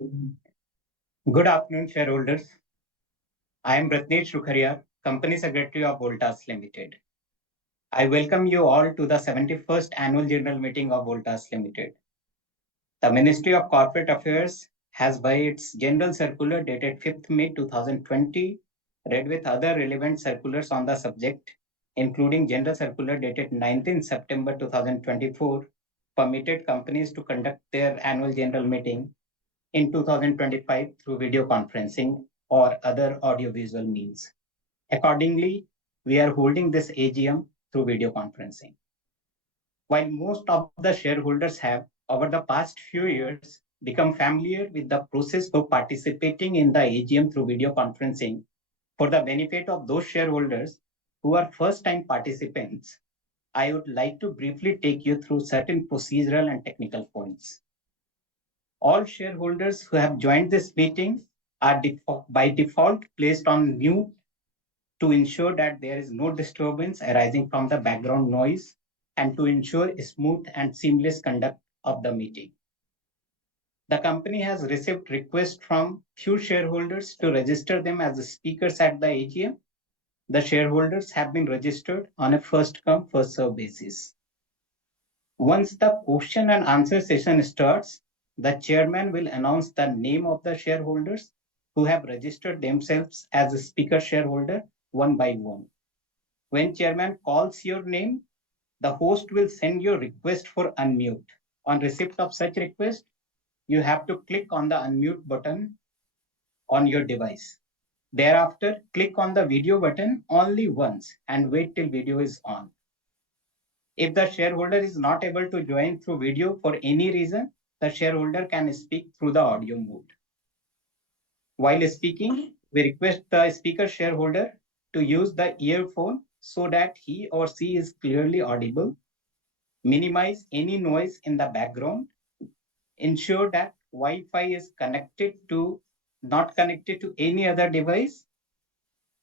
Good afternoon, shareholders. I am Ratnesh Rukharia, Company Secretary of Voltas Limited. I welcome you all to the 71st Annual General Meeting of Voltas Limited. The Ministry of Corporate Affairs has, by its General Circular dated 5th May 2020, read with other relevant circulars on the subject, including General Circular dated 19th September 2024, permitted companies to conduct their annual general meeting in 2025 through video conferencing or other audiovisual means. Accordingly, we are holding this AGM through video conferencing. While most of the shareholders have, over the past few years, become familiar with the process of participating in the AGM through video conferencing, for the benefit of those shareholders who are first-time participants, I would like to briefly take you through certain procedural and technical points. All shareholders who have joined this meeting are by default placed on mute to ensure that there is no disturbance arising from the background noise and to ensure a smooth and seamless conduct of the meeting. The company has received requests from few shareholders to register them as the speakers at the AGM. The shareholders have been registered on a first-come, first-served basis. Once the question and answer session starts, the chairman will announce the name of the shareholders who have registered themselves as a speaker shareholder one by one. When chairman calls your name, the host will send you a request for unmute. On receipt of such request, you have to click on the unmute button on your device. Thereafter, click on the video button only once and wait till video is on. If the shareholder is not able to join through video for any reason, the shareholder can speak through the audio mode. While speaking, we request the speaker shareholder to use the earphone so that he or she is clearly audible, minimize any noise in the background, ensure that Wi-Fi is not connected to any other device,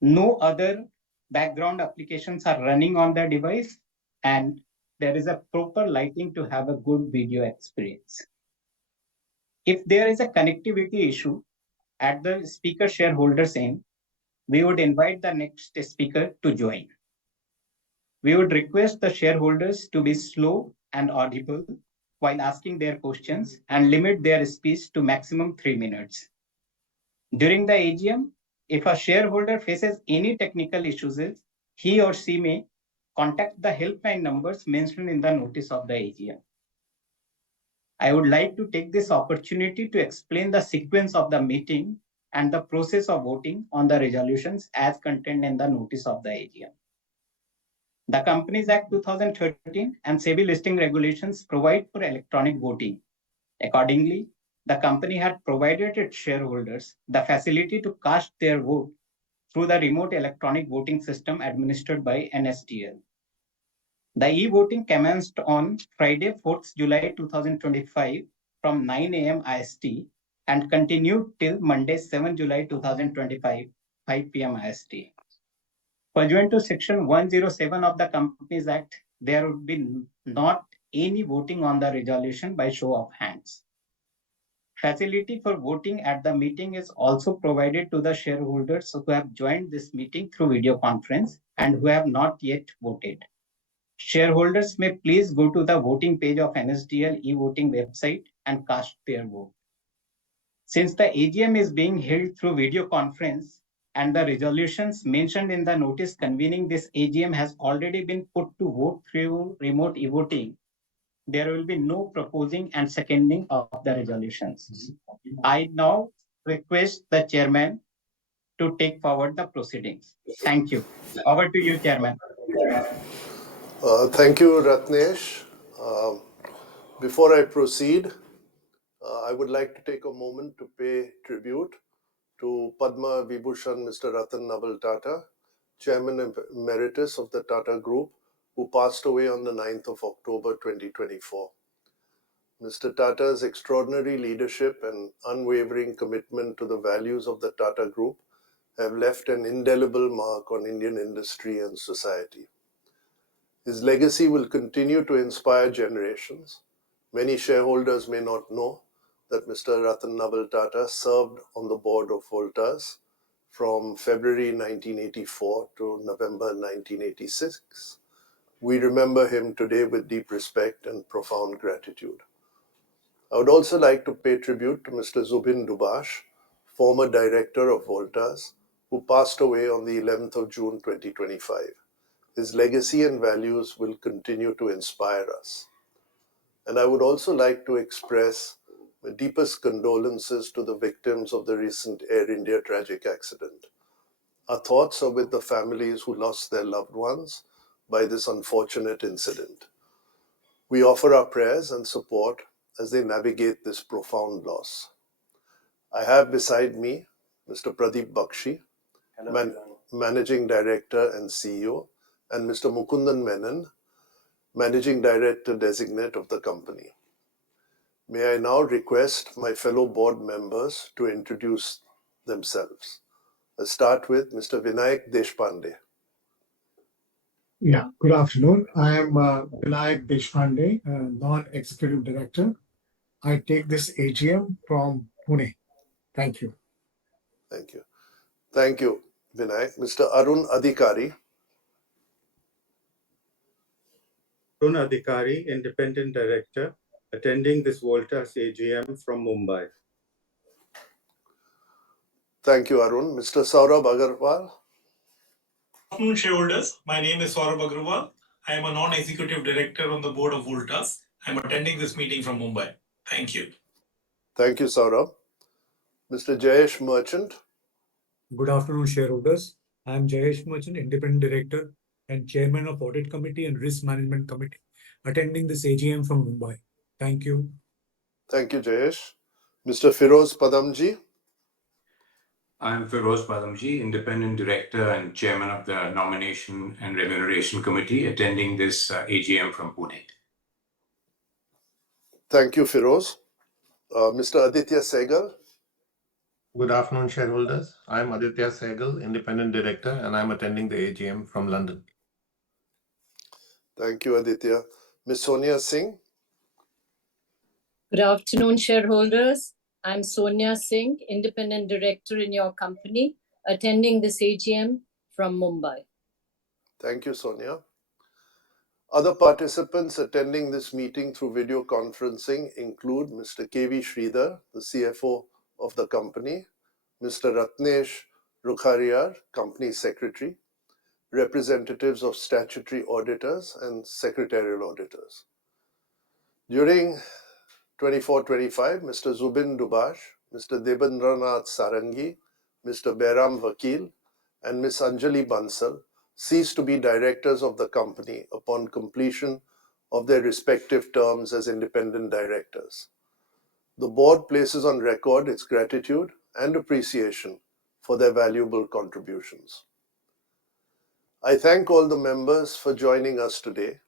no other background applications are running on the device, and there is a proper lighting to have a good video experience. If there is a connectivity issue at the speaker shareholder's end, we would invite the next speaker to join. We would request the shareholders to be slow and audible while asking their questions and limit their speech to maximum 3 minutes. During the AGM, if a shareholder faces any technical issues, he or she may contact the helpline numbers mentioned in the notice of the AGM. I would like to take this opportunity to explain the sequence of the meeting and the process of voting on the resolutions as contained in the notice of the AGM. The Companies Act 2013 and SEBI listing regulations provide for electronic voting. Accordingly, the company had provided its shareholders the facility to cast their vote through the remote electronic voting system administered by NSDL. The e-voting commenced on Friday, 4th July 2025 from 9 a.m. IST and continued till Monday, 7 July 2025, 5 p.m. IST. Pursuant to Section 107 of the Companies Act, there would be not any voting on the resolution by show of hands. Facility for voting at the meeting is also provided to the shareholders who have joined this meeting through video conference and who have not yet voted. Shareholders may please go to the voting page of NSDL e-voting website and cast their vote. Since the AGM is being held through video conference and the resolutions mentioned in the notice convening this AGM has already been put to vote through remote e-voting, there will be no proposing and seconding of the resolutions. I now request the chairman to take forward the proceedings. Thank you. Over to you, chairman. Thank you, Ratnesh. Before I proceed, I would like to take a moment to pay tribute to Padma Vibhushan Mr. Ratan Naval Tata, Chairman Emeritus of the Tata Group, who passed away on the 9th of October 2024. Mr. Tata's extraordinary leadership and unwavering commitment to the values of the Tata Group have left an indelible mark on Indian industry and society. His legacy will continue to inspire generations. Many shareholders may not know, that Mr. Ratan Naval Tata served on the board of Voltas from February 1984 to November 1986. We remember him today with deep respect and profound gratitude. I would also like to pay tribute to Mr. Zubin Dubash, former director of Voltas, who passed away on the 11th of June 2025. His legacy and values will continue to inspire us. And I would also like to express my deepest condolences to the victims of the recent Air India tragic accident. Our thoughts are with the families who lost their loved ones by this unfortunate incident. We offer our prayers and support as they navigate this profound loss. I have beside me Mr. Pradeep Bakshi, Managing Director and CEO, and Mr. Mukundan Menon, Managing Director Designate of the company. May I now request my fellow board members to introduce themselves. Let's start with Mr. Vinayak Deshpande. Yeah, good afternoon. I am Vinayak Deshpande, non-executive director. I take this AGM from Pune. Thank you. Thank you. Thank you, Vinayak. Mr. Arun Adhikari. Arun Adhikari, Independent Director, attending this Voltas AGM from Mumbai. Thank you, Arun. Mr. Saurabh Agarwal. Good afternoon, shareholders. My name is Saurabh Agrawal. I am a non-executive director on the board of Voltas. I am attending this meeting from Mumbai. Thank you. Thank you, Saurabh. Mr. Jayesh Merchant. Good afternoon, shareholders. I am Jayesh Merchant, Independent Director and Chairman of Audit Committee and Risk Management Committee, attending this AGM from Mumbai. Thank you. Thank you, Jayesh. Mr. Firoz Padamji. I am Feroz Padamji, Independent Director and Chairman of the Nomination and Remuneration Committee, attending this AGM from Pune. Thank you, Firoz. Mr. Aditya Sehgal. Good afternoon, shareholders. I am Aditya Sehgal, Independent Director, and I am attending the AGM from London. Thank you, Aditya. Ms. Sonia Singh. Good afternoon, shareholders. I'm Sonia Singh, Independent Director in your company, attending this AGM from Mumbai. Thank you, Sonia. Other participants attending this meeting through video conferencing include Mr. K.V. Sridhar, the CFO of the company, Mr. Ratnesh Rukhariyar, Company Secretary, representatives of statutory auditors and secretarial auditors. During 24-25, Mr. Zubin Dubash, Mr. Debendranath Sarangi, Mr. Behram Vakil, and Ms. Anjali Bansal ceased to be directors of the company upon completion of their respective terms as independent directors. The board places on record its gratitude and appreciation for their valuable contributions. I thank all the members for joining us today.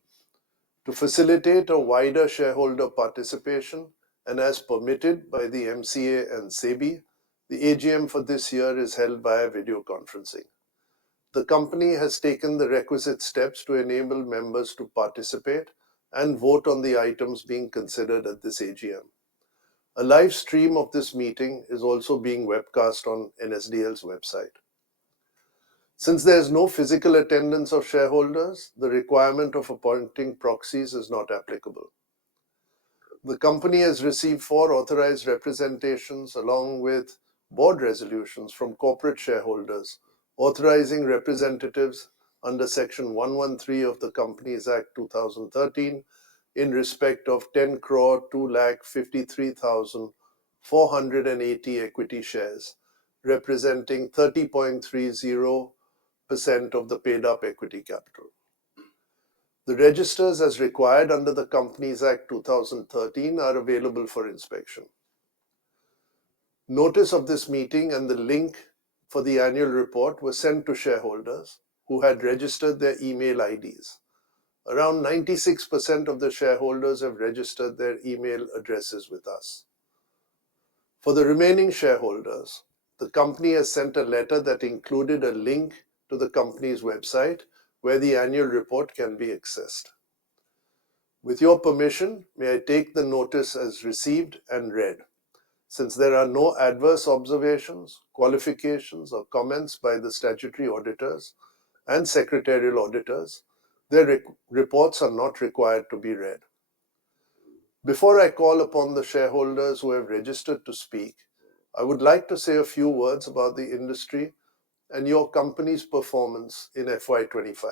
To facilitate a wider shareholder participation and as permitted by the MCA and SEBI, the AGM for this year is held via video conferencing. The company has taken the requisite steps to enable members to participate and vote on the items being considered at this AGM. A live stream of this meeting is also being webcast on NSDL's website. Since there is no physical attendance of shareholders, the requirement of appointing proxies is not applicable. The company has received 4 authorized representations along with board resolutions from corporate shareholders authorizing representatives under Section 113 of the Companies Act 2013 in respect of 10,253,480 equity shares, representing 30.30% of the paid-up equity capital. The registers as required under the Companies Act 2013 are available for inspection. Notice of this meeting and the link for the annual report were sent to shareholders who had registered their email IDs. Around 96% of the shareholders have registered their email addresses with us. For the remaining shareholders, the company has sent a letter that included a link to the company's website where the annual report can be accessed. With your permission, may I take the notice as received and read. Since there are no adverse observations, qualifications, or comments by the statutory auditors and secretarial auditors, their reports are not required to be read. Before I call upon the shareholders who have registered to speak, I would like to say a few words about the industry and your company's performance in FY25.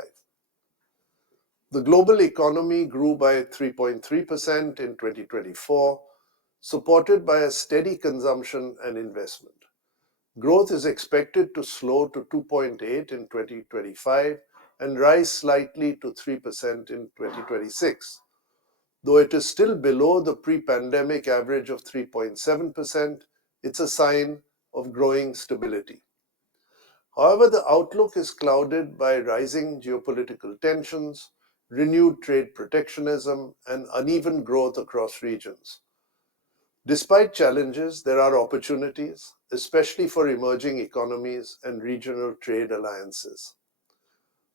The global economy grew by 3.3% in 2024, supported by a steady consumption and investment. Growth is expected to slow to 2.8% in 2025 and rise slightly to 3% in 2026. Though it is still below the pre-pandemic average of 3.7%, it's a sign of growing stability. However, the outlook is clouded by rising geopolitical tensions, renewed trade protectionism, and uneven growth across regions. Despite challenges, there are opportunities, especially for emerging economies and regional trade alliances.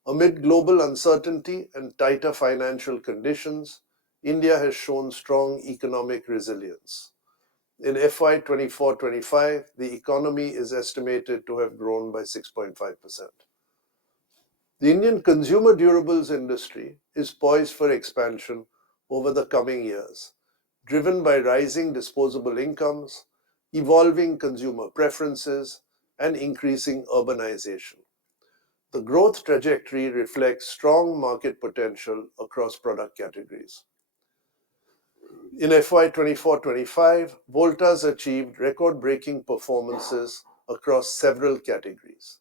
Amid global uncertainty and tighter financial conditions, India has shown strong economic resilience. In FY 24-25, the economy is estimated to have grown by 6.5%. The Indian consumer durables industry is poised for expansion over the coming years, driven by rising disposable incomes, evolving consumer preferences, and increasing urbanization. The growth trajectory reflects strong market potential across product categories. In FY 24-25, Voltas achieved record-breaking performances across several categories.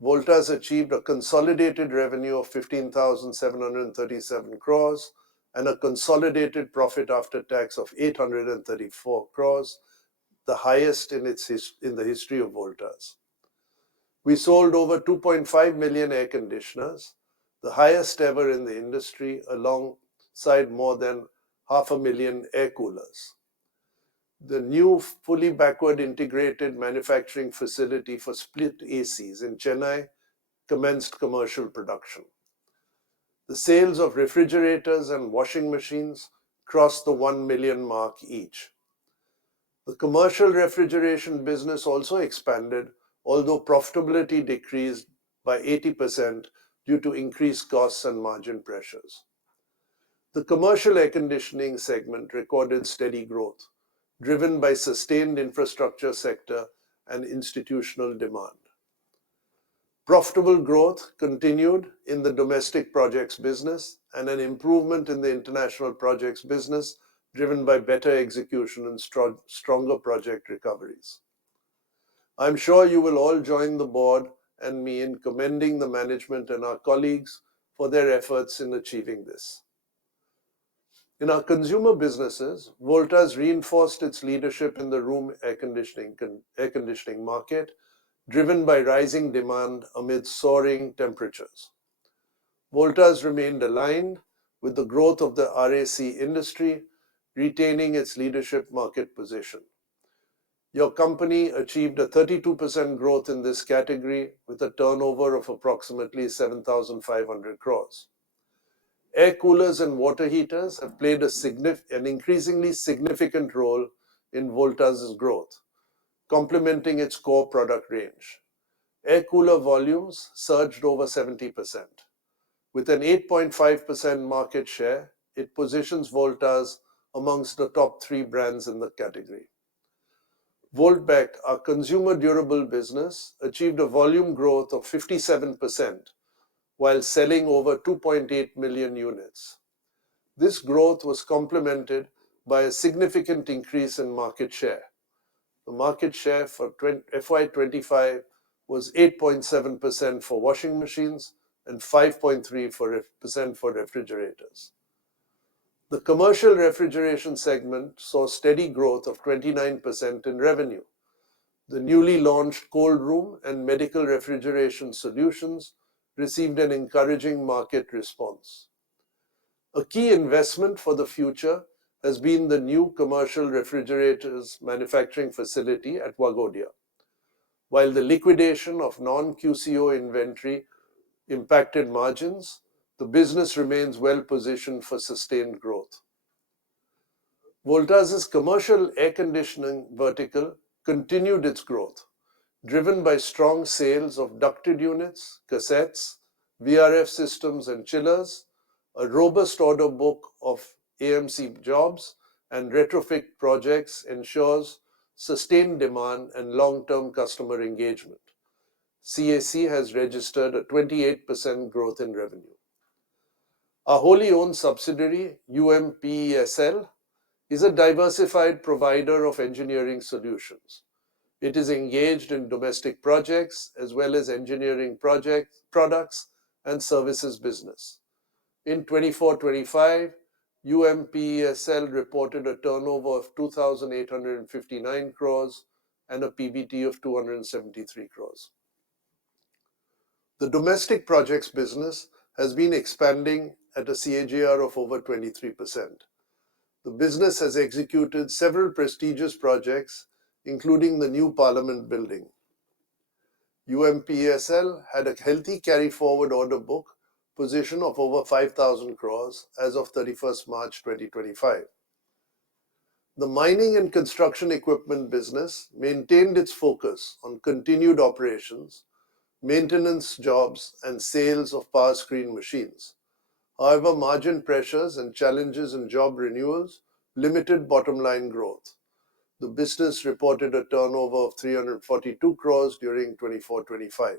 Voltas achieved a consolidated revenue of 15,737 crores and a consolidated profit after tax of 834 crores, the highest in the history of Voltas. We sold over 2.5 million air conditioners, the highest ever in the industry, alongside more than 500,000 air coolers. The new fully backward integrated manufacturing facility for split ACs in Chennai commenced commercial production. The sales of refrigerators and washing machines crossed the 1 million mark each. The commercial refrigeration business also expanded, although profitability decreased by 80% due to increased costs and margin pressures. The commercial air conditioning segment recorded steady growth, driven by sustained infrastructure sector and institutional demand. Profitable growth continued in the domestic projects business and an improvement in the international projects business, driven by better execution and stronger project recoveries. I'm sure you will all join the board and me in commending the management and our colleagues for their efforts in achieving this. In our consumer businesses, Voltas reinforced its leadership in the room air conditioning market, driven by rising demand amid soaring temperatures. Voltas remained aligned with the growth of the RAC industry, retaining its leadership market position. Your company achieved a 32% growth in this category with a turnover of approximately 7,500 crores. Air coolers and water heaters have played an increasingly significant role in Voltas' growth, complementing its core product range. Air cooler volumes surged over 70%. With an 8.5% market share, it positions Voltas amongst the top 3 brands in the category. Voltbek, our consumer durable business, achieved a volume growth of 57%, while selling over 2.8 million units. This growth was complemented by a significant increase in market share. The market share for FY25 was 8.7% for washing machines and 5.3% for refrigerators. The commercial refrigeration segment saw steady growth of 29% in revenue. The newly launched cold room and medical refrigeration solutions received an encouraging market response. A key investment for the future has been the new commercial refrigerators manufacturing facility at Waghodia. While the liquidation of non-QCO inventory impacted margins, the business remains well positioned for sustained growth. Voltas' commercial air conditioning vertical continued its growth, driven by strong sales of ducted units, cassettes, VRF systems and chillers, a robust order book of AMC jobs, and retrofit projects ensures sustained demand and long-term customer engagement. CAC has registered a 28% growth in revenue. Our wholly owned subsidiary, UMPESL, is a diversified provider of engineering solutions. It is engaged in domestic projects as well as engineering products and services business. In 24-25, UMPESL reported a turnover of 2,859 crores and a PBT of 273 crores. The domestic projects business has been expanding at a CAGR of over 23%. The business has executed several prestigious projects, including the new Parliament building. UMPESL had a healthy carry-forward order book position of over 5,000 crores as of 31st March 2025. The mining and construction equipment business maintained its focus on continued operations, maintenance jobs, and sales of power screen machines. However, margin pressures and challenges in job renewals limited bottom-line growth. The business reported a turnover of 342 crores during 24-25.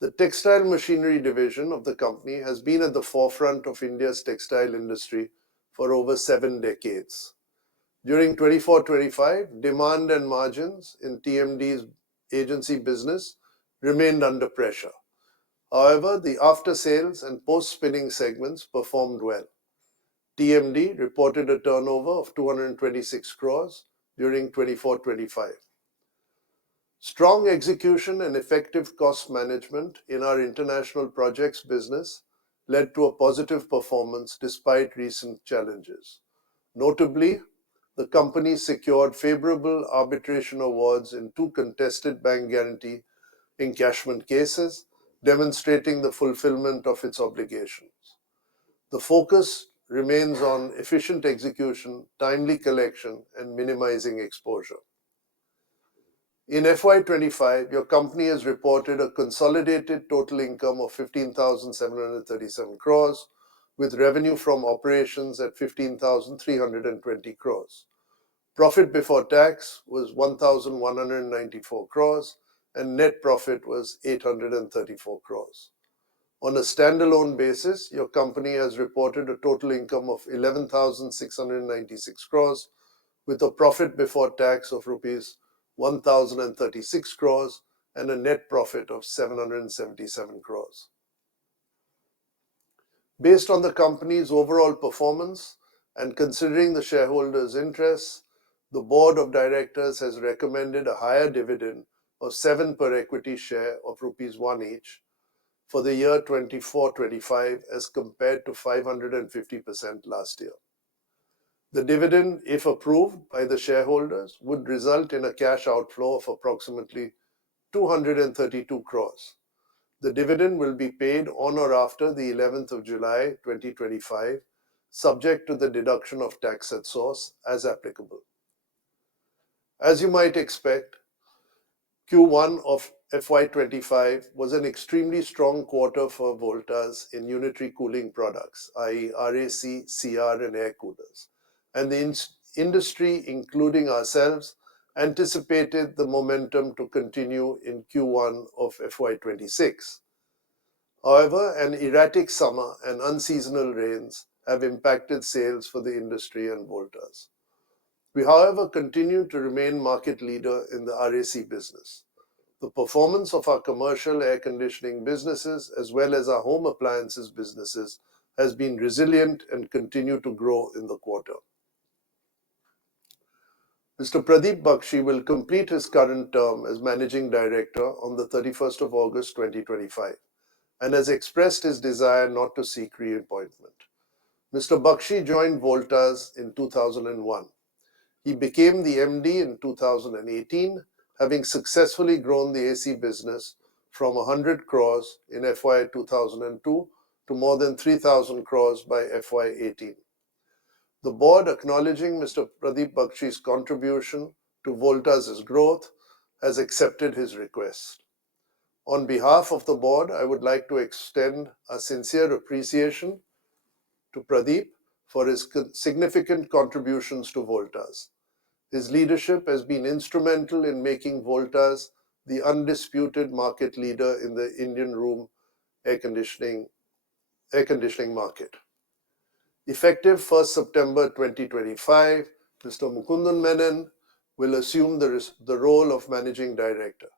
The textile machinery division of the company has been at the forefront of India's textile industry for over 7 decades. During 24-25, demand and margins in TMD's agency business remained under pressure. However, the after-sales and post-spinning segments performed well. TMD reported a turnover of 226 crores during 24-25. Strong execution and effective cost management in our international projects business led to a positive performance despite recent challenges. Notably, the company secured favorable arbitration awards in 2 contested bank guarantee encashment cases, demonstrating the fulfillment of its obligations. The focus remains on efficient execution, timely collection, and minimizing exposure. In FY25, your company has reported a consolidated total income of 15,737 crores, with revenue from operations at 15,320 crores. Profit before tax was 1,194 crores, and net profit was 834 crores. On a standalone basis, your company has reported a total income of 11,696 crores, with a profit before tax of rupees 1,036 crores and a net profit of 777 crores. Based on the company's overall performance and considering the shareholders' interests, the Board of Directors has recommended a higher dividend of 7 per equity share of rupees 1 each for the year 24-25 as compared to 550% last year. The dividend, if approved by the shareholders, would result in a cash outflow of approximately 232 crores. The dividend will be paid on or after the 11th of July 2025, subject to the deduction of tax at source as applicable. As you might expect, Q1 of FY25 was an extremely strong quarter for Voltas in unitary cooling products, i.e. RAC, CR, and air coolers. And the industry, including ourselves, anticipated the momentum to continue in Q1 of FY26. However, an erratic summer and unseasonal rains have impacted sales for the industry and Voltas. We, however, continue to remain market leader in the RAC business. The performance of our commercial air conditioning businesses as well as our home appliances businesses has been resilient and continue to grow in the quarter. Mr. Pradeep Bakshi will complete his current term as Managing Director on the 31st of August 2025 and has expressed his desire not to seek reappointment. Mr. Bakshi joined Voltas in 2001. He became the MD in 2018, having successfully grown the AC business from 100 crores in FY 2002 to more than 3,000 crores by FY18. The board, acknowledging Mr. Pradeep Bakshi's contribution to Voltas' growth, has accepted his request. On behalf of the board, I would like to extend a sincere appreciation to Pradeep for his significant contributions to Voltas. His leadership has been instrumental in making Voltas the undisputed market leader in the Indian room air conditioning market. Effective 1st September 2025, Mr. Mukundan Menon will assume the role of Managing Director.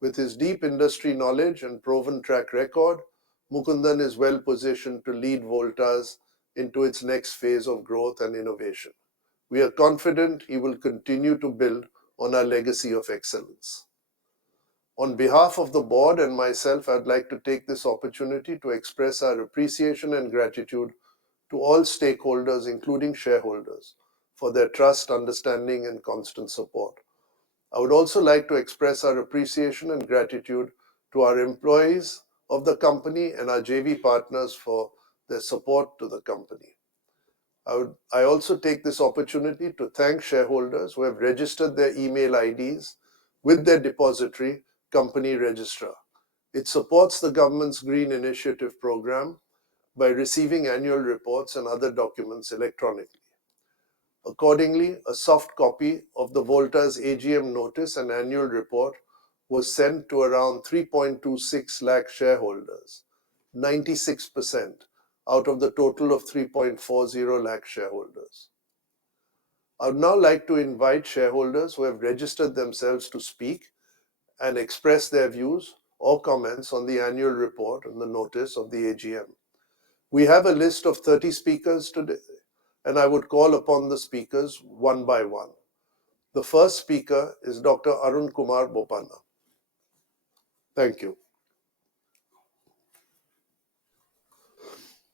With his deep industry knowledge and proven track record, Mukundan is well positioned to lead Voltas into its next phase of growth and innovation. We are confident he will continue to build on our legacy of excellence. On behalf of the board and myself, I'd like to take this opportunity to express our appreciation and gratitude to all stakeholders, including shareholders, for their trust, understanding, and constant support. I would also like to express our appreciation and gratitude to our employees of the company and our JV partners for their support to the company. I also take this opportunity to thank shareholders who have registered their email IDs with their depository company registrar. It supports the government's Green Initiative program by receiving annual reports and other documents electronically. Accordingly, a soft copy of the Voltas AGM notice and annual report was sent to around 3.26 lakh shareholders, 96% out of the total of 3.40 lakh shareholders. I would now like to invite shareholders who have registered themselves to speak and express their views or comments on the annual report and the notice of the AGM. We have a list of 30 speakers today, and I would call upon the speakers one by one. The first speaker is Dr. Arun Kumar Bopanna. Thank you.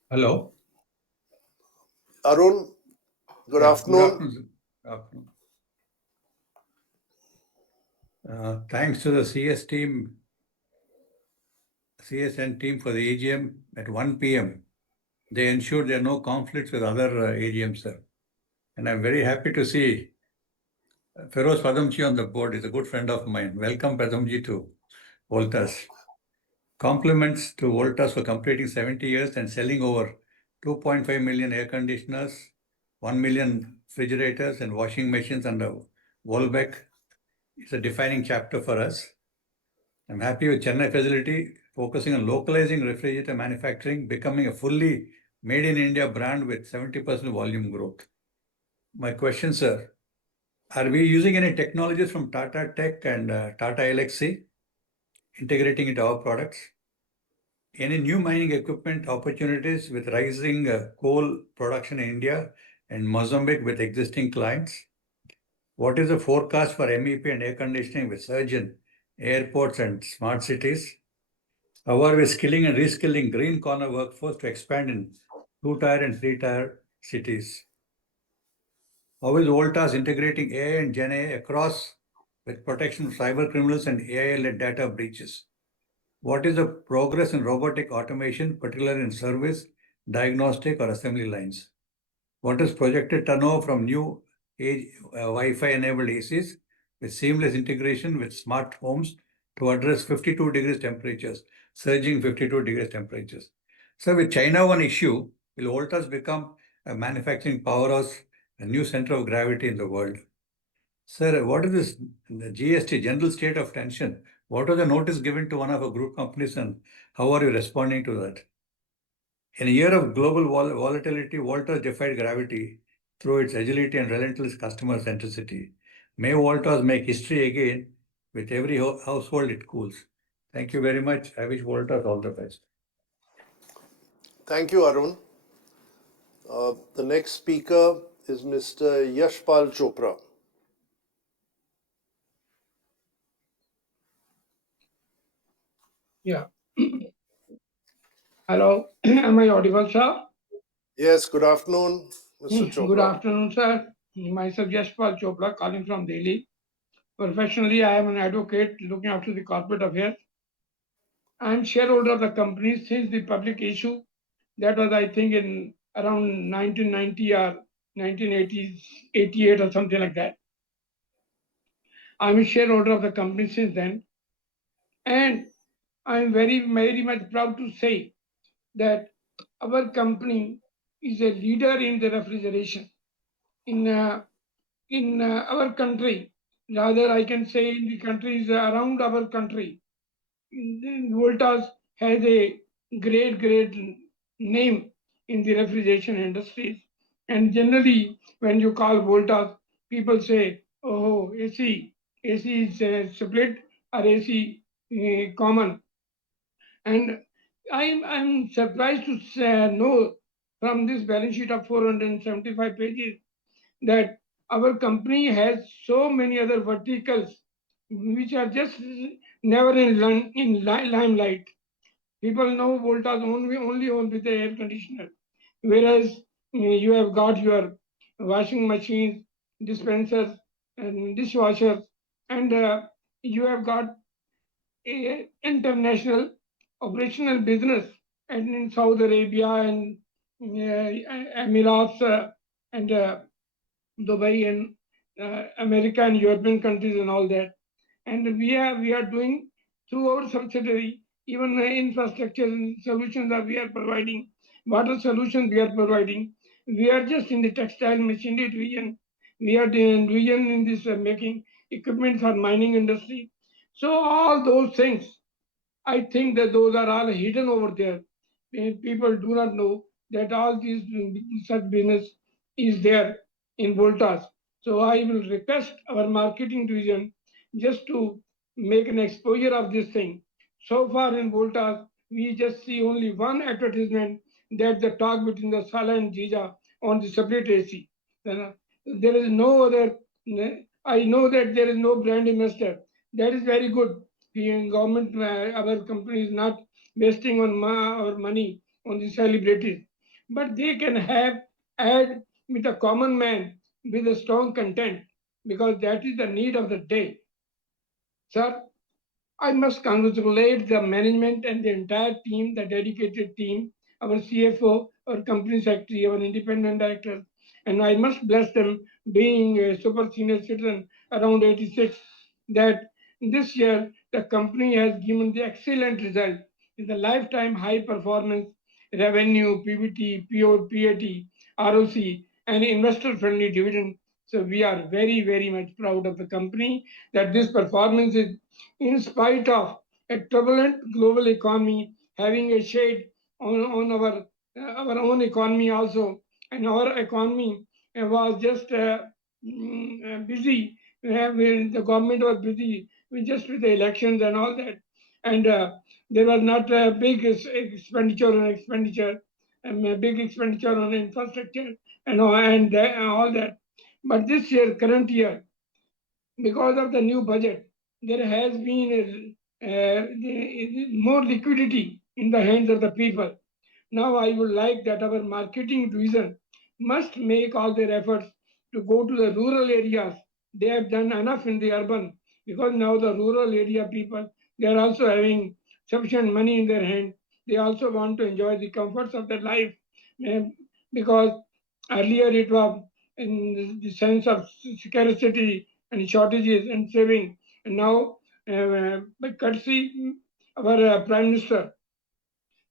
Hello. Arun, good afternoon. Good afternoon. Thanks to the CSN team for the AGM at 1 p.m. They ensured there are no conflicts with other AGMs, sir. And I'm very happy to see Feroz Padamji on the board. He's a good friend of mine. Welcome, Padamji, to Voltas. Compliments to Voltas for completing 70 years and selling over 2.5 million air conditioners, 1 million refrigerators and washing machines under Volbeck. It's a defining chapter for us. I'm happy with Chennai facility, focusing on localizing refrigerator manufacturing, becoming a fully made in India brand with 70% volume growth. My question, sir, are we using any technologies from Tata Tech and Tata LXC, integrating into our products? Any new mining equipment opportunities with rising coal production in India and Mozambique with existing clients? What is the forecast for MEP and air conditioning with surge in airports and smart cities? How are we skilling and reskilling green corner workforce to expand in 2-tier and 3-tier cities? How is Voltas integrating AI and Gen AI across with protection of cyber criminals and AI-led data breaches? What is the progress in robotic automation, particularly in service, diagnostic, or assembly lines? What is projected turnover from new Wi-Fi enabled ACs with seamless integration with smart homes to address 52 degrees temperatures, surging 52 degrees temperatures? So with China one issue, will Voltas become a manufacturing powerhouse, a new center of gravity in the world? Sir, what is this the GST, general state of tension? What was the notice given to one of our group companies and how are you responding to that? In a year of global volatility, Voltas defied gravity through its agility and relentless customer centricity. May Voltas make history again with every household it cools. Thank you very much. I wish Voltas all the best. Thank you, Arun. The next speaker is Mr. Yashpal Chopra. Yeah. Hello, am I audible, sir? Yes, good afternoon, Mr. Chopra. Good afternoon, sir. Myself, Yashpal Chopra, calling from Delhi. Professionally, I am an advocate looking after the corporate affairs. I am shareholder of the company since the public issue. That was, I think, in around 1990 or 1988 or something like that. I'm a shareholder of the company since then. And I'm very, very much proud to say that our company is a leader in the refrigeration. In our country, rather I can say in the countries around our country, Voltas has a great name in the refrigeration industries. And generally, when you call Voltas, people say, "Oh, AC is split or AC common." And I'm surprised to know from this balance sheet of 475 pages that our company has so many other verticals which are just never in limelight. People know Voltas only on with the air conditioner, whereas you have got your washing machines, dispensers, and dishwashers, and you have got a international operational business and in Saudi Arabia and Emirates and Dubai and America and European countries and all that. And we are doing through our subsidiary even infrastructure and solutions that we are providing, water solutions we are providing. We are just in the textile machinery division. We are doing division in this making equipment for mining industry. So all those things, I think that those are all hidden over there. People do not know that all these such business is there in Voltas. So I will request our marketing division just to make an exposure of this thing. So far in Voltas, we just see only one advertisement, that the talk between the Sala and Jija on the separate AC. There is no other. I know that there is no brand investor. That is very good. The government, our company is not wasting on our money on the celebrities, but they can have ad with a common man with a strong content, because that is the need of the day. Sir, I must congratulate the management and the entire team, the dedicated team, our CFO, our company secretary, our independent directors, and I must bless them, being a super senior citizen around 86, that this year the company has given the excellent result in the lifetime high performance, revenue, PBT, PO, PAT, ROC, and investor friendly dividend. So we are very, very much proud of the company that this performance is in spite of a turbulent global economy having a shade on our own economy also. And our economy was just busy. When the government was busy with just with the elections and all that. And there was not a big expenditure on expenditure, and a big expenditure on infrastructure and all that. But this year, current year, because of the new budget, there has been more liquidity in the hands of the people. Now I would like that our marketing division must make all their efforts to go to the rural areas. They have done enough in the urban, because now the rural area people, they are also having sufficient money in their hand. They also want to enjoy the comforts of their life, because earlier it was in the sense of scarcity and shortages and saving. And now, by courtesy, our Prime Minister,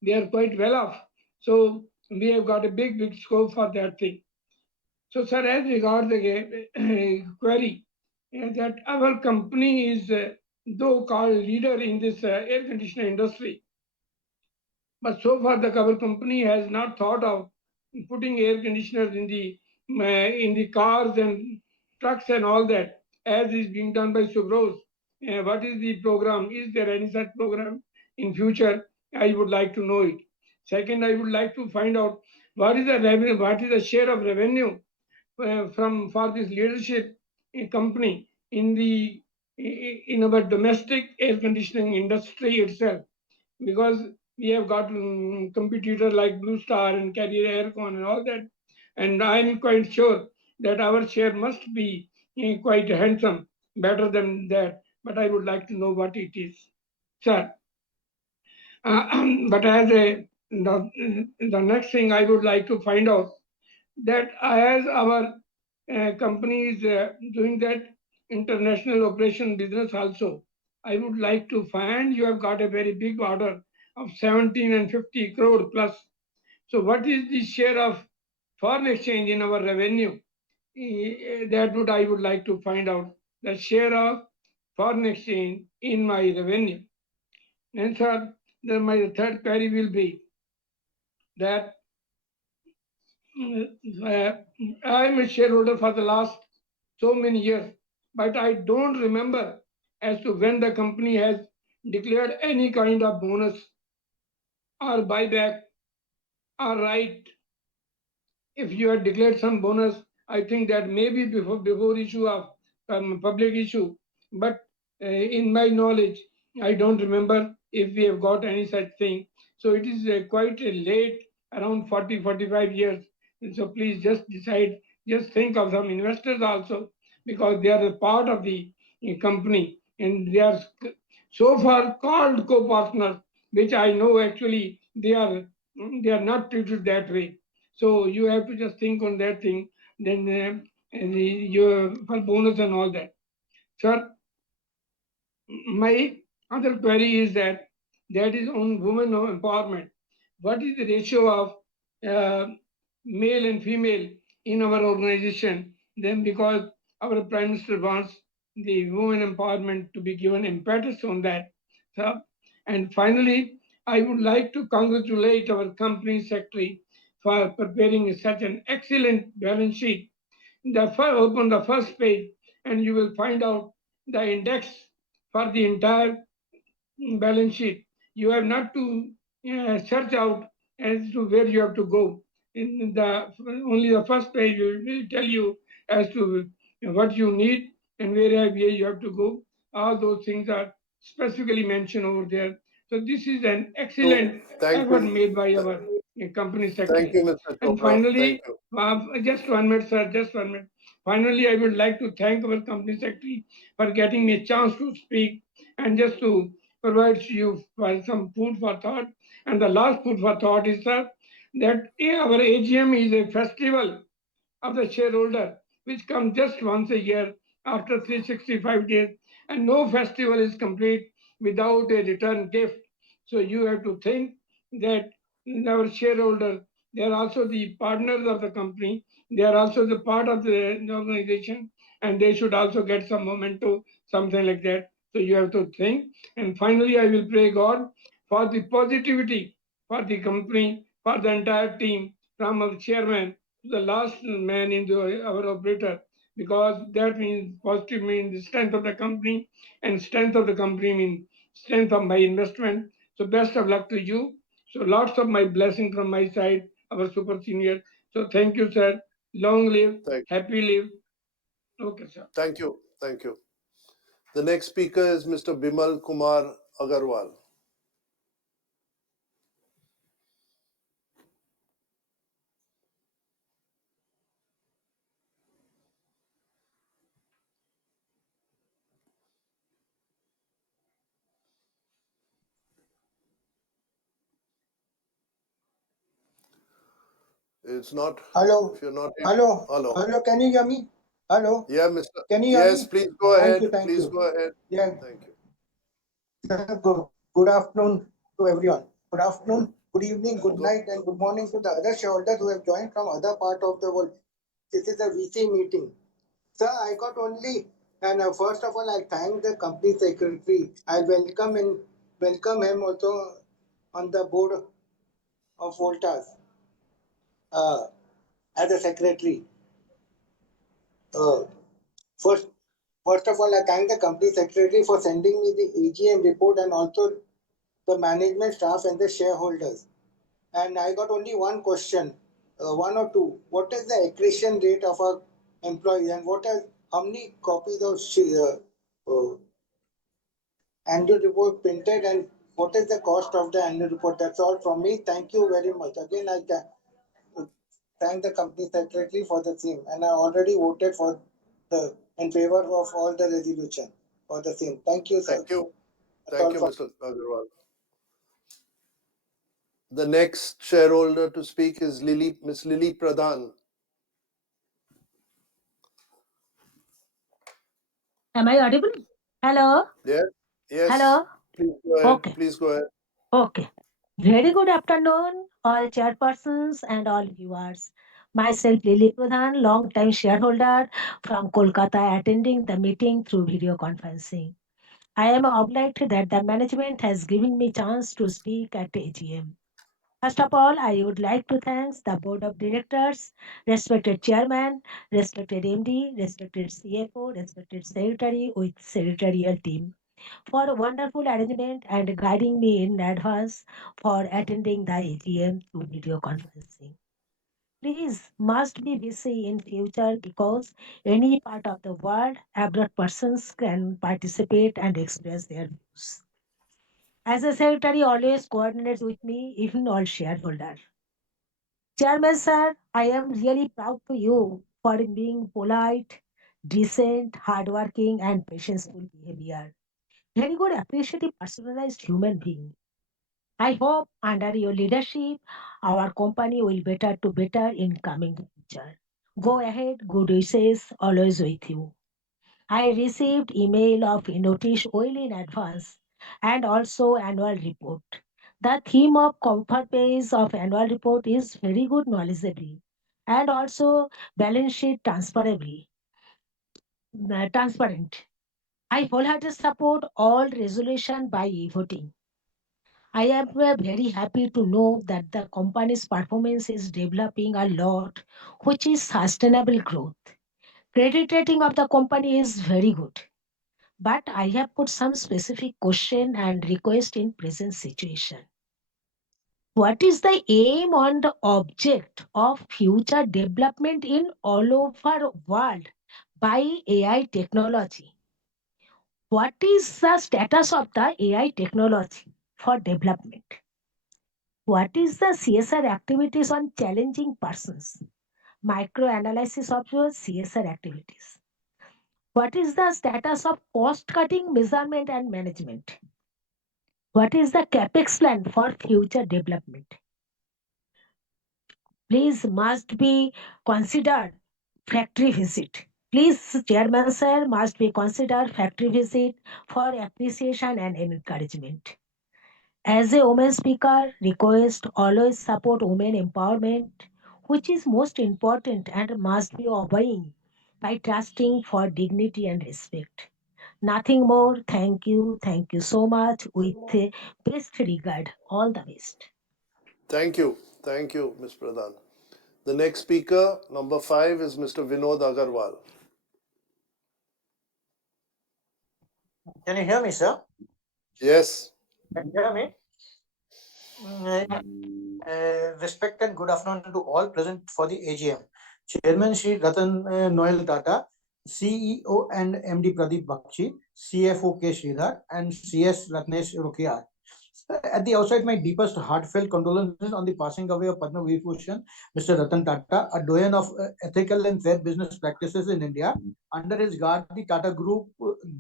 they are quite well off. So we have got a big scope for that thing. So, sir, as regards the query, that our company is, though called leader in this air conditioner industry, but so far our company has not thought of putting air conditioners in the cars and trucks and all that, as is being done by Subros. What is the program? Is there any such program in future? I would like to know it. Second, I would like to find out what is the revenue, what is the share of revenue for this leadership company in our domestic air conditioning industry itself, because we have got competitors like Blue Star and Carrier Aircon and all that, and I'm quite sure that our share must be quite handsome, better than that. But I would like to know what it is, sir. But as the next thing I would like to find out that as our company is doing that international operation business also, I would like to find you have got a very big order of 17 and 50 crore plus. So what is the share of foreign exchange in our revenue? That would I would like to find out the share of foreign exchange in my revenue. And sir, then my third query will be that I'm a shareholder for the last so many years, but I don't remember as to when the company has declared any kind of bonus or buyback or right. If you had declared some bonus, I think that maybe before issue of public issue. But in my knowledge, I don't remember if we have got any such thing. So it is quite late, around 45 years. And so please just decide, just think of some investors also, because they are a part of the company and they are so far called co-partners, which I know actually they are not treated that way. So you have to just think on that thing, then your for bonus and all that. Sir, my other query is that is on women empowerment. What is the ratio of male and female in our organization? Then because our Prime Minister wants the women empowerment to be given impetus on that. So, and finally, I would like to congratulate our company secretary for preparing such an excellent balance sheet. Open the first page and you will find out the index for the entire balance sheet. You have not to search out as to where you have to go. In the only the first page will tell you as to what you need and where you have to go. All those things are specifically mentioned over there. So this is an excellent Thank effort you. made by our company secretary. Thank you, Mr. And Chopra. finally, Thank you. just 1 minute, sir, just 1 minute. Finally, I would like to thank our company secretary for getting me a chance to speak and just to provide you for some food for thought. And the last food for thought is, sir, that our AGM is a festival of the shareholder, which comes just once a year after 365 days. And no festival is complete without a return gift. So you have to think that our shareholders, they are also the partners of the company. They are also the part of the organization, and they should also get some memento, something like that. So you have to think. And finally, I will pray God for the positivity for the company, for the entire team, from our chairman the last man in our operator, because that means positive means the strength of the company, and strength of the company means strength of my investment. So best of luck to you. So lots of my blessing from my side, our super senior. So thank you, sir. Long live, happy live. Okay, sir. Thank you. Thank you. The next speaker is Mr. Bimal Kumar Agarwal. It's not. Hello. If you're not. Hello. Hello. Hello. Can you hear me? Hello. Yeah, Mr. Can you hear Yes, me? please go ahead. Thank Please you. go ahead. Yeah. Thank you. Good afternoon to everyone. Good afternoon, good evening, good night, and good morning to the other shareholders who have joined from other part of the world. This is a VC meeting. Sir, I got only, and first of all, I thank the company secretary. I welcome him also on the board of Voltas as a secretary. First of all, I thank the company secretary for sending me the AGM report and also the management staff and the shareholders. And I got only one question, one or two. What is the accretion rate of our employees, and how many copies of annual report printed, and what is the cost of the annual report? That's all from me. Thank you very much. Again, I thank the company secretary for the same, and I already voted for in favor of all the resolution for the same. Thank you, sir. Thank you. Thank you, Mr. Agarwal. The next shareholder to speak is Miss Lily Pradhan. Am I audible? Hello? Yeah. Yes. Hello? Please go ahead. Okay. Please go ahead. Okay. Very good afternoon, all chairpersons and all viewers. Myself, Lily Pradhan, long-time shareholder from Kolkata, attending the meeting through video conferencing. I am obliged that the management has given me chance to speak at AGM. First of all, I would like to thank the board of directors, respected chairman, respected MD, respected CFO, respected secretary with secretarial team for a wonderful arrangement and guiding me in advance for attending the AGM through video conferencing. Please must be busy in future because any part of the world abroad persons can participate and express their views. As a secretary always coordinates with me, even all shareholder. Chairman sir, I am really proud to you for being polite, decent, hardworking and patientful behavior. Very good, appreciative, personalized human being. I hope under your leadership, our company will better to better in coming future. Go ahead, good wishes always with you. I received email of notice well in advance and also annual report. The theme of cover page of annual report is very good knowledgeably and also balance sheet transparent. I wholeheartedly support all resolution by voting. I am very happy to know that the company's performance is developing a lot, which is sustainable growth. Credit rating of the company is very good. But I have put some specific question and request in present situation. What is the aim and the object of future development in all over world by AI technology? What is the status of the AI technology for development? What is the CSR activities on challenging persons? Micro-analysis of your CSR activities. What is the status of cost-cutting measurement and management? What is the capex plan for future development? Please must be considered factory visit. Please, Chairman Sir, must be considered factory visit for appreciation and encouragement. As a woman speaker, request always support women empowerment, which is most important and must be obeying by trusting for dignity and respect. Nothing more. Thank you. Thank you so much. With best regard. All the best. Thank you. Thank you, Ms. Pradhan. The next speaker, number 5, is Mr. Vinod Agarwal. Can you hear me, sir? Yes. Can you hear me? Respect and good afternoon to all present for the AGM. Chairman Shri Ratan Noel Tata, CEO and MD Pradeep Bakshi, CFO K. Sridhar, and CS Ratnesh Rokiar. At the outset, my deepest heartfelt condolences on the passing away of Padma Vibhushan, Mr. Ratan Tata, a doyen of ethical and fair business practices in India. Under his guard, the Tata Group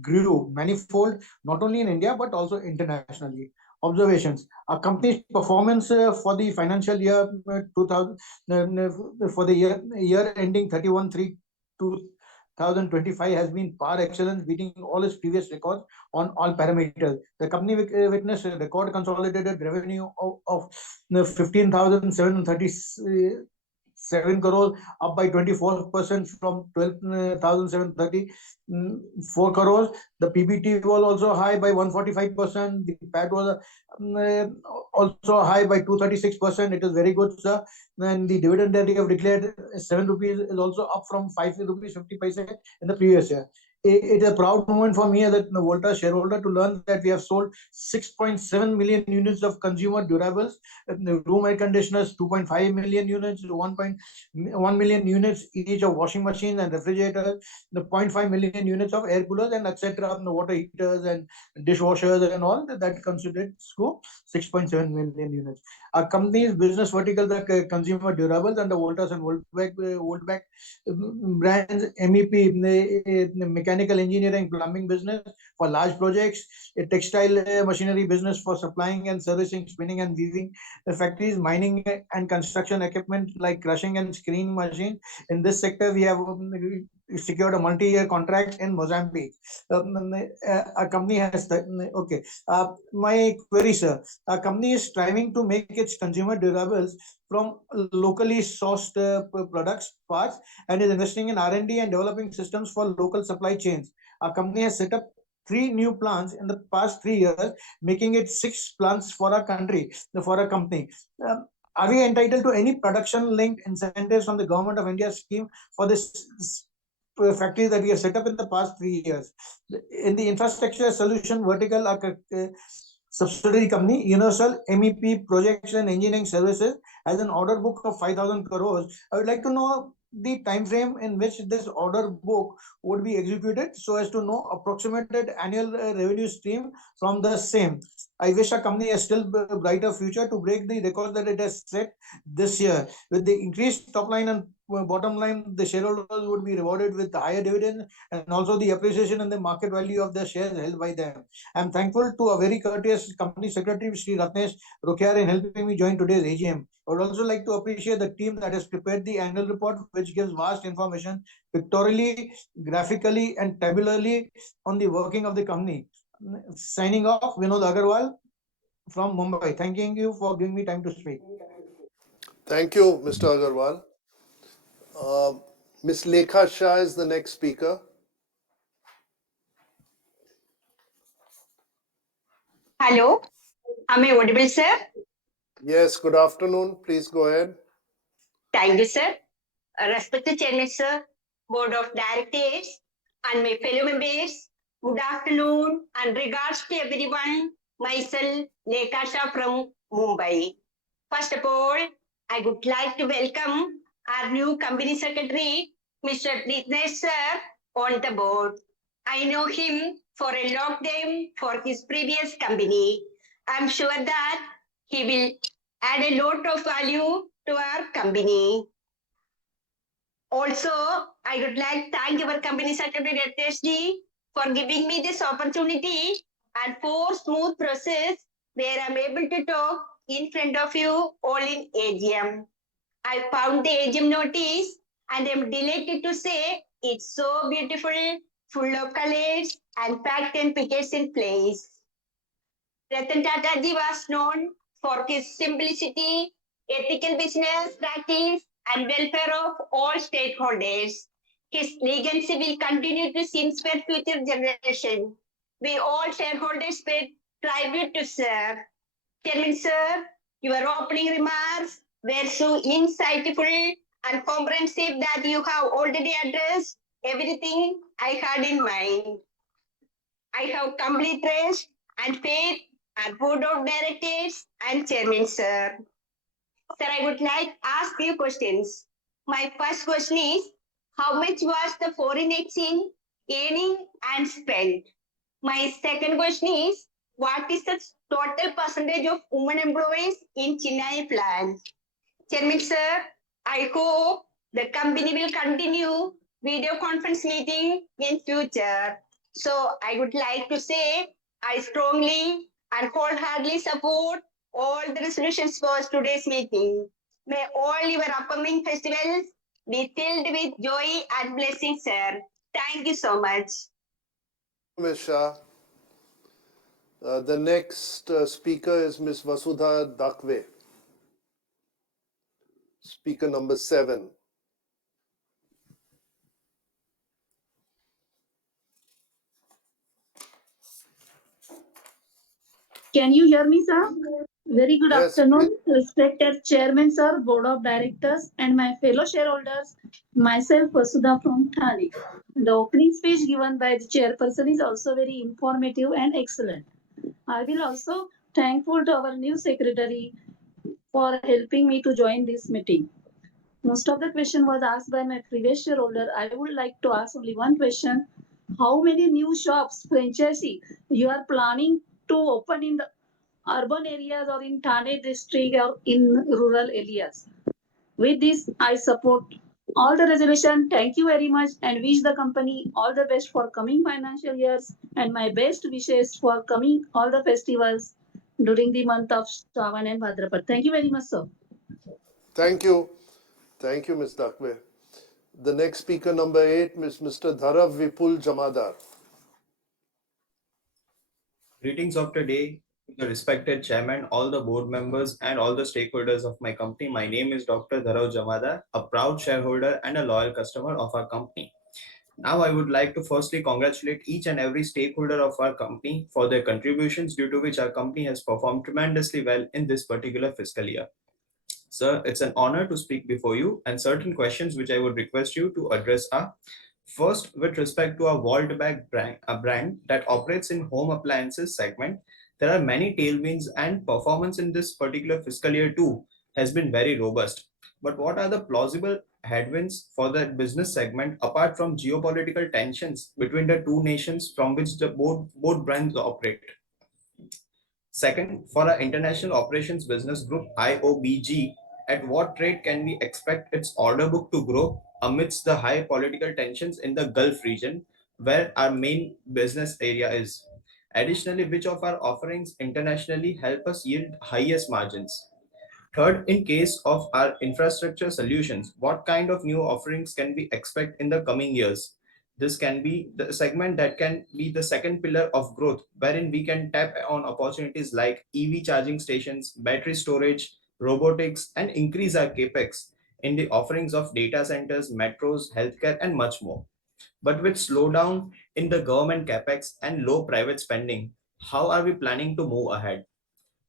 grew manifold, not only in India but also internationally. Observations: our company's performance for the financial year 2000 for the year ending 31/3/2025 has been par excellence, beating all its previous records on all parameters. The company witnessed a record consolidated revenue of 15,737 crores, up by 24% from 12,734 crores. The PBT was also high by 145%. The PAT was also high by 236%. It is very good, sir. And the dividend that we have declared 7 rupees is also up from 5 rupees 50 paise in the previous year. It is a proud moment for me as a Voltas shareholder to learn that we have sold 6.7 million units of consumer durables, room air conditioners 2.5 million units, 1.1 million units each of washing machines and refrigerators, the 0.5 million units of air coolers and etc. Water heaters and dishwashers and all that constitutes 6.7 million units. Our company's business vertical, the consumer durables and the Voltas and Voltback brands, MEP, mechanical engineering, plumbing business for large projects, a textile machinery business for supplying and servicing spinning and weaving factories, mining and construction equipment like crushing and screening machine. In this sector, we have secured a multi-year contract in Mozambique. A company has okay. My query, sir. A company is striving to make its consumer durables from locally sourced products, parts, and is investing in R&D and developing systems for local supply chains. Our company has set up 3 new plants in the past 3 years, making it 6 plants for our country, for a company. Are we entitled to any production-linked incentives from the Government of India scheme for this factories that we have set up in the past 3 years? In the infrastructure solution vertical, subsidiary company, Universal MEP Projects and Engineering Services, has an order book of 5,000 crores. I would like to know the time frame in which this order book would be executed so as to know approximated annual revenue stream from the same. I wish our company has still brighter future to break the records that it has set this year. With the increased top line and bottom line, the shareholders would be rewarded with higher dividends and also the appreciation in the market value of the shares held by them. I'm thankful to a very courteous company secretary, Sri Ratnesh Rukyar, in helping me join today's AGM. I would also like to appreciate the team that has prepared the annual report, which gives vast information pictorially, graphically, and tabularly on the working of the company. Signing off, Vinod Agarwal from Mumbai. Thanking you for giving me time to speak. Thank you, Mr. Agarwal. Ms. Lekha Shah is the next speaker. Hello, am I audible, sir? Yes, good afternoon. Please go ahead. Thank you, sir. Respected Chairman, sir, Board of Directors, and my fellow members, good afternoon and regards to everyone. Myself, Lekha Shah from Mumbai. First of all, I would like to welcome our new company secretary, Mr. Ratnesh sir, on the board. I know him for a long time for his previous company. I'm sure that he will add a lot of value to our company. Also, I would like to thank our company secretary, Ratnesh for giving me this opportunity and for smooth process where I'm able to talk in front of you all in AGM. I found the AGM notice and I'm delighted to say it's so beautiful, full of colors and packed and pickets in place. Ratan Tata ji was known for his simplicity, ethical business practice, and welfare of all stakeholders. His legacy will continue to inspire future generations. We all shareholders pay tribute to Sir. Chairman Sir, your opening remarks were so insightful and comprehensive that you have already addressed everything I had in mind. I have complete trust and faith at Board of Directors and Chairman Sir. Sir, I would like to ask you questions. My first question is, how much was the foreign exchange earning and spent? My second question is, what is the total percentage of women employees in Chennai plant? Chairman Sir, I hope the company will continue video conference meeting in future. So I would like to say I strongly and wholeheartedly support all the resolutions for today's meeting. May all your upcoming festivals be filled with joy and blessings, sir. Thank you so much. Ms. Shah. The next speaker is Ms. Vasudha Dakwe. Speaker number 7. Can you hear me, sir? Very good Yes, afternoon, respected Chairman, sir, Board of Directors, and my fellow shareholders. Myself, Vasudha from Thane. The opening speech given by the chairperson is also very informative and excellent. I will also thankful to our new secretary for helping me to join this meeting. Most of the question was asked by my previous shareholder. I would like to ask only one question. How many new shops, franchisee, you are planning to open in the urban areas or in Thane district or in rural areas? With this, I support all the resolution. Thank you very much and wish the company all the best for coming financial years and my best wishes for coming all the festivals during the month of Shravan and Bhadrapad. Thank you very much, sir. thank you. Thank you, Ms. Dakwe. The next speaker, number 8, is Mr. Dharav Vipul Jamadar. Greetings of the day to the respected chairman, all the board members, and all the stakeholders of my company. My name is Dr. Dharav Jamadar, a proud shareholder and a loyal customer of our company. Now, I would like to firstly congratulate each and every stakeholder of our company for their contributions, due to which our company has performed tremendously well in this particular fiscal year. Sir, it's an honor to speak before you, and certain questions which I would request you to address are: first, with respect to our Voltas brand, a brand that operates in home appliances segment, there are many tailwinds, and performance in this particular fiscal year too has been very robust. But what are the plausible headwinds for the business segment apart from geopolitical tensions between the two nations from which the both brands operate? Second, for our international operations business group IOBG, at what rate can we expect its order book to grow amidst the high political tensions in the Gulf region, where our main business area is? Additionally, which of our offerings internationally help us yield highest margins? Third, in case of our infrastructure solutions, what kind of new offerings can we expect in the coming years? This can be the segment that can be the second pillar of growth, wherein we can tap on opportunities like EV charging stations, battery storage, robotics, and increase our capex in the offerings of data centers, metros, healthcare, and much more. But with slowdown in the government capex and low private spending, how are we planning to move ahead?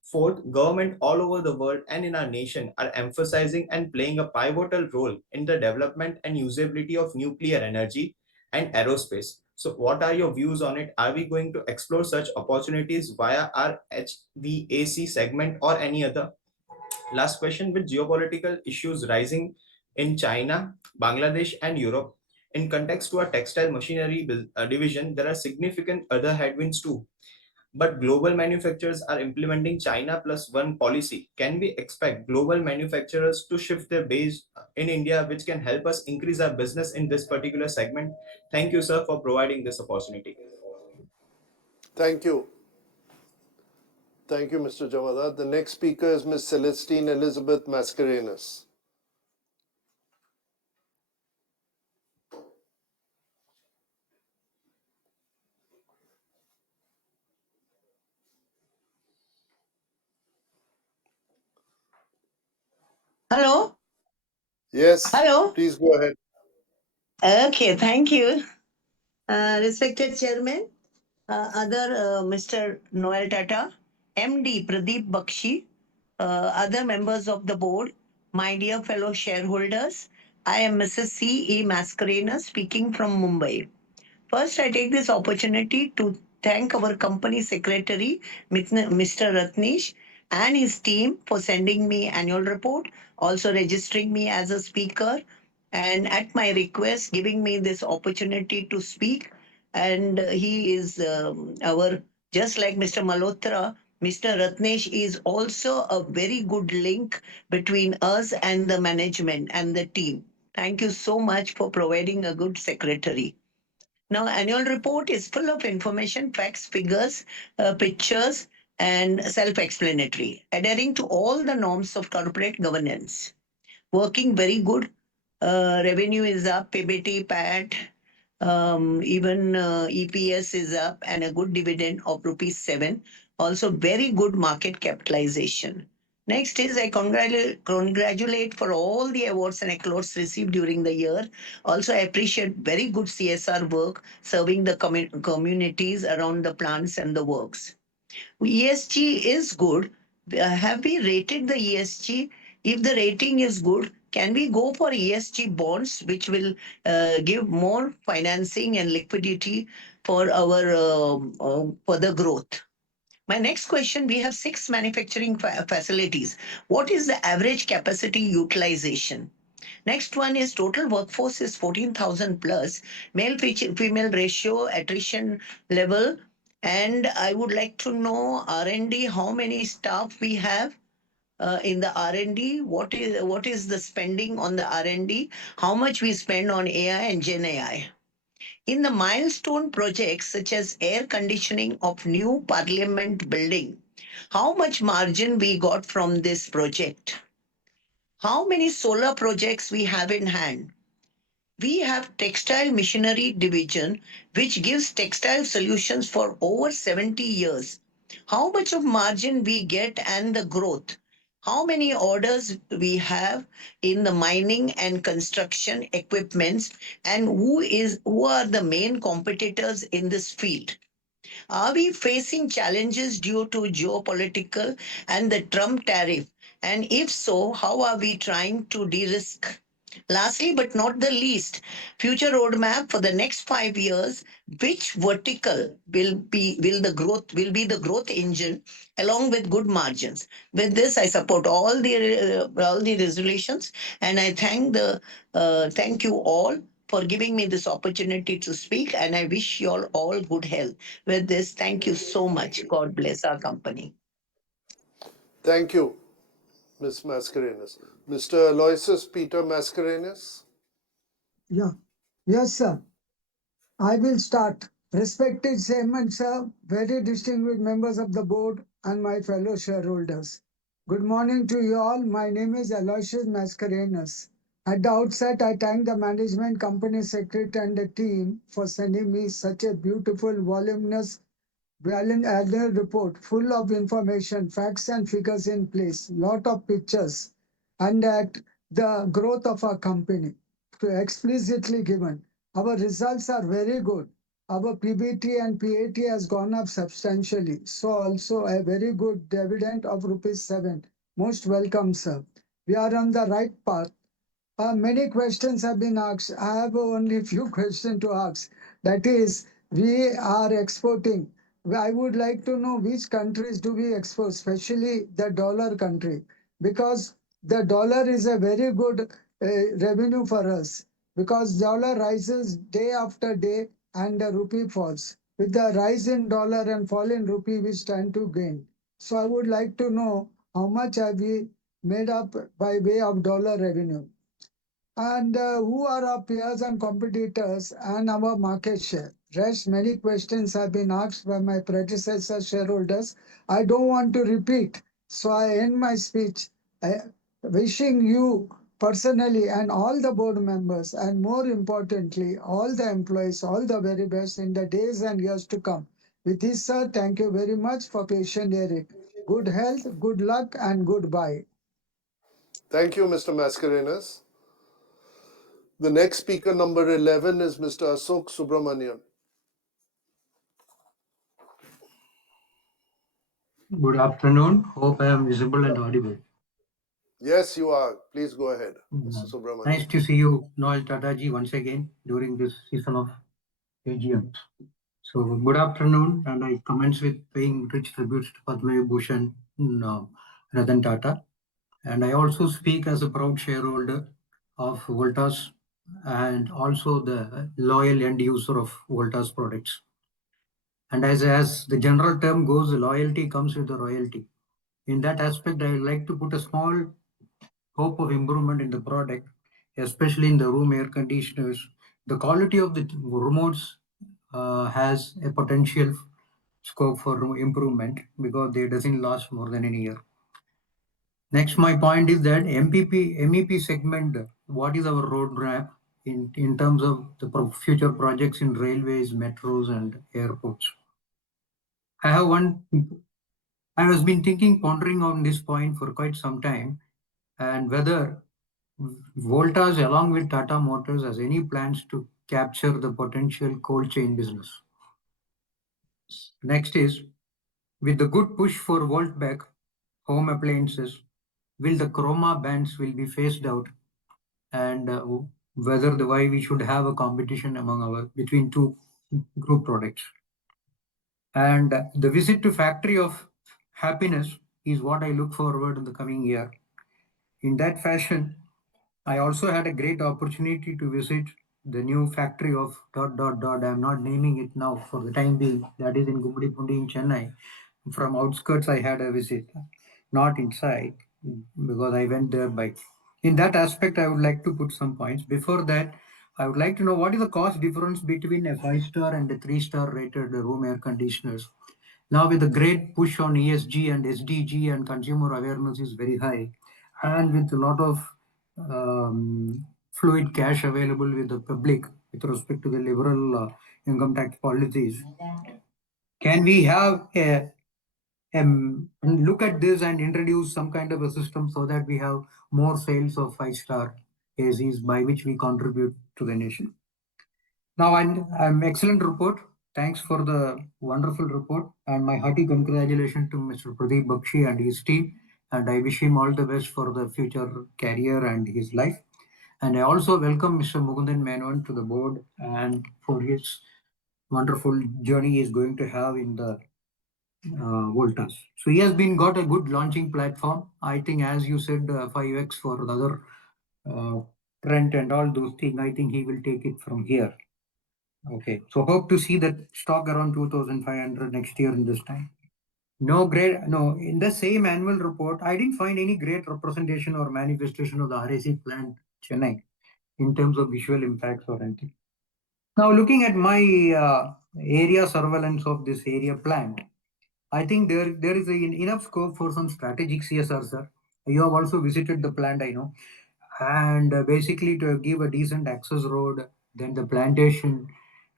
Fourth, government all over the world and in our nation are emphasizing and playing a pivotal role in the development and usability of nuclear energy and aerospace. So what are your views on it? Are we going to explore such opportunities via our HVAC segment or any other? Last question: with geopolitical issues rising in China, Bangladesh, and Europe, in context to our textile machinery division, there are significant other headwinds too, but global manufacturers are implementing China plus one policy. Can we expect global manufacturers to shift their base in India, which can help us increase our business in this particular segment? Thank you, sir, for providing this opportunity. Thank you. Thank you, Mr. Jamadar. The next speaker is Ms. Celestine Elizabeth Mascarenhas. Hello? Yes. Hello? Please go ahead. Okay, thank you. Respected Chairman, Mr. Noel Tata, MD Pradeep Bakshi, other members of the board, my dear fellow shareholders, I am Mrs. C. E. Mascarenhas speaking from Mumbai. First, I take this opportunity to thank our company secretary, Mr. Ratnesh, and his team for sending me annual report, also registering me as a speaker, and at my request, giving me this opportunity to speak. And he is our, just like Mr. Malhotra, Mr. Ratnesh is also a very good link between us and the management and the team. Thank you so much for providing a good secretary. Now, annual report is full of information, facts, figures, pictures, and self-explanatory, adhering to all the norms of corporate governance. Working very good. Revenue is up, PBT, PAT, even EPS is up, and a good dividend of rupees 7. Also, very good market capitalization. Next is I congratulate for all the awards and accolades received during the year. Also, I appreciate very good CSR work serving the communities around the plants and the works. ESG is good. Have we rated the ESG? If the rating is good, can we go for ESG bonds, which will give more financing and liquidity for our further growth? My next question, we have 6 manufacturing facilities. What is the average capacity utilization? Next one is total workforce is 14,000 plus, male female ratio, attrition level. And I would like to know R&D, how many staff we have in the R&D, what is the spending on the R&D, how much we spend on AI and Gen AI. In the milestone projects such as air conditioning of new parliament building, how much margin we got from this project? How many solar projects we have in hand? We have textile machinery division, which gives textile solutions for over 70 years. How much of margin we get and the growth? How many orders we have in the mining and construction equipments, and who are the main competitors in this field? Are we facing challenges due to geopolitical and the Trump tariff? And if so, how are we trying to de-risk? Lastly, but not the least, future roadmap for the next 5 years. Which vertical will be the growth engine along with good margins? With this, I support all the resolutions, and I thank you all for giving me this opportunity to speak, and I wish you all good health. With this, thank you so much. God bless our company. Thank you, Ms. Mascarenhas. Mr. Aloysius Peter Mascarenhas. Yeah. Yes, sir. I will start. Respected Chairman, sir, very distinguished members of the board, and my fellow shareholders. Good morning to you all. My name is Aloysius Mascarenhas. At the outset, I thank the management, company secretary, and the team for sending me such a beautiful, voluminous annual report full of information, facts, and figures in place, lot of pictures, and at the growth of our company explicitly given. Our results are very good. Our PBT and PAT has gone up substantially. So also a very good dividend of ₹7. Most welcome, sir. We are on the right path. Many questions have been asked. I have only few questions to ask. That is, we are exporting. I would like to know which countries do we export, especially the dollar country, because the dollar is a very good revenue for us, because dollar rises day after day and the rupee falls. With the rise in dollar and fall in rupee, we stand to gain. So I would like to know how much have we made up by way of dollar revenue, and who are our peers and competitors, and our market share. Rest, many questions have been asked by my predecessor shareholders. I don't want to repeat, so I end my speech wishing you personally and all the board members, and more importantly, all the employees, all the very best in the days and years to come. With this, sir, thank you very much for patient hearing. Good health, good luck, and goodbye. Thank you, Mr. Mascarenhas. The next speaker, number 11, is Mr. Ashok Subramanian. Good afternoon. Hope I am visible and audible. Yes, you are. Please go ahead, Mr. Subramanian. Nice to see you, Noel Tataji, once again during this season of AGM. So, good afternoon, and I commence with paying rich tributes to Padma Vibhushan Ratan Tata. And I also speak as a proud shareholder of Voltas and also the loyal end user of Voltas products. And as the general term goes, loyalty comes with the royalty. In that aspect, I would like to put a small hope of improvement in the product, especially in the room air conditioners. The quality of the remotes has a potential scope for improvement because they doesn't last more than a year. Next, my point is that MEP segment, what is our roadmap in terms of the future projects in railways, metros, and airports? I has been pondering on this point for quite some time, and whether Voltas, along with Tata Motors, has any plans to capture the potential cold chain business. Next is, with the good push for Voltback home appliances, will the chroma bands will be phased out, and why we should have a competition between two group products. And the visit to Factory of Happiness is what I look forward in the coming year. In that fashion, I also had a great opportunity to visit the new factory of ... I'm not naming it now for the time being. That is in Gumadipundi in Chennai. From outskirts, I had a visit, not inside, because I went there by. In that aspect, I would like to put some points. Before that, I would like to know what is the cost difference between a 5-star and a 3-star rated room air conditioners. Now, with the great push on ESG and SDG and consumer awareness is very high, and with a lot of fluid cash available with the public with respect to the liberal income tax policies. Can we have a look at this and introduce some kind of a system so that we have more sales of 5-star ACs by which we contribute to the nation? Now, excellent report. Thanks for the wonderful report and my hearty congratulations to Mr. Pradeep Bakshi and his team. And I wish him all the best for the future career and his life. And I also welcome Mr. Mukundan Menon to the board and for his wonderful journey he is going to have in the Voltas. So he has got a good launching platform. I think, as you said, 5x for the other rent and all those things. I think he will take it from here. Okay, so hope to see that stock around 2,500 next year in this time. No, in the same annual report, I didn't find any great representation or manifestation of the RAC plant Chennai in terms of visual impacts or anything. Now, looking at my area surveillance of this area plant, I think there is enough scope for some strategic CSR, sir. You have also visited the plant, I know, and basically to give a decent access road, then the plantation,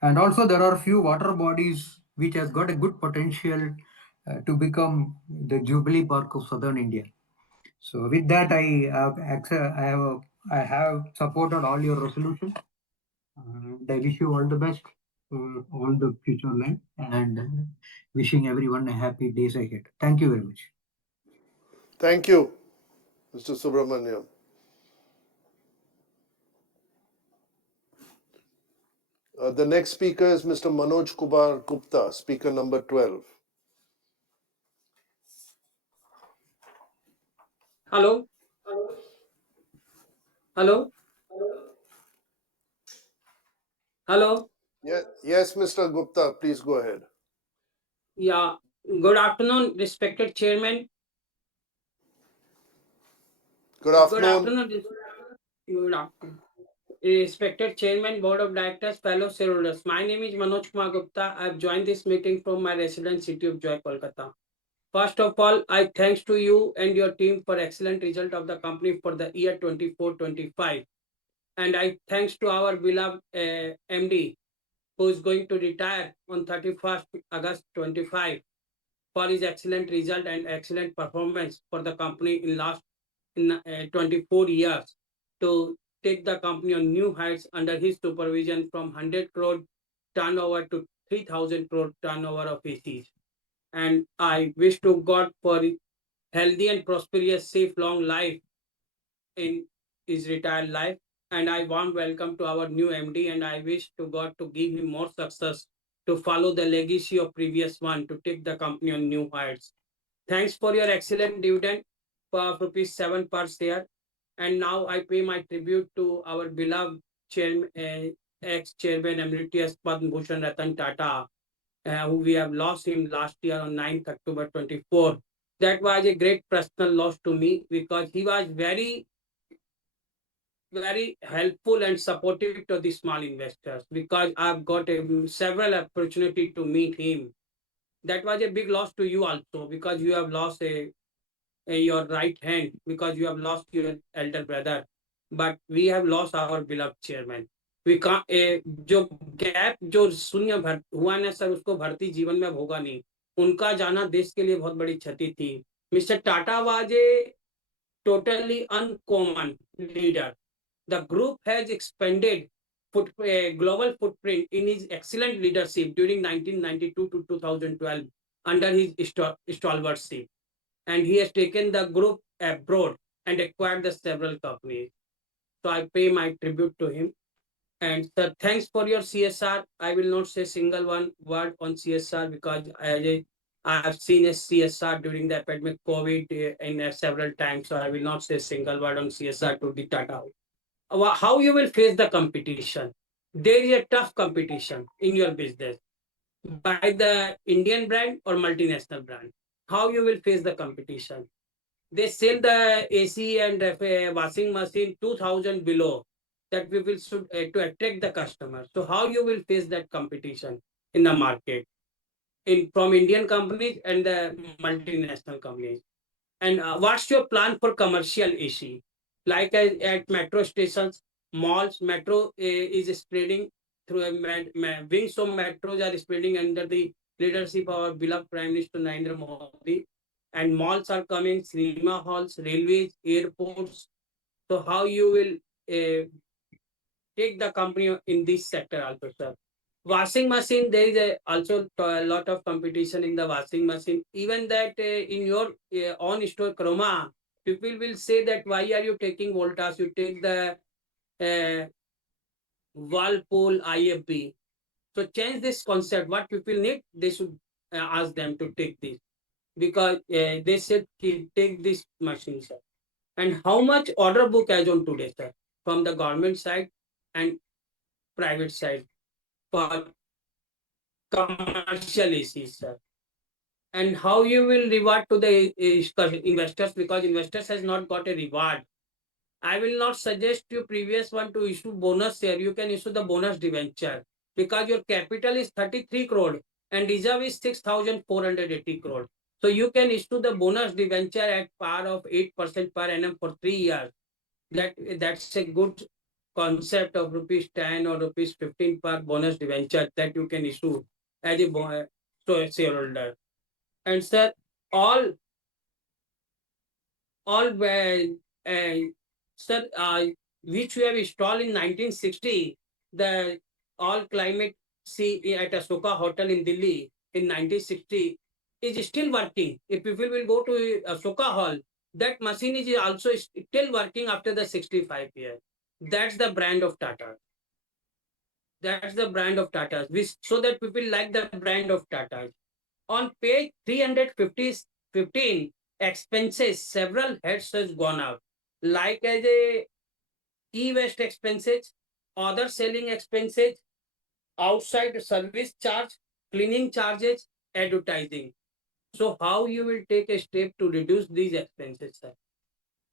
and also there are few water bodies which has got a good potential to become the Jubilee Park of Southern India. So with that, I have supported all your resolutions. I wish you all the best for all the future life and wishing everyone a happy days ahead. Thank you very much. Thank you, Mr. Subramaniam. The next speaker is Mr. Manoj Kumar Gupta, speaker number 12. Hello. Hello. Hello. Yes, Mr. Gupta, please go ahead. Yeah. Good afternoon, respected chairman. Good afternoon. Good afternoon. Good afternoon. Respected chairman, board of directors, fellow shareholders. My name is Manoj Kumar Gupta. I have joined this meeting from my residence city of Joy, Kolkata. First of all, I thanks to you and your team for excellent result of the company for the year 24-25. And I thanks to our beloved MD, who is going to retire on 31st August 25 for his excellent result and excellent performance for the company in last 24 years to take the company on new heights under his supervision from 100 crore turnover to 3,000 crore turnover of ACs. And I wish to God for healthy and prosperous, safe, long life in his retired life. And I warm welcome to our new MD, and I wish to God to give him more success to follow the legacy of previous one to take the company on new heights. Thanks for your excellent dividend for ₹7 per share. And now I pay my tribute to our beloved chairman, ex-chairman emeritus Padma Bhushan Ratan Tata, who we have lost him last year on 9th October 24. That was a great personal loss to me because he was very helpful and supportive to the small investors because I've got several opportunity to meet him. That was a big loss to you also because you have lost your right hand because you have lost your elder brother. But we have lost our beloved chairman. We can't, जो gap जो शून्य हुआ ना sir उसको भर्ती जीवन में होगा नहीं. उनका जाना देश के लिए बहुत बड़ी क्षति थी. Mr. Tata was a totally uncommon leader. The group has expanded global footprint in his excellent leadership during 1992 to 2012 under his stalwartship. And he has taken the group abroad and acquired the several companies. So I pay my tribute to him. And sir, thanks for your CSR. I will not say single one word on CSR because I have seen a CSR during the epidemic COVID in several times. So I will not say single word on CSR to the Tata. How you will face the competition? There is a tough competition in your business by the Indian brand or multinational brand. How you will face the competition? They sell the AC and washing machine 2,000 below that we will should to attract the customer. So how you will face that competition in the market from Indian companies and the multinational companies? And what's your plan for commercial AC? Like at metro stations, malls, metro is spreading through wings of metros are spreading under the leadership of our beloved Prime Minister Narendra Modi. And malls are coming, cinema halls, railways, airports. So how you will take the company in this sector also, sir? Washing machine, there is also a lot of competition in the washing machine. Even that in your own store Chroma, people will say that why are you taking Voltas? You take the uh, Whirlpool IFB. So change this concept. What people need, they should ask them to take this because they said take this machine, sir. And how much order book as on today, sir, from the government side and private side for commercial ACs, sir? And how you will reward to the investors because investors has not got a reward. I will not suggest you previous one to issue bonus share. You can issue the bonus debenture because your capital is 33 crore and reserve is 6,480 crore. So you can issue the bonus debenture at par of 8% per annum for 3 years. That's a good concept of rupees 10 or rupees 15 per bonus debenture that you can issue as a shareholder. And sir, all uh, sir, which we have installed in 1960, the all climate sea at Asoka Hotel in Delhi in 1960 is still working. If people will go to Asoka Hall, that machine is also still working after the 65 years. That's the brand of Tata. That's the brand of Tata. So that people like the brand of Tata. On page 315, expenses, several heads has gone out, like as a e-waste expenses, other selling expenses, outside service charge, cleaning charges, advertising. So how you will take a step to reduce these expenses, sir?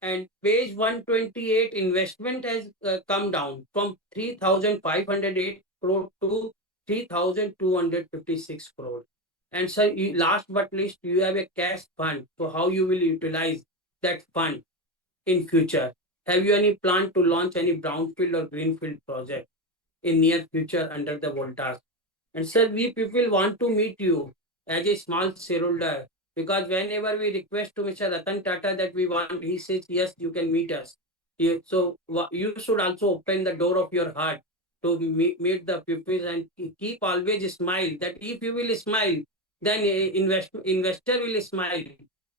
And page 128, investment has come down from 3,508 crore to 3,256 crore. And sir, last but least, you have a cash fund. So how you will utilize that fund in future? Have you any plan to launch any brownfield or greenfield project in near future under the Voltas? And sir, we people want to meet you as a small shareholder because whenever we request to Mr. Ratan Tata that we want, he says, yes, you can meet us. So you should also open the door of your heart to meet the people and keep always smile. That if you will smile, then investor will smile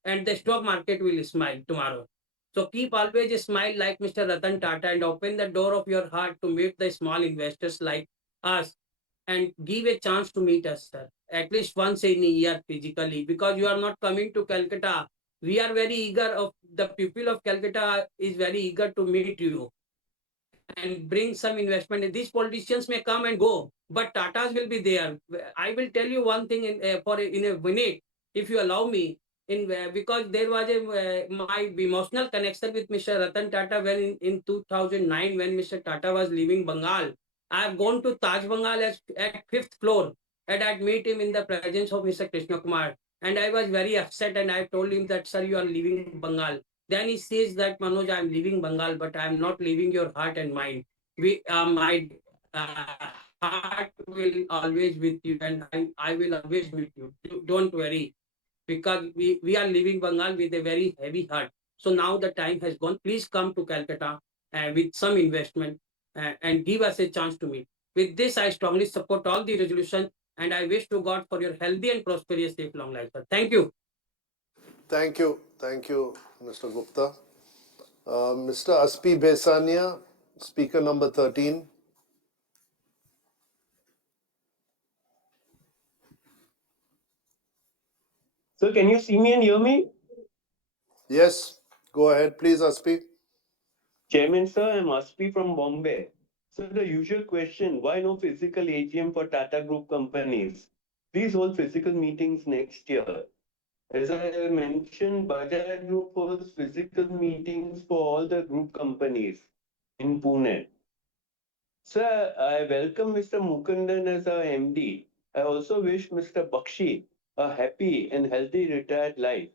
and the stock market will smile tomorrow. So keep always smile like Mr. Ratan Tata and open the door of your heart to meet the small investors like us and give a chance to meet us, sir, at least once in a year physically, because you are not coming to Calcutta. We are very eager of the people of Calcutta is very eager to meet you and bring some investment. These politicians may come and go, but Tatas will be there. I will tell you one thing in a minute, if you allow me. Because there was my emotional connection with Mr. Ratan Tata when in 2009 when Mr. Tata was leaving Bengal. I have gone to Taj Bengal at fifth floor and I'd meet him in the presence of Mr. Krishna Kumar. And I was very upset and I told him that, sir, you are leaving Bengal. Then he says that, Manoj, I'm leaving Bengal, but I'm not leaving your heart and mind. My heart will always with you and I will always with you. Don't worry because we are leaving Bengal with a very heavy heart. So now the time has gone. Please come to Calcutta with some investment and give us a chance to meet. With this, I strongly support all the resolution and I wish to God for your healthy and prosperous, safe, long life. Sir. Thank you. Thank you. Thank you, Mr. Gupta. Mr. Aspi Besania, speaker number 13. Sir, can you see me and hear me? Yes, go ahead, please, Aspi. Chairman, sir, I'm Aspi from Bombay. So the usual question, why no physical AGM for Tata Group companies? Please hold physical meetings next year. As I mentioned, Bajaj Group holds physical meetings for all the group companies in Pune. Sir, I welcome Mr. Mukundan as our MD. I also wish Mr. Bakshi a happy and healthy retired life.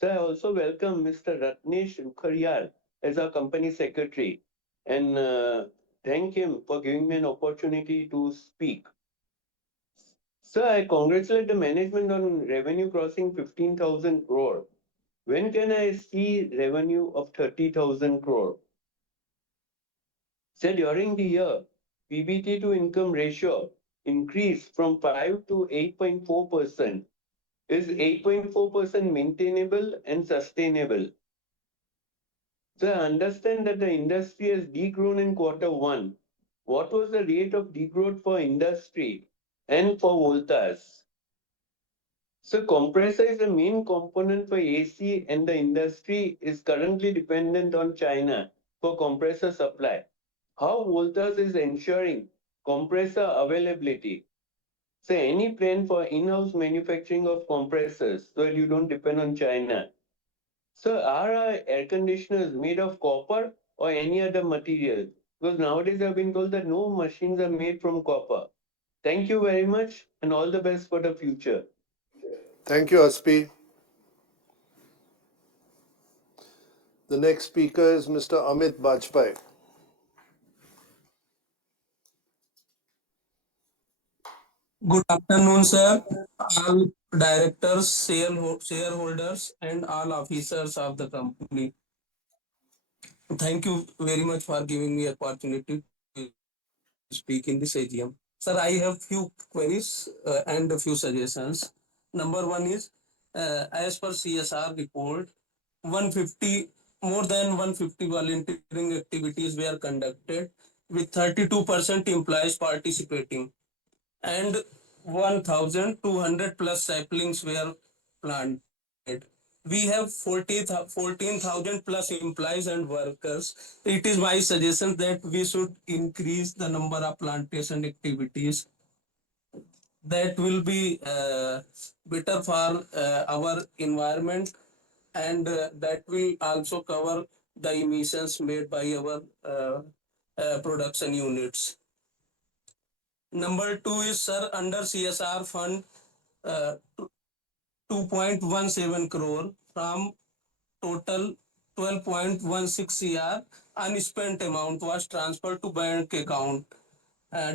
Sir, I also welcome Mr. Ratnesh Ukhariyar as our company secretary. and thank him for giving me an opportunity to speak. Sir, I congratulate the management on revenue crossing 15,000 crore. When can I see revenue of 30,000 crore? So during the year, PBT to income ratio increased from 5 to 8.4%. Is 8.4% maintainable and sustainable? So I understand that the industry has degrown in quarter one. What was the rate of degrowth for industry and for Voltas? So compressor is the main component for AC and the industry is currently dependent on China for compressor supply. How Voltas is ensuring compressor availability? So any plan for in-house manufacturing of compressors so that you don't depend on China? So are our air conditioners made of copper or any other material? Because nowadays I've been told that no machines are made from copper. Thank you very much and all the best for the future. Thank you, Aspi. The next speaker is Mr. Amit Bajpai. Good afternoon, sir. All directors, shareholders, and all officers of the company. Thank you very much for giving me opportunity to speak in this AGM. Sir, I have few queries and a few suggestions. Number one is, as per CSR report, 150 more than 150 volunteering activities were conducted with 32% employees participating and 1,200 plus saplings were planted. We have 14,000 plus employees and workers. It is my suggestion that we should increase the number of plantation activities. That will be better for our environment and that will also cover the emissions made by our production units. Number two is, sir, under CSR fund, 2.17 crore from total 12.16 crore unspent amount was transferred to bank account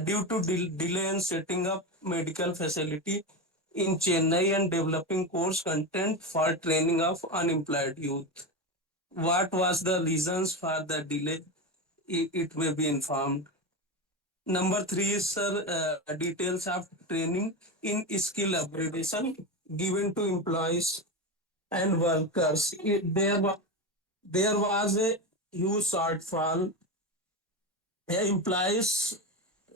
due to delay in setting up medical facility in Chennai and developing course content for training of unemployed youth. What was the reasons for the delay? It may be informed. Number three is, sir, details of training in skill upgradation given to employees and workers. There was a huge shortfall. Employees,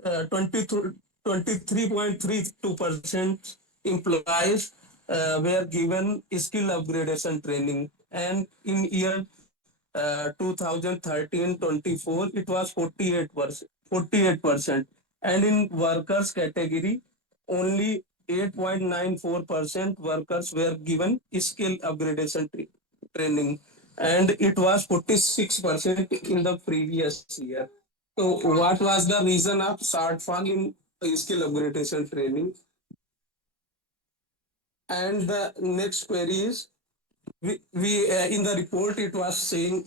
23.32% employees were given skill upgradation training, and in year 2013-24 it was 48%, and in workers category only 8.94% workers were given skill upgradation training, and it was 46% in the previous year. So what was the reason of shortfall in skill upgradation training? And the next query is, we in the report it was saying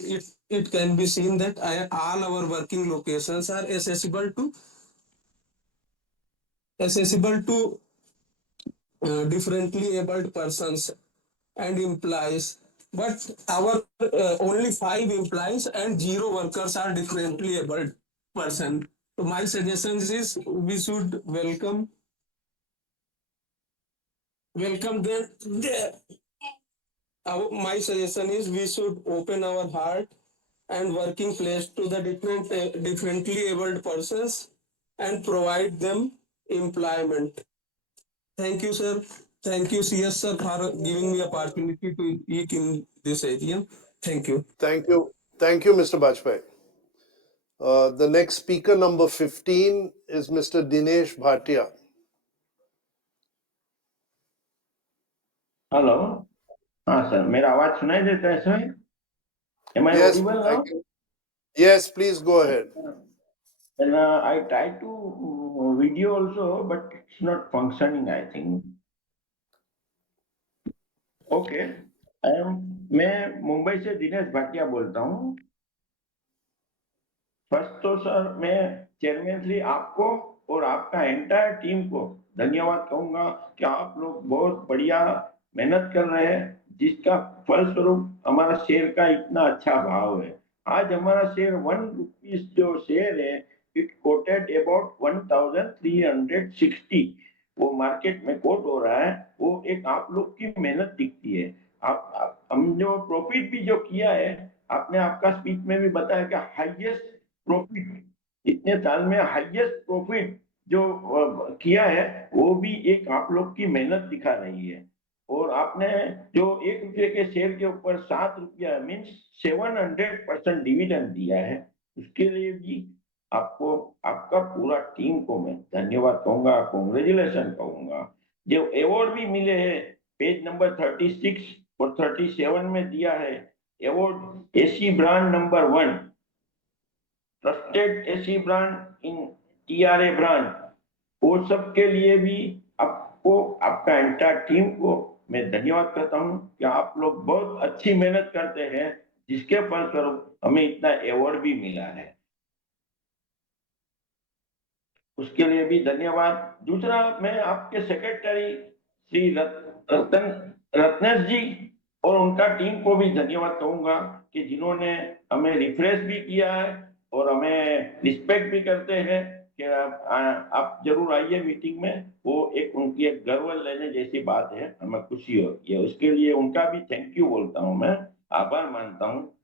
it can be seen that all our working locations are accessible to differently abled persons and employees, but our only 5 employees and 0 workers are differently abled person. So my suggestion is we should welcome them. My suggestion is we should open our heart and working place to the differently abled persons and provide them employment. Thank you, sir. Thank you, CS sir, for giving me opportunity to speak in this area. Thank you. Thank you. Thank you, Mr. Bajpai. The next speaker, number 15, is Mr. Dinesh Bhatia. Hello हाँ sir मेरा आवाज सुनाई देता है sir am I Yes, audible now yes, please go ahead. and I tried to video also but it's not functioning I think okay मैं मुंबई से दिनेश भाटिया बोलता हूँ फर्स्ट तो सर मैं चेयरमैन श्री आपको और आपका एंटायर टीम को धन्यवाद कहूंगा कि आप लोग बहुत बढ़िया मेहनत कर रहे हैं, जिसका फलस्वरूप हमारा शेयर का इतना अच्छा भाव है। आज हमारा शेयर 1 रुपीस जो शेयर है, इट कोटेड अबाउट 1360, वो मार्केट में कोट हो रहा है। वो एक आप लोग की मेहनत दिखती है। हम जो प्रॉफिट भी जो किया है, आपने आपका स्पीच में भी बताया कि हाईएस्ट प्रॉफिट, इतने साल में हाईएस्ट प्रॉफिट जो किया है, वो भी एक आप लोग की मेहनत दिखा रही है। और आपने जो 1 रुपये के शेयर के ऊपर 7 रुपया मीन्स 700% डिविडेंड दिया है, उसके लिए भी आपको, आपका पूरा टीम को मैं धन्यवाद कहूंगा, कॉन्ग्रेचुलेशन कहूंगा। जो अवार्ड भी मिले हैं, पेज नंबर 36 और 37 में दिया है award, AC brand number 1, trusted AC brand इन टीआरए ब्रांड, वो सब के लिए भी आपको, आपका एंटायर टीम को मैं धन्यवाद करता हूं कि आप लोग बहुत अच्छी मेहनत करते हैं, जिसके फलस्वरूप हमें इतना अवार्ड भी मिला है, उसके लिए भी धन्यवाद। दूसरा, मैं आपके सेक्रेटरी श्री रत्नेश जी और उनका टीम को भी धन्यवाद कहूंगा कि जिन्होंने हमें रिफ्रेश भी किया है और हमें रिस्पेक्ट भी करते हैं कि आप जरूर आइए मीटिंग में। वो एक उनकी एक गर्व लेने जैसी बात है, हमें खुशी होती है, उसके लिए उनका भी थैंक यू बोलता हूँ, मैं आभार मानता हूँ।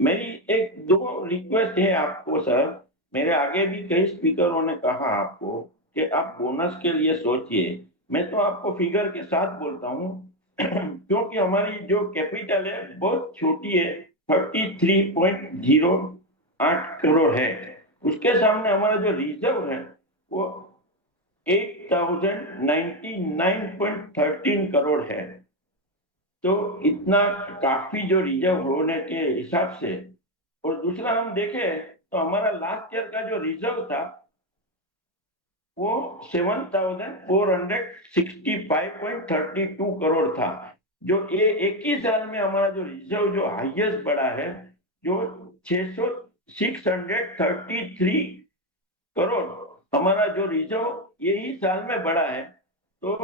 मेरी एक दो रिक्वेस्ट है आपको सर। मेरे आगे भी कई स्पीकरों ने कहा आपको कि आप बोनस के लिए सोचिए। मैं तो आपको फिगर के साथ बोलता हूँ क्योंकि हमारी जो कैपिटल है बहुत छोटी है, 33.08 करोड़ है। उसके सामने हमारा जो रिजर्व है वो 8099.13 करोड़ है। तो इतना काफी जो रिजर्व होने के हिसाब से, और दूसरा हम देखें तो हमारा लास्ट ईयर का जो रिजर्व था वो 7465.32 करोड़ था। जो ये एक ही साल में हमारा जो रिजर्व जो हाईएस्ट बढ़ा है, जो 633 करोड़ हमारा जो रिजर्व यही साल में बढ़ा है। तो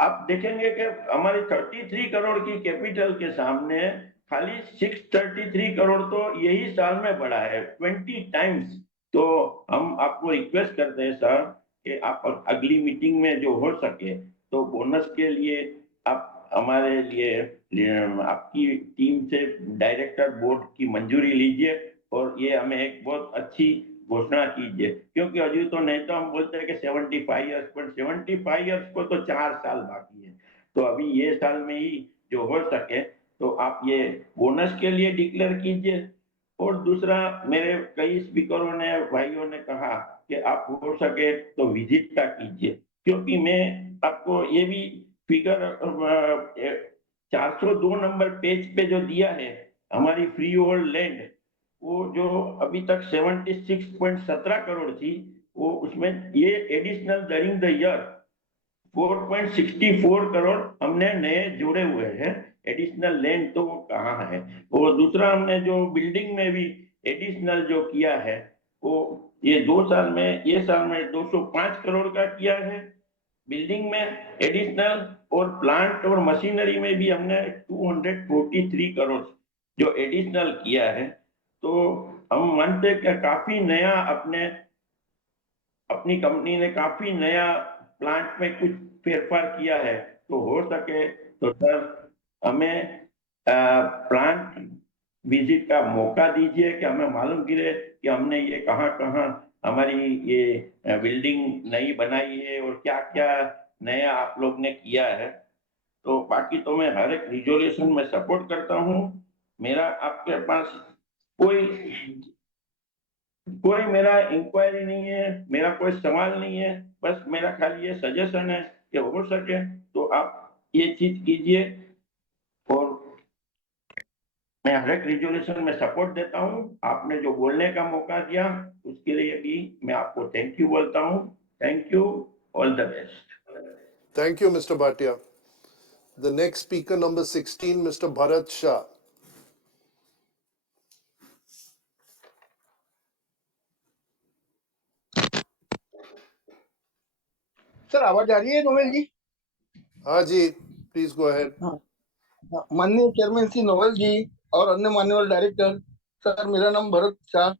आप देखेंगे कि हमारी 33 करोड़ की कैपिटल के सामने खाली 633 करोड़ तो यही साल में बढ़ा है, 20 टाइम्स। तो हम आपको रिक्वेस्ट करते हैं सर कि आप अगली मीटिंग में जो हो सके तो बोनस के लिए आप हमारे लिए आपकी टीम से डायरेक्टर बोर्ड की मंजूरी लीजिए और ये हमें एक बहुत अच्छी घोषणा कीजिए, क्योंकि अभी तो नहीं तो हम बोलते हैं कि 75 ईयर्स, पर 75 ईयर्स को तो 4 साल बाकी है। तो अभी ये साल में ही जो हो सके तो आप ये बोनस के लिए डिक्लेयर कीजिए। और दूसरा, मेरे कई स्पीकरों ने, भाइयों ने कहा कि आप हो सके तो विजिट का कीजिए, क्योंकि मैं आपको ये भी फिगर 402 नंबर पेज पे जो दिया है हमारी फ्री होल्ड लैंड, वो जो अभी तक 76.17 करोड़ थी, वो उसमें ये additional during the year 4.64 crore हमने नए जुड़े हुए हैं। एडिशनल लैंड तो वो कहाँ है। और दूसरा, हमने जो बिल्डिंग में भी एडिशनल जो किया है वो ये 2 साल में, ये साल में 205 करोड़ का किया है बिल्डिंग में एडिशनल, और प्लांट और मशीनरी में भी हमने 243 करोड़ जो एडिशनल किया है। तो हम मानते हैं कि काफी नया अपनी कंपनी ने काफी नया प्लांट में कुछ फेरफार किया है। तो हो सके तो सर हमें प्लांट विजिट का मौका दीजिए कि हमें मालूम गिरे कि हमने ये कहाँ कहाँ हमारी ये बिल्डिंग नई बनाई है और क्या क्या नया आप लोग ने किया है। तो बाकी तो मैं हर एक रिजोल्यूशन में सपोर्ट करता हूँ। मेरा आपके पास कोई मेरा इंक्वायरी नहीं है, मेरा कोई सवाल नहीं है, बस मेरा खाली ये सजेशन है कि हो सके तो आप ये चीज कीजिए। और मैं हर एक रिजोल्यूशन में सपोर्ट देता हूँ। आपने जो बोलने का मौका दिया उसके लिए भी मैं आपको थैंक यू बोलता हूँ। Thank you, all the best. Thank you, Mr. Bhatia. The next speaker, number 16, Mr. Bharat Shah. Sir आवाज आ रही है नोवेल जी? हाँ जी, प्लीज गो अहेड। माननीय चेयरमैन श्री नोवेल जी और अन्य माननीय डायरेक्टर, सर मेरा नाम भरत शाह।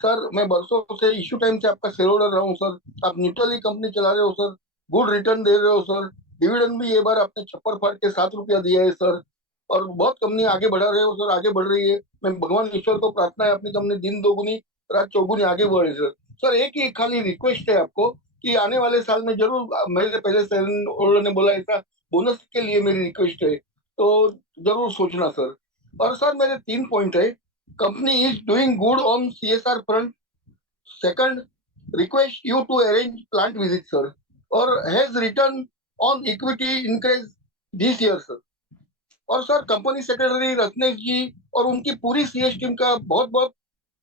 सर मैं बरसों से इश्यू टाइम से आपका शेयर होल्डर रहा हूँ सर। आप न्यूट्रली कंपनी चला रहे हो सर, गुड रिटर्न दे रहे हो सर। डिविडेंड भी ये बार आपने छप्पर फाड़ के 7 रुपया दिया है सर, और बहुत कंपनी आगे बढ़ा रहे हो सर, आगे बढ़ रही है। मैं भगवान ईश्वर को प्रार्थना है अपनी कंपनी दिन दोगुनी रात चौगुनी आगे बढ़े सर। सर एक ही खाली रिक्वेस्ट है आपको कि आने वाले साल में जरूर, मेरे पहले शेयर होल्डर ने बोला ऐसा बोनस के लिए मेरी रिक्वेस्ट है, तो जरूर सोचना सर। और सर मेरे 3 पॉइंट है। Company is doing good on CSR front. Second, request you to arrange plant visit sir, और has return on equity increase this year sir. और sir company secretary Ratnesh ji और उनकी पूरी CS टीम का बहुत बहुत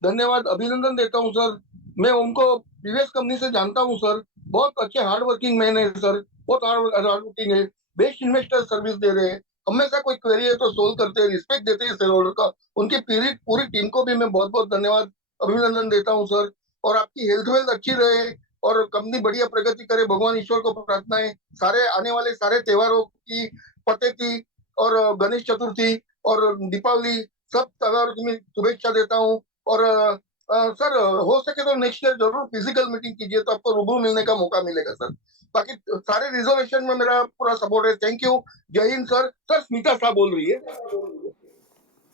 धन्यवाद, अभिनंदन देता हूँ सर। मैं उनको प्रीवियस कंपनी से जानता हूँ सर, बहुत अच्छे हार्ड वर्किंग मैन है सर, बहुत हार्ड वर्किंग है, बेस्ट इन्वेस्टर सर्विस दे रहे हैं, हमेशा कोई क्वेरी है तो सोल्व करते हैं, रिस्पेक्ट देते हैं शेयर होल्डर का। उनकी पूरी पूरी टीम को भी मैं बहुत बहुत धन्यवाद अभिनंदन देता हूँ सर। और आपकी हेल्थ वेल्थ अच्छी रहे और कंपनी बढ़िया प्रगति करे, भगवान ईश्वर को प्रार्थना है। सारे आने वाले सारे त्योहारों की, पते की और गणेश चतुर्थी और दीपावली, सब त्योहारों की मैं शुभेच्छा देता हूँ। और सर हो सके तो नेक्स्ट ईयर जरूर फिजिकल मीटिंग कीजिए तो आपको रूबरू मिलने का मौका मिलेगा सर। बाकी सारे रिजर्वेशन में मेरा पूरा सपोर्ट है। थैंक यू, जय हिंद सर। सर स्मिता साहब बोल रही है।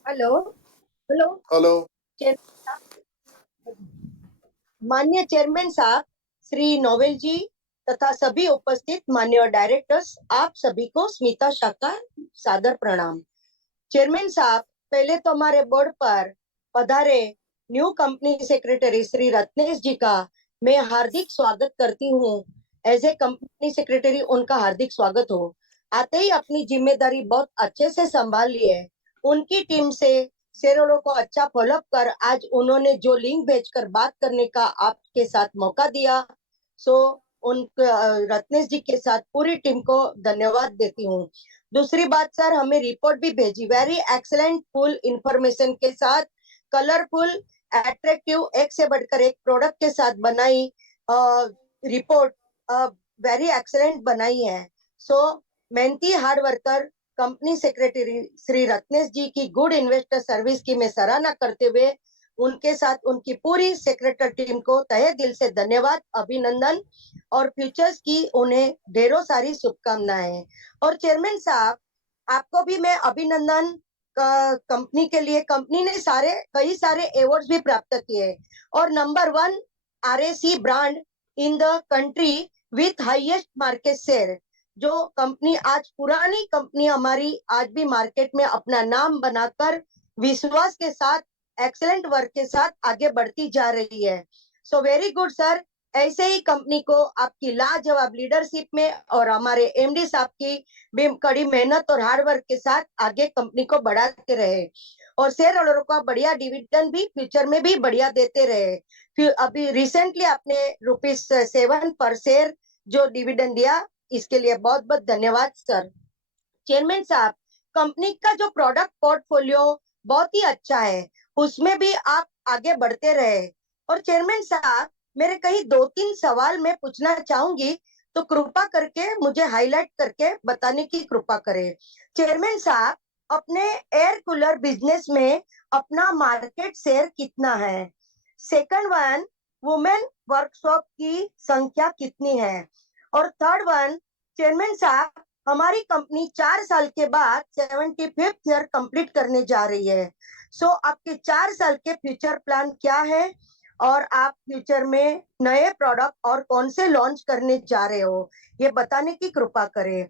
Hello hello hello. माननीय चेयरमैन साहब श्री नोवेल जी तथा सभी उपस्थित माननीय डायरेक्टर्स, आप सभी को स्मिता शाह का सादर प्रणाम। चेयरमैन साहब, पहले तो हमारे बोर्ड पर पधारे new company secretary Shri Ratnesh ji का मैं हार्दिक स्वागत करती हूँ। एज ए कंपनी सेक्रेटरी उनका हार्दिक स्वागत हो। आते ही अपनी जिम्मेदारी बहुत अच्छे से संभाल ली है। उनकी टीम से शेयरहोल्डर को अच्छा फॉलोअप कर आज उन्होंने जो लिंक भेजकर बात करने का आपके साथ मौका दिया, सो उन रत्नेश जी के साथ पूरी टीम को धन्यवाद देती हूँ। दूसरी बात सर, हमें रिपोर्ट भी भेजी, वेरी एक्सीलेंट फुल इंफॉर्मेशन के साथ, कलरफुल एट्रैक्टिव, एक से बढ़कर एक प्रोडक्ट के साथ बनाई रिपोर्ट, वेरी एक्सीलेंट बनाई है। सो मेहनती hard worker company secretary Shri Ratnesh ji की गुड इन्वेस्टर सर्विस की मैं सराहना करते हुए उनके साथ उनकी पूरी सेक्रेटरी टीम को तहे दिल से धन्यवाद, अभिनंदन और फ्यूचर्स की उन्हें ढेरों सारी शुभकामनाएं। और चेयरमैन साहब, आपको भी मैं अभिनंदन कंपनी के लिए, कंपनी ने कई सारे अवार्ड्स भी प्राप्त किए और number 1 RAC brand in the country with highest market share. जो कंपनी आज, पुरानी कंपनी हमारी आज भी मार्केट में अपना नाम बनाकर विश्वास के साथ, एक्सीलेंट वर्क के साथ आगे बढ़ती जा रही है। So very good sir. ऐसे ही कंपनी को आपकी लाजवाब लीडरशिप में और हमारे MD साहब की भी कड़ी मेहनत और हार्ड वर्क के साथ आगे कंपनी को बढ़ाते रहे और शेयर होल्डरों को बढ़िया डिविडेंड भी फ्यूचर में भी बढ़िया देते रहे। फिर अभी रिसेंटली आपने ₹7 पर शेयर जो डिविडेंड दिया, इसके लिए बहुत बहुत धन्यवाद सर। चेयरमैन साहब, कंपनी का जो प्रोडक्ट पोर्टफोलियो बहुत ही अच्छा है, उसमें भी आप आगे बढ़ते रहे। और चेयरमैन साहब, मेरे कहीं 2-3 सवाल मैं पूछना चाहूंगी, तो कृपा करके मुझे हाईलाइट करके बताने की कृपा करें। चेयरमैन साहब, अपने एयर कूलर बिजनेस में अपना मार्केट शेयर कितना है? सेकंड वन, वुमेन वर्कशॉप की संख्या कितनी है? और थर्ड वन, चेयरमैन साहब, हमारी कंपनी 4 साल के बाद 75th ईयर कंप्लीट करने जा रही है। सो आपके 4 साल के फ्यूचर प्लान क्या है और आप फ्यूचर में नए प्रोडक्ट और कौन से लॉन्च करने जा रहे हो, ये बताने की कृपा करें।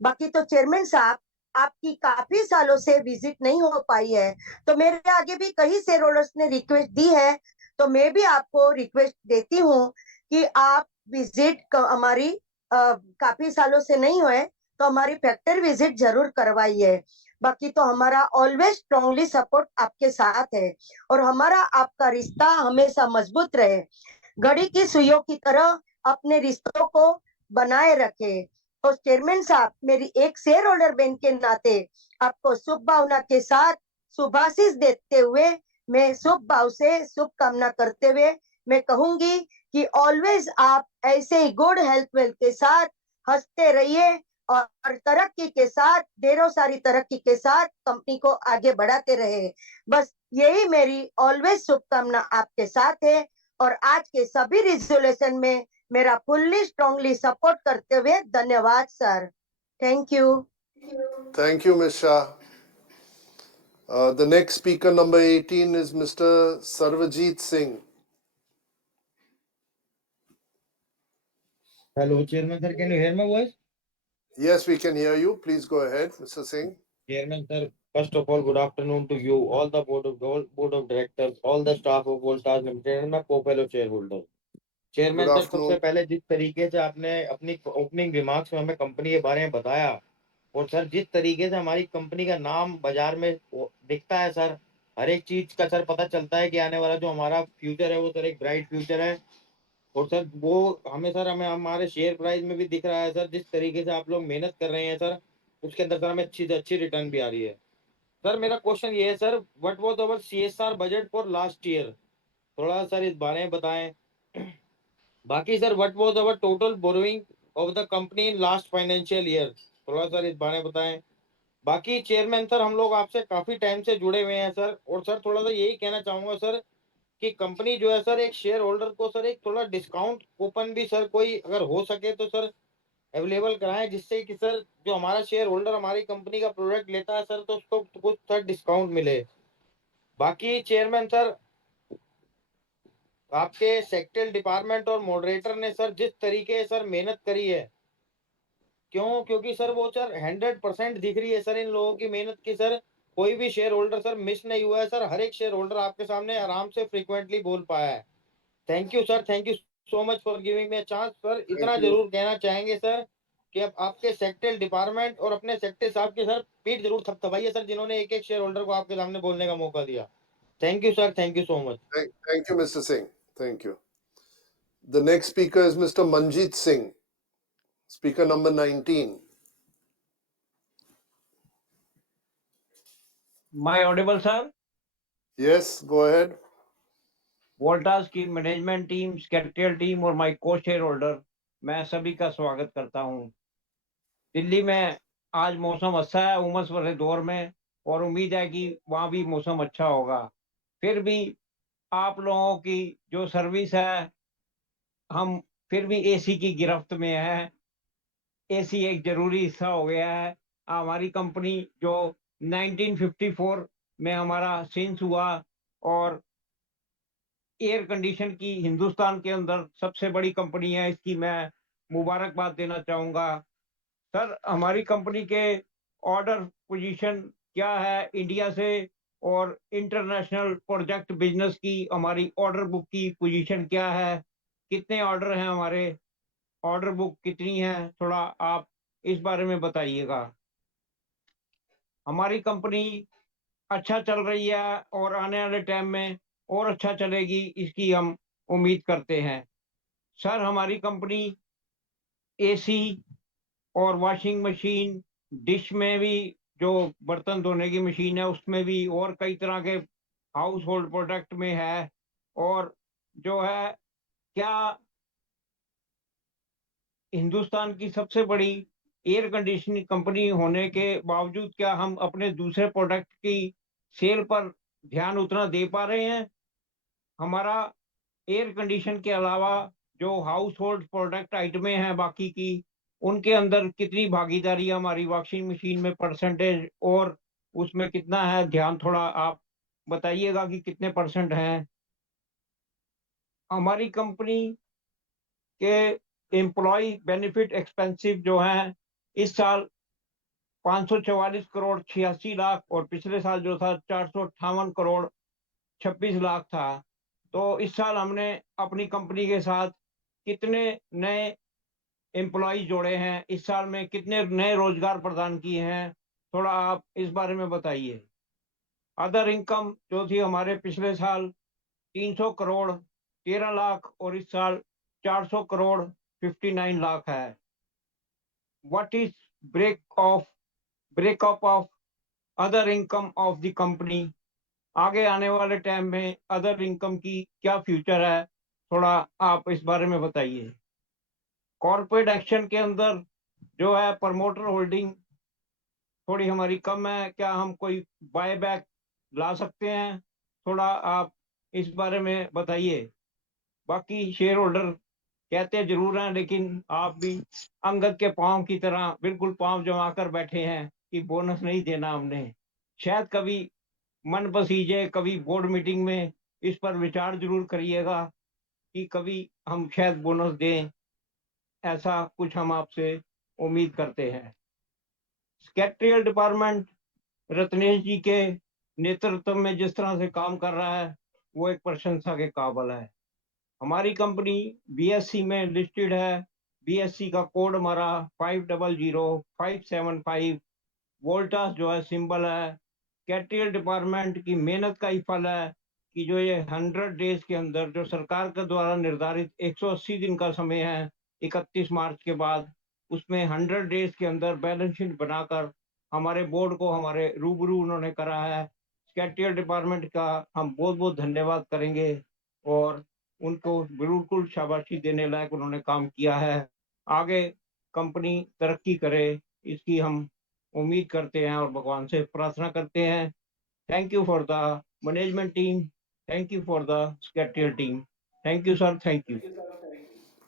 बाकी तो चेयरमैन साहब, आपकी काफी सालों से विजिट नहीं हो पाई है, तो मेरे आगे भी कई शेयर होल्डर्स ने रिक्वेस्ट दी है, तो मैं भी आपको रिक्वेस्ट देती हूँ कि आप विजिट हमारी काफी सालों से नहीं हुए तो हमारी फैक्ट्री विजिट जरूर करवाइए। बाकी तो हमारा ऑलवेज स्ट्रांगली सपोर्ट आपके साथ है और हमारा आपका रिश्ता हमेशा मजबूत रहे। घड़ी की सुइयों की तरह अपने रिश्तों को बनाए रखे। और चेयरमैन साहब, मेरी एक शेयर होल्डर बहन के नाते आपको शुभ भावना के साथ शुभाशीष देते हुए, मैं शुभ भाव से शुभकामना करते हुए मैं कहूंगी कि ऑलवेज आप ऐसे ही गुड हेल्थ वेल्थ के साथ हंसते रहिए और तरक्की के साथ, ढेरों सारी तरक्की के साथ कंपनी को आगे बढ़ाते रहे। बस यही मेरी ऑलवेज शुभकामना आपके साथ है। और आज के सभी रिजोल्यूशन में मेरा फुल्ली स्ट्रांगली सपोर्ट करते हुए धन्यवाद sir. Thank you. Thank you, Ms. Shah. The next speaker, number 18, is Mr. Sarvajit Singh. Hello, Chairman sir. Can you hear my voice? Yes, we can hear you. Please go ahead, Mr. Singh. Chairman sir, first of all, good afternoon to you, all the board of directors, all the staff of Voltas Limited, and my co-fellow shareholders. Chairman Good sir, सबसे afternoon. पहले जिस तरीके से आपने अपनी opening remarks में हमें company के बारे में बताया, और सर जिस तरीके से हमारी कंपनी का नाम बाजार में दिखता है सर, हर एक चीज का सर पता चलता है कि आने वाला जो हमारा फ्यूचर है वो सर एक ब्राइट फ्यूचर है। और सर वो हमें हमारे शेयर प्राइस में भी दिख रहा है सर, जिस तरीके से आप लोग मेहनत कर रहे हैं सर, उसके अंदर सर हमें अच्छी से अच्छी रिटर्न भी आ रही है। सर मेरा क्वेश्चन ये है sir, what was our CSR budget for last year, थोड़ा सर इस बारे में बताएं। बाकी sir what was our total borrowing of the company in last financial year, थोड़ा सर इस बारे में बताएं। बाकी चेयरमैन सर, हम लोग आपसे काफी टाइम से जुड़े हुए हैं सर, और सर थोड़ा सा यही कहना चाहूंगा सर कि कंपनी जो है सर, एक शेयर होल्डर को सर एक थोड़ा डिस्काउंट कूपन भी सर कोई अगर हो सके तो सर अवेलेबल कराएं, जिससे कि सर जो हमारा शेयर होल्डर हमारी कंपनी का प्रोडक्ट लेता है सर, तो उसको कुछ सर डिस्काउंट मिले। बाकी चेयरमैन सर, आपके सेक्रेटरी डिपार्टमेंट और मॉडरेटर ने सर जिस तरीके से सर मेहनत करी है, क्योंकि सर वो सर 100% दिख रही है सर इन लोगों की मेहनत की सर, कोई भी शेयर होल्डर सर मिस नहीं हुआ है सर, हर एक शेयर होल्डर आपके सामने आराम से फ्रिक्वेंटली बोल पाया है। Thank you sir, thank you so much for giving me a chance sir. इतना Thank you. जरूर कहना चाहेंगे सर कि अब आपके सेक्रेटरी डिपार्टमेंट और अपने सेक्रेटरी साहब के सर पीठ जरूर थपथपाइए सर, जिन्होंने एक एक शेयर होल्डर को आपके सामने बोलने का मौका दिया। Thank you sir, thank you so much. Thank you, Mr. Singh. Thank you. The next speaker is Mr. Manjeet Singh, speaker number 19. My audible, sir? Yes, go ahead. Voltas की मैनेजमेंट टीम, सेक्रेटरियल टीम और my को share holder, मैं सभी का स्वागत करता हूं। दिल्ली में आज मौसम अच्छा है उमस भरे दौर में, और उम्मीद है कि वहां भी मौसम अच्छा होगा। फिर भी आप लोगों की जो सर्विस है, हम फिर भी एसी की गिरफ्त में है। एसी एक जरूरी हिस्सा हो गया है। हमारी कंपनी जो 1954 में हमारा सेंस हुआ, और एयर कंडीशन की हिंदुस्तान के अंदर सबसे बड़ी कंपनी है, इसकी मैं मुबारकबाद देना चाहूँगा। सर हमारी कंपनी के ऑर्डर पोजीशन क्या है इंडिया से, और इंटरनेशनल प्रोजेक्ट बिजनेस की हमारी ऑर्डर बुक की पोजीशन क्या है, कितने ऑर्डर हैं हमारे, ऑर्डर बुक कितनी है, थोड़ा आप इस बारे में बताइएगा। हमारी कंपनी अच्छा चल रही है और आने वाले टाइम में और अच्छा चलेगी, इसकी हम उम्मीद करते हैं। सर हमारी कंपनी एसी और वॉशिंग मशीन, डिश में भी जो बर्तन धोने की मशीन है उसमें भी, और कई तरह के हाउस होल्ड प्रोडक्ट में है। और जो है, क्या हिंदुस्तान की सबसे बड़ी एयर कंडीशनिंग कंपनी होने के बावजूद क्या हम अपने दूसरे प्रोडक्ट की सेल पर ध्यान उतना दे पा रहे हैं? हमारा एयर कंडीशन के अलावा जो हाउस होल्ड प्रोडक्ट आइटमें हैं बाकी की, उनके अंदर कितनी भागीदारी है हमारी वॉशिंग मशीन में, परसेंटेज, और उसमें कितना है ध्यान, थोड़ा आप बताइएगा कि कितने परसेंट हैं। हमारी कंपनी के एम्प्लॉय बेनिफिट एक्सपेंसिव जो हैं इस साल 544 करोड़ 86 लाख, और पिछले साल जो था 458 करोड़ 26 लाख था। तो इस साल हमने अपनी कंपनी के साथ कितने नए एम्प्लॉय जोड़े हैं, इस साल में कितने नए रोजगार प्रदान किए हैं, थोड़ा आप इस बारे में बताइए। अदर इनकम जो थी हमारे पिछले साल 300 करोड़ 13 लाख, और इस साल 400 करोड़ 59 लाख है। What is breakup of other income of the company? आगे आने वाले टाइम में अदर इनकम की क्या फ्यूचर है, थोड़ा आप इस बारे में बताइए। कॉर्पोरेट एक्शन के अंदर जो है प्रमोटर होल्डिंग थोड़ी हमारी कम है, क्या हम कोई बाय बैक ला सकते हैं? थोड़ा आप इस बारे में बताइए। बाकी शेयर होल्डर कहते जरूर हैं, लेकिन आप भी अंगद के पांव की तरह बिल्कुल पांव जमा कर बैठे हैं कि बोनस नहीं देना हमने। शायद कभी मन पसीजे, कभी बोर्ड मीटिंग में इस पर विचार जरूर करिएगा कि कभी हम शायद बोनस दें, ऐसा कुछ हम आपसे उम्मीद करते हैं। सेक्रेटरियल डिपार्टमेंट रत्नेश जी के नेतृत्व में जिस तरह से काम कर रहा है वो एक प्रशंसा के काबिल है। हमारी कंपनी बीएससी में लिस्टेड है। बीएससी का कोड हमारा 500575। वोल्टास जो है सिंबल है। सेक्रेटरियल डिपार्टमेंट की मेहनत का ही फल है कि जो ये 100 डेज के अंदर जो सरकार के द्वारा निर्धारित 180 दिन का समय है 31 मार्च के बाद, उसमें 100 डेज के अंदर बैलेंस शीट बनाकर हमारे बोर्ड को हमारे रूबरू उन्होंने करा है। सेक्रेटरियल डिपार्टमेंट का हम बहुत बहुत धन्यवाद करेंगे और उनको बिल्कुल शाबाशी देने लायक उन्होंने काम किया है। आगे कंपनी तरक्की करे इसकी हम उम्मीद करते हैं और भगवान से प्रार्थना करते हैं। Thank you for the management team, thank you for the secretarial team, thank you sir, thank you.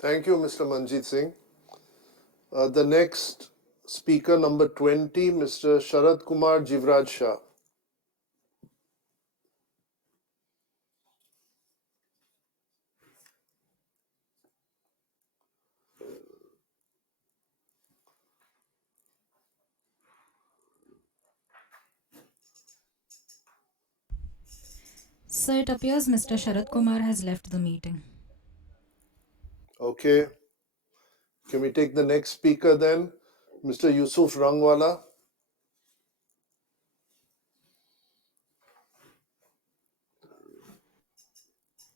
Thank you, Mr. Manjeet Singh. The next speaker, number 20, Mr. Sharad Kumar Jivraj Shah. So it appears Mr. Sharad Kumar has left the meeting. Okay. Can we take the next speaker then? Mr. Yusuf Rangwala.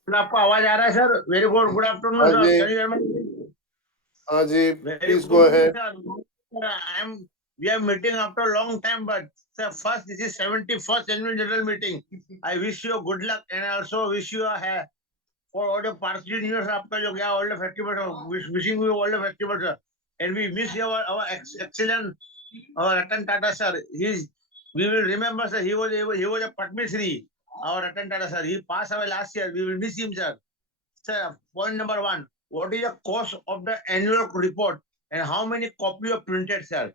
आपको आवाज आ रहा है sir? Very good afternoon sir, can you hear me? हाँ जी, Very please good go evening, ahead. sir. We are meeting after a long time, but sir, first this is 71st annual general meeting. I wish you good luck and I also wish you for all the participating years आपका जो गया all the festivals, wishing you all the festivals, sir. And we miss our excellent Ratan Tata sir. We will remember, sir. He was a Padma Shri. Our Ratan Tata sir. He passed away last year. We will miss him, sir. Sir, point number 1. What is the cost of the annual report and how many copies are printed, sir?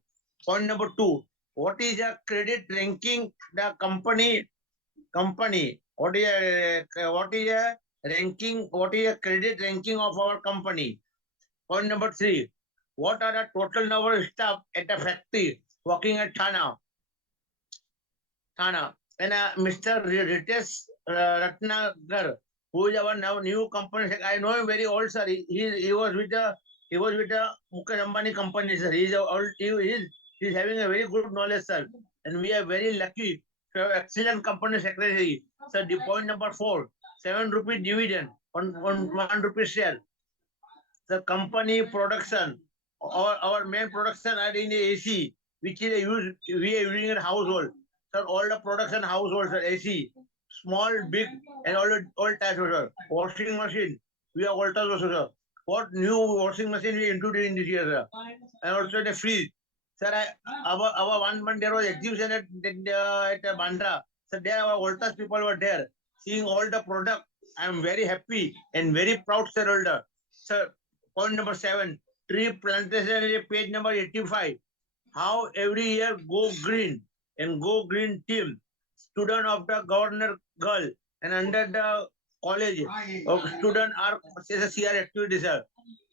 Point number 2. What is the credit ranking the company? What is a ranking? What is a credit ranking of our company? Point number 3. What are the total number of staff at the factory working at Thana? And Mr. Ritesh Ratnagar, who is our new company. I know him very old, sir. He was with the Mukesh Ambani company, sir. He's having a very good knowledge, sir. And we are very lucky to have excellent company secretary. Sir, the point number 4, 7 rupees dividend on 1 rupee share. The company production, our main production are in the AC, which is we are using in household. Sir, all the production households are AC, small, big, and all types of sir. Washing machine, we are Voltas also, sir. What new washing machine we introduced in this year, sir? And also the fridge. Sir, our 1 month there was exhibition at Bandra. So there our Voltas people were there, seeing all the product. I am very happy and very proud shareholder. Sir, point number 7, tree plantation, page number 85. How every year Go Green and Go Green team, student of the governor girl and under the college of student are CR activity, sir.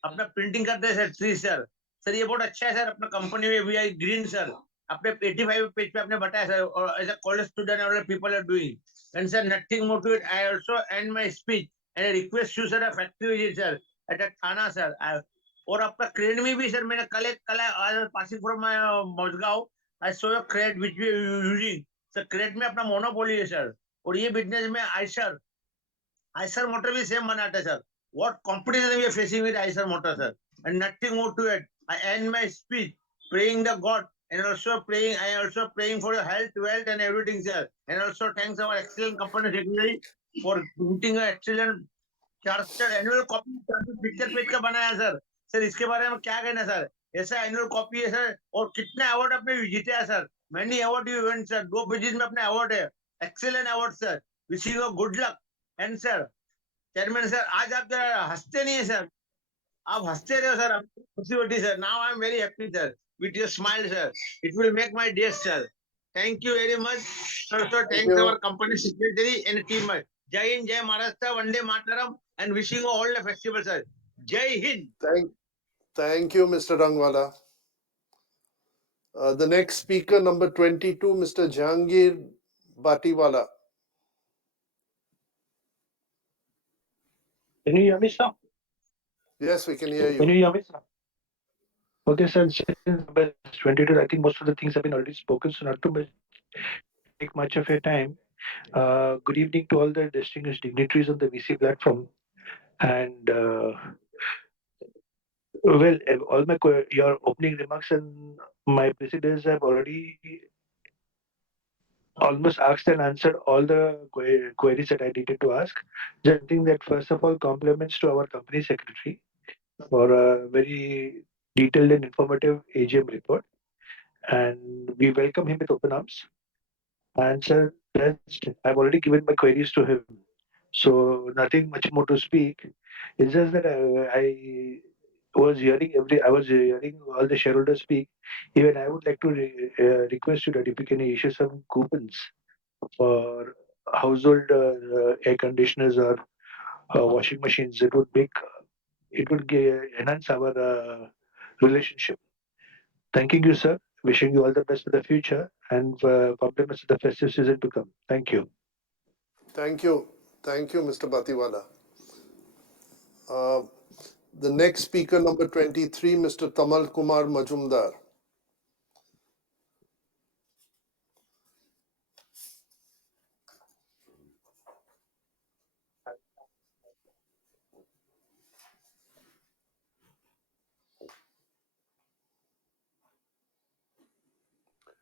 अपना printing करते हैं sir tree sir. Sir ये बहुत अच्छा है sir, अपना company में we I green sir. अपने 85 पेज पे आपने बताया सर, और एज अ कॉलेज स्टूडेंट और people are doing and sir nothing more to it. I also and my speech and I request you sir a factory visit sir at Thana sir. और आपका CRED में भी sir मैंने कल passing from Mazgaon I saw your CRED which we using sir. CRED में अपना monopoly है sir, और ये बिजनेस में आइसर मोटर भी सेम बनाते हैं sir. What competition we are facing with Eiser Motor, sir, and nothing more to it. I end my speech praying the God and also praying. I also praying for your health, wealth, and everything, sir. And also thanks our excellent company secretary for printing an excellent charter annual copy picture page का बनाया sir. Sir इसके बारे में क्या कहना sir? ऐसा annual copy है sir, और कितने अवार्ड आपने जीते हैं sir, many award you event sir, 2 pages में अपने अवार्ड है, excellent award sir, wishing you good luck. And sir chairman sir, आज आप जरा हंसते नहीं है सर, आप हंसते रहो सर, खुशी होती sir. Now I am very happy sir with your smile sir, it will make my day sir. Thank you very much sir. Sir Thank thanks you. Our company secretary and team. जय हिंद, जय महाराष्ट्र, वंदे मातरम and wishing you all the festival sir. जय Hind. Thank you, Mr. Rangwala. The next speaker, number 22, Mr. Jahangir Batiwala. Can you hear me, sir? Yes, we can hear Can you you. hear me, sir? Okay, sir. Since number 22, I think most of the things have been already spoken, so not to take much of your time. Good evening to all the distinguished dignitaries on the VC platform. And well, all my your opening remarks and my precedents have already almost asked and answered all the queries that I needed to ask. Just think that first of all, compliments to our company secretary for a very detailed and informative AGM report. And we welcome him with open arms. And sir, I've already given my queries to him, so nothing much more to speak. It's just that I was hearing all the shareholders speak. Even I would like to request you that if you can issue some coupons for household air conditioners or washing machines, it would enhance our relationship. Thanking you, sir. Wishing you all the best for the future and compliments of the festive season to come. Thank you. Thank you. Thank you, Mr. Batiwala. The next speaker, number 23, Mr. Tamal Kumar Majumdar.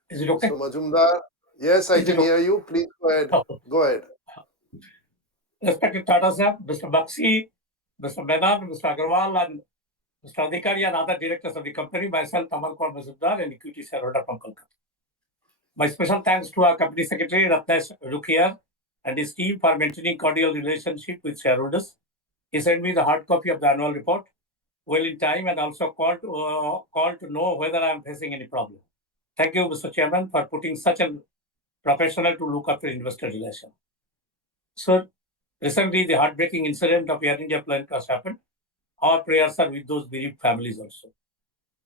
Is it okay? Mr. Majumdar, yes, I Is it can hear you. Please go ahead. Go ahead. Respected Tata sir, Mr. Bakshi, Mr. Menon, Mr. Agarwal, and Mr. Adhikari and other directors of the company, myself, Tamal Kumar Majumdar, and equity shareholder from Kolkata. My special thanks to our company secretary, Ratnesh Rukia, and his team for maintaining cordial relationship with shareholders. He sent me the hard copy of the annual report well in time and also called to know whether I am facing any problem. Thank you, Mr. Chairman, for putting such a professional to look after investor relations. Sir, recently the heartbreaking incident of Air India plane crash happened. Our prayers are with those bereaved families also.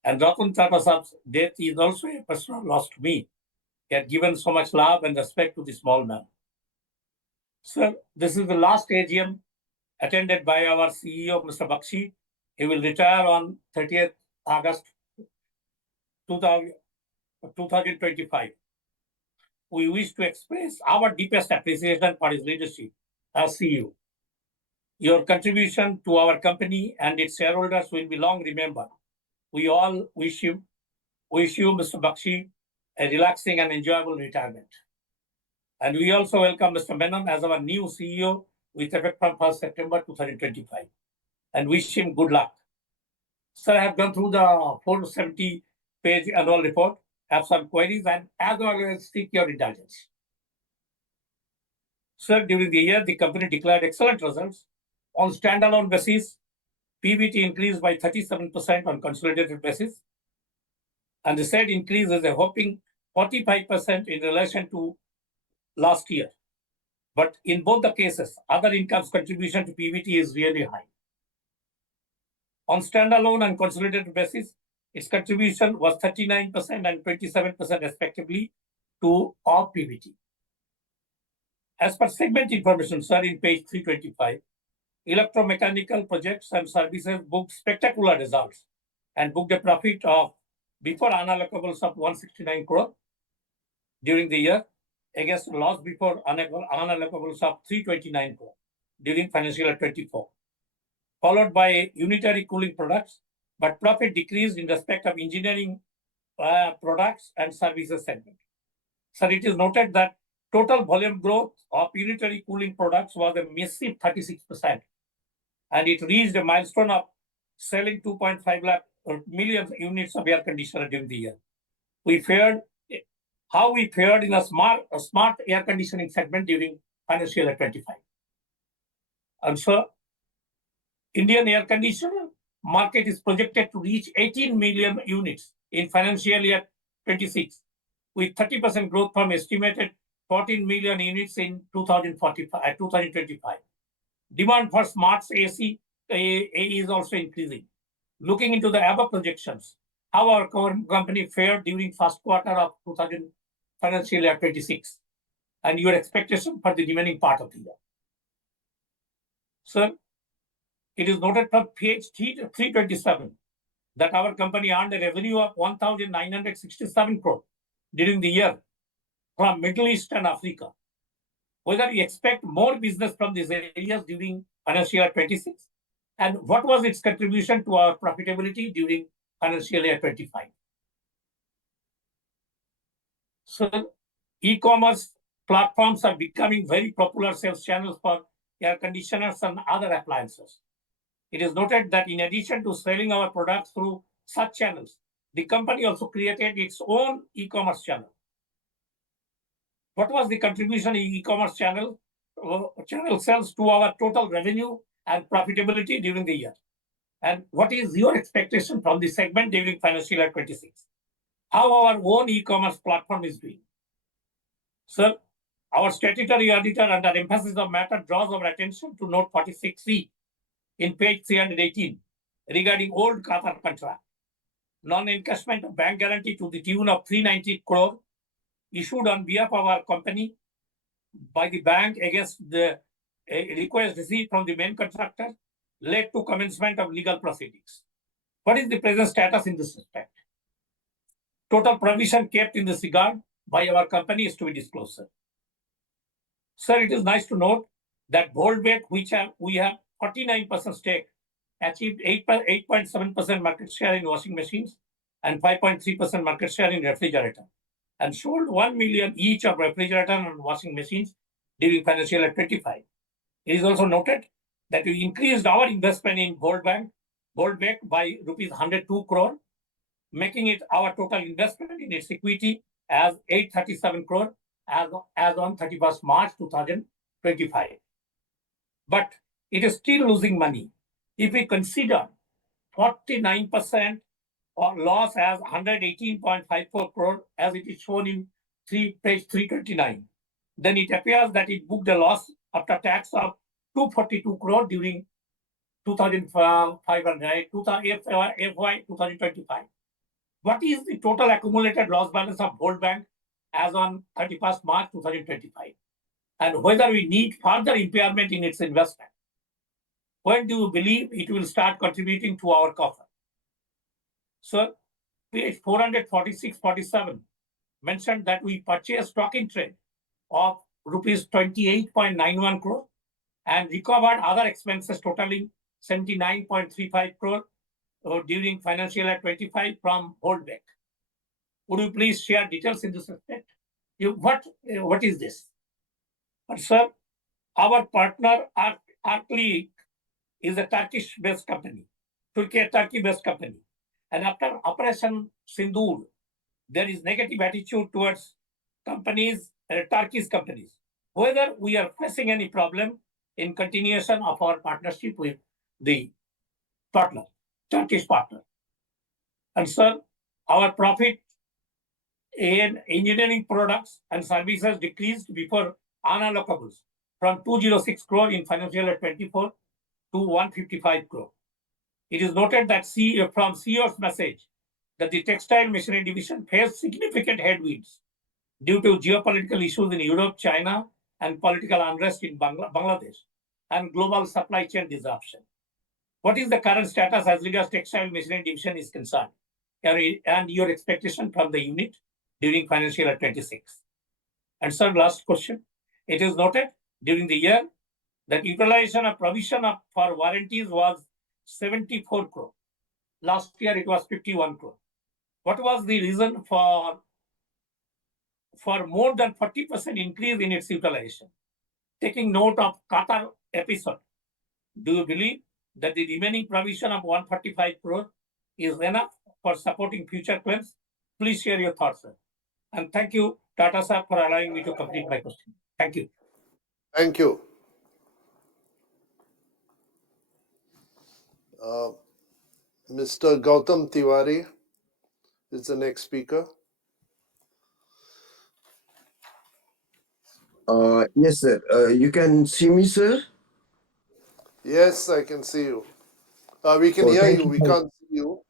And Ratan Tata Saab's death is also a personal loss to me. He had given so much love and respect to the small man. Sir, this is the last AGM attended by our CEO, Mr. Bakshi. He will retire on 30th August 2025. We wish to express our deepest appreciation for his leadership as CEO. Your contribution to our company and its shareholders will be long remembered. We all wish you, Mr. Bakshi, a relaxing and enjoyable retirement. And we also welcome Mr. Menon as our new CEO with effect from 1st September 2025 and wish him good luck. Sir, I have gone through the 470-page annual report, have some queries, and as always, seek your indulgence. Sir, during the year, the company declared excellent results. On standalone basis, PBT increased by 37% on consolidated basis. And the said increase is a whopping 45% in relation to last year. But in both the cases, other income's contribution to PBT is really high. On standalone and consolidated basis, its contribution was 39% and 27% respectively to our PBT. As per segment information, sir, in page 325, electromechanical projects and services booked spectacular results and booked a profit of before unallocables of 169 crore during the year against loss before unallocables of 329 crore during financial year 24, followed by unitary cooling products, but profit decreased in respect of engineering products and services segment. Sir, it is noted that total volume growth of unitary cooling products was a massive 36%, and it reached a milestone of selling 2.5 lakh million units of air conditioner during the year. How we fared in a smart air conditioning segment during financial year 25. Also, Indian air conditioner market is projected to reach 18 million units in financial year 26, with 30% growth from estimated 14 million units in 2025. Demand for smart AC is also increasing. Looking into the above projections, how our company fared during first quarter of 2000 financial year 26, and your expectation for the remaining part of the year. Sir, it is noted from page 327 that our company earned a revenue of 1,967 crore during the year from Middle East and Africa. Whether we expect more business from these areas during financial year 26, and what was its contribution to our profitability during financial year 25? So, e-commerce platforms are becoming very popular sales channels for air conditioners and other appliances. It is noted that in addition to selling our products through such channels, the company also created its own e-commerce channel. What was the contribution in e-commerce channel sales to our total revenue and profitability during the year? And what is your expectation from the segment during financial year 26? How our own e-commerce platform is doing? Sir, our statutory auditor under emphasis of matter draws our attention to note 46C in page 318 regarding old Qatar contract. Non-encashment of bank guarantee to the tune of 390 crore issued on behalf of our company by the bank against the request received from the main contractor led to commencement of legal proceedings. What is the present status in this respect? Total provision kept in this regard by our company is to be disclosed, sir. Sir, it is nice to note that Voltas, which we have 49% stake, achieved 8.7% market share in washing machines and 5.3% market share in refrigerator, and sold 1 million each of refrigerator and washing machines during financial year 25. It is also noted that we increased our investment in Voltas by rupees 102 crore, making it our total investment in its equity as 837 crore as on 31st March 2025. But it is still losing money. If we consider 49% or loss as 118.54 crore as it is shown in page 329, then it appears that it booked a loss after tax of 242 crore during FY 2025. What is the total accumulated loss balance of Voltas as on 31st March 2025? And whether we need further impairment in its investment? When do you believe it will start contributing to our coffer? Sir, page 446-47 mentioned that we purchased stock in trade of rupees 28.91 crore and recovered other expenses totaling 79.35 crore during financial year 25 from Voltas. Would you please share details in this respect? What is this? But sir, our partner Arclic is a Turkish-based company, Turkey-based company. And after Operation Sindoor, there is negative attitude towards companies, Turkish companies. Whether we are facing any problem in continuation of our partnership with the partner, Turkish partner. And sir, our profit in engineering products and services decreased before unallocables from 206 crore in financial year 24 to 155 crore. It is noted that from CEO's message that the textile machinery division faced significant headwinds due to geopolitical issues in Europe, China, and political unrest in Bangladesh and global supply chain disruption. What is the current status as regards textile machinery division is concerned, and your expectation from the unit during financial year 26? And sir, last question. It is noted during the year that utilization of provision for warranties was 74 crore. Last year it was 51 crore. What was the reason for more than 40% increase in its utilization? Taking note of Qatar episode, do you believe that the remaining provision of 145 crore is enough for supporting future claims? Please share your thoughts, sir. And thank you, Tata sir, for allowing me to complete my question. Thank you. Thank you. Mr. Gautam Tiwari is the next speaker. Yes, sir. You can see me, sir? Yes, I can see you. We can Oh, hear thank you. you. We can't see you.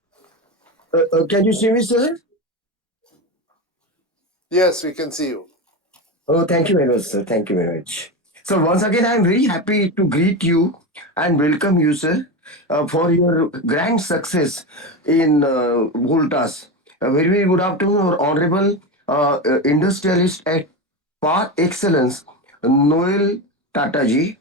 Can you see me, sir? Yes, we can see you. Oh, thank you very much, sir. Thank you very much. So once again, I'm very happy to greet you and welcome you, sir, for your grand success in Voltas. A very, very good afternoon, our honorable industrialist at par excellence, Noel Tataji,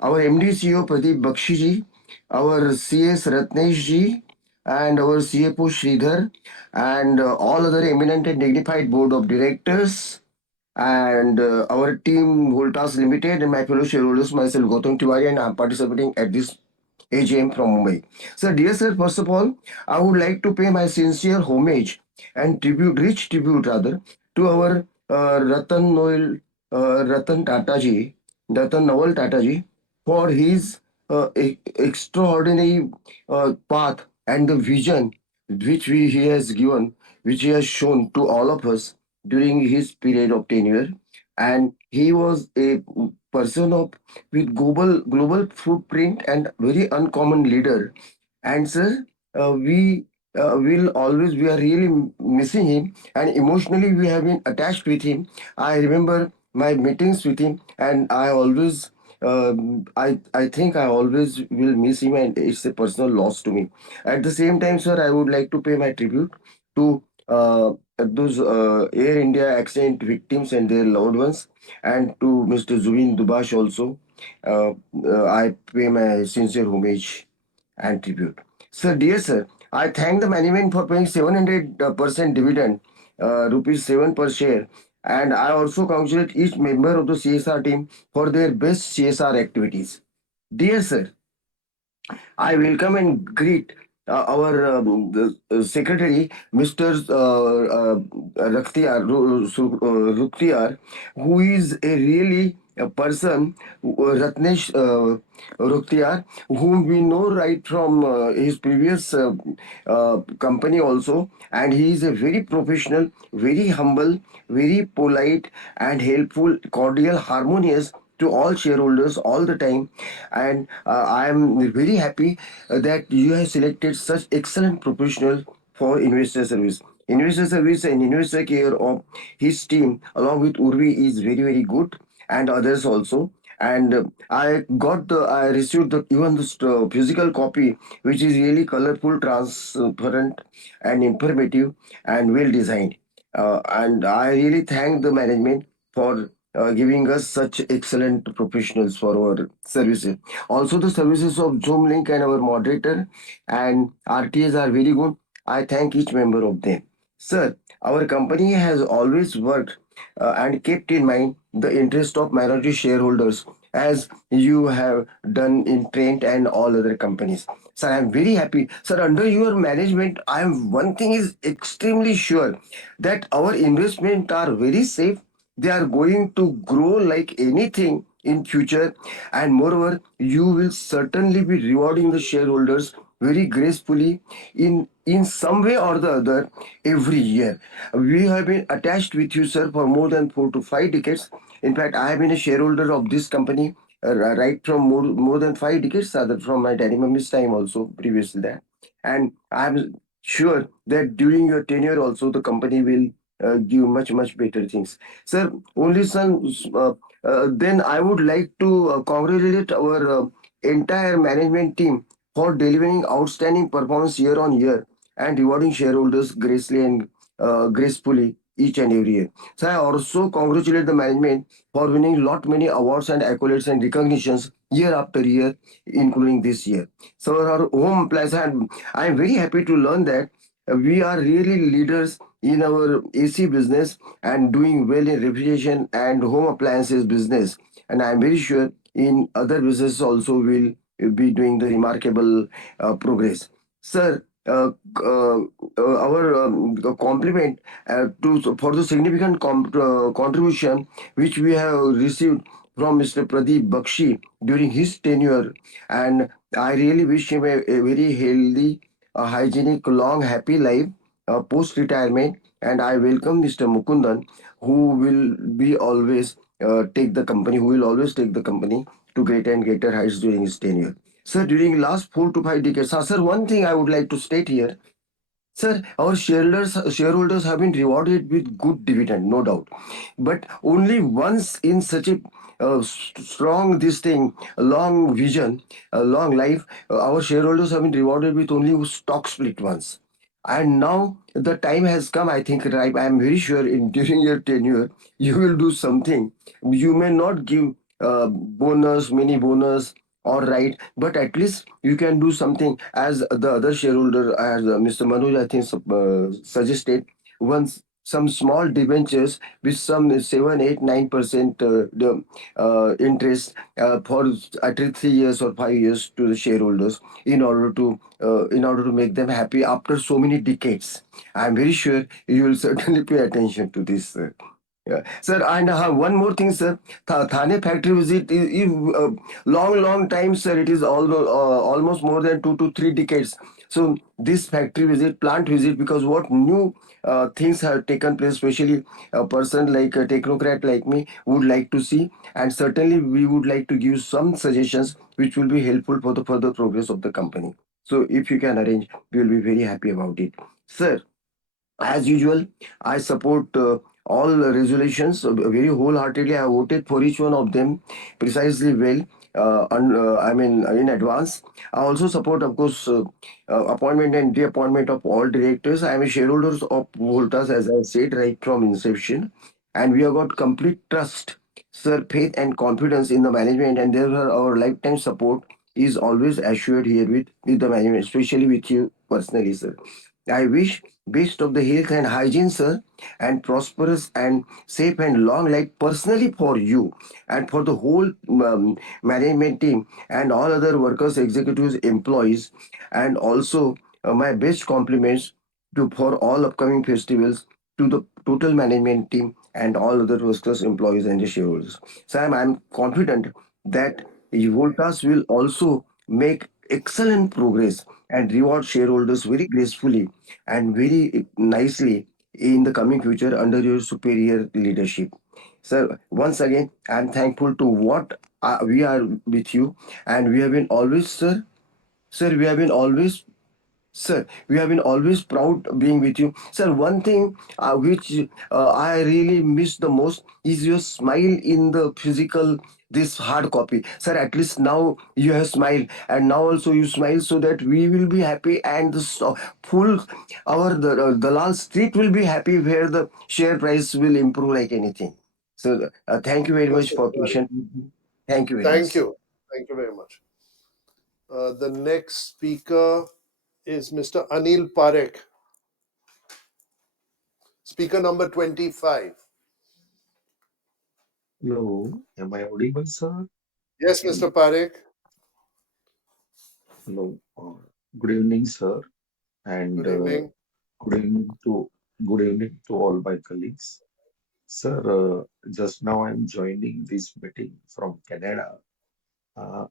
our MD CEO Pradeep Bakshi our CS Ratnesh ji, and our CFO Sridhar, and all other eminent and dignified board of directors, and our team Voltas Limited, and my fellow shareholders, myself Gautam Tiwari, and I'm participating at this AGM from Mumbai. So, dear sir, first of all, I would like to pay my sincere homage and tribute, rich tribute rather, to our Ratan Tataji, Ratan Nawal Tataji, for his extraordinary path and the vision he has given, which he has shown to all of us during his period of tenure. And he was a person of with global footprint and very uncommon leader. And sir, we will always we are really missing him, and emotionally we have been attached with him. I remember my meetings with him, and I think I always will miss him, and it's a personal loss to me. At the same time, sir, I would like to pay my tribute to those Air India accident victims and their loved ones, and to Mr. Zubin Dubash also. I pay my sincere homage and tribute. So, dear sir, I thank the management for paying 700% dividend, rupees 7 per share. And I also congratulate each member of the CSR team for their best CSR activities. Dear sir, I welcome and greet our secretary, Mr. Rukhtiar, who is a really a person, Ratnesh Rukhtiar, whom we know right from his previous company also. And he is a very professional, very humble, very polite, and helpful, cordial, harmonious to all shareholders all the time. And I am very happy that you have selected such excellent professionals for investor service. Investor service and investor care of his team along with Urvi is very, very good, and others also. And I received even the physical copy, which is really colorful, transparent, and informative, and well designed. And I really thank the management for giving us such excellent professionals for our services. Also, the services of Zoom Link and our moderator and RTS are very good. I thank each member of them. Sir, our company has always worked and kept in mind the interest of minority shareholders, as you have done in Trent and all other companies. Sir, I am very happy. Sir, under your management, I am one thing is extremely sure that our investment are very safe. They are going to grow like anything in future, and moreover you will certainly be rewarding the shareholders very gracefully in some way or the other every year. We have been attached with you, sir, for more than 4 to 5 decades. In fact, I have been a shareholder of this company right from more than 5 decades, rather from my daddy mummy's time also previously that. And I'm sure that during your tenure also the company will give much better things. Sir, only son, then I would like to congratulate our entire management team for delivering outstanding performance year on year and rewarding shareholders gracefully and gracefully each and every year. So I also congratulate the management for winning lot many awards and accolades and recognitions year after year, including this year. So our home appliance, and I am very happy to learn that we are really leaders in our AC business and doing well in refrigeration and home appliances business. And I'm very sure in other businesses also will be doing the remarkable progress. Sir, uh, uh, our compliment for the significant contribution which we have received from Mr. Pradeep Bakshi during his tenure, and I really wish him a very healthy, hygienic, long, happy life post retirement. And I welcome Mr. Mukundan, who will be always who will always take the company to greater and greater heights during his tenure. Sir, during last 4 to 5 decades, sir, one thing I would like to state here, sir, our shareholders have been rewarded with good dividend, no doubt. But only once in such a strong this thing, a long vision, a long life, our shareholders have been rewarded with only stock split once. And now the time has come. I think I am very sure in during your tenure you will do something. You may not give mini bonus, all right, but at least you can do something as the other shareholder, as Mr. Manoj, I think, suggested once some small debentures with some 7, 8, 9% the interest for at least 3 years or 5 years to the shareholders in order to make them happy after so many decades. I'm very sure you will certainly pay attention to this. Yeah. Sir, and one more thing, sir. Thane factory visit is long time, sir. It is almost more than 2 to 3 decades. So this factory visit, plant visit, because what new things have taken place, especially a person like a technocrat like me would like to see, and certainly we would like to give some suggestions which will be helpful for the further progress of the company. So if you can arrange, we will be very happy about it, sir. As usual, I support all the resolutions very wholeheartedly. I voted for each one of them precisely well. I mean, in advance. I also support, of course, appointment and reappointment of all directors. I am a shareholder of Voltas, as I said right from inception, and we have got complete trust, sir, faith and confidence in the management, and therefore our lifetime support is always assured here with the management, especially with you personally, sir. I wish best of the health and hygiene, sir, and prosperous and safe and long life personally for you and for the whole management team and all other workers, executives, employees, and also my best compliments to for all upcoming festivals to the total management team and all other workers, employees, and the shareholders. Sam, I'm confident that Voltas will also make excellent progress and reward shareholders very gracefully and very nicely in the coming future under your superior leadership. Sir, once again, I'm thankful to what we are with you, and we have been always, sir, we have been always Sir, we have been always proud being with you. Sir, one thing which I really miss the most is your smile in the physical, this hard copy. Sir, at least now you have smiled, and now also you smile so that we will be happy, and the full the Dalal Street will be happy, where the share price will improve like anything. So thank you very much Mr. for Tiwari, patient. Thank you very much, thank sir. you. Thank you very much. The next speaker is Mr. Anil Parekh, speaker number 25. Hello, am I audible, sir? Yes, Mr. Parekh. Hello, good evening, sir, and Good evening. good evening to good evening to all my colleagues. Sir, just now I'm joining this meeting from Canada,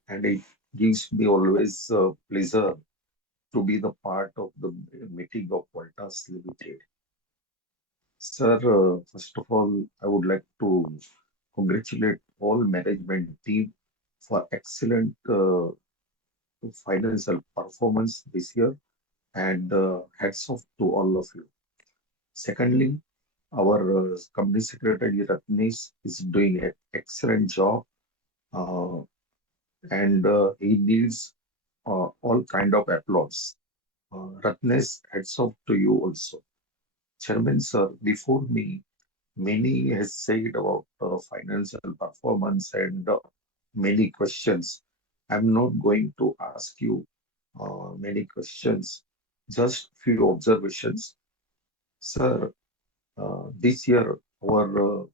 and it gives me always pleasure to be the part of the meeting of Voltas Limited. Sir, first of all, I would like to congratulate all management team for excellent financial performance this year, and hats off to all of you. Secondly, our company secretary Ratnesh is doing an excellent job, uh, and he needs all kind of applause. Ratnesh, hats off to you also. Chairman sir, before me, many has said about financial performance and many questions. I'm not going to ask you many questions, just few observations. Sir, this year our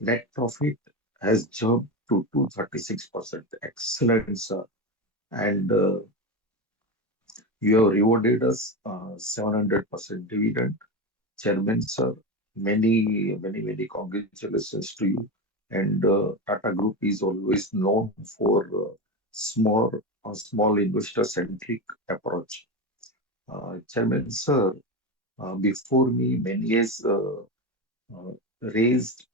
net profit has jumped to 236%. Excellent, sir. And You have rewarded us 700% dividend. Chairman, sir, many congratulations to you. And Tata Group is always known for small investor centric approach. Chairman, sir, before me, many has raised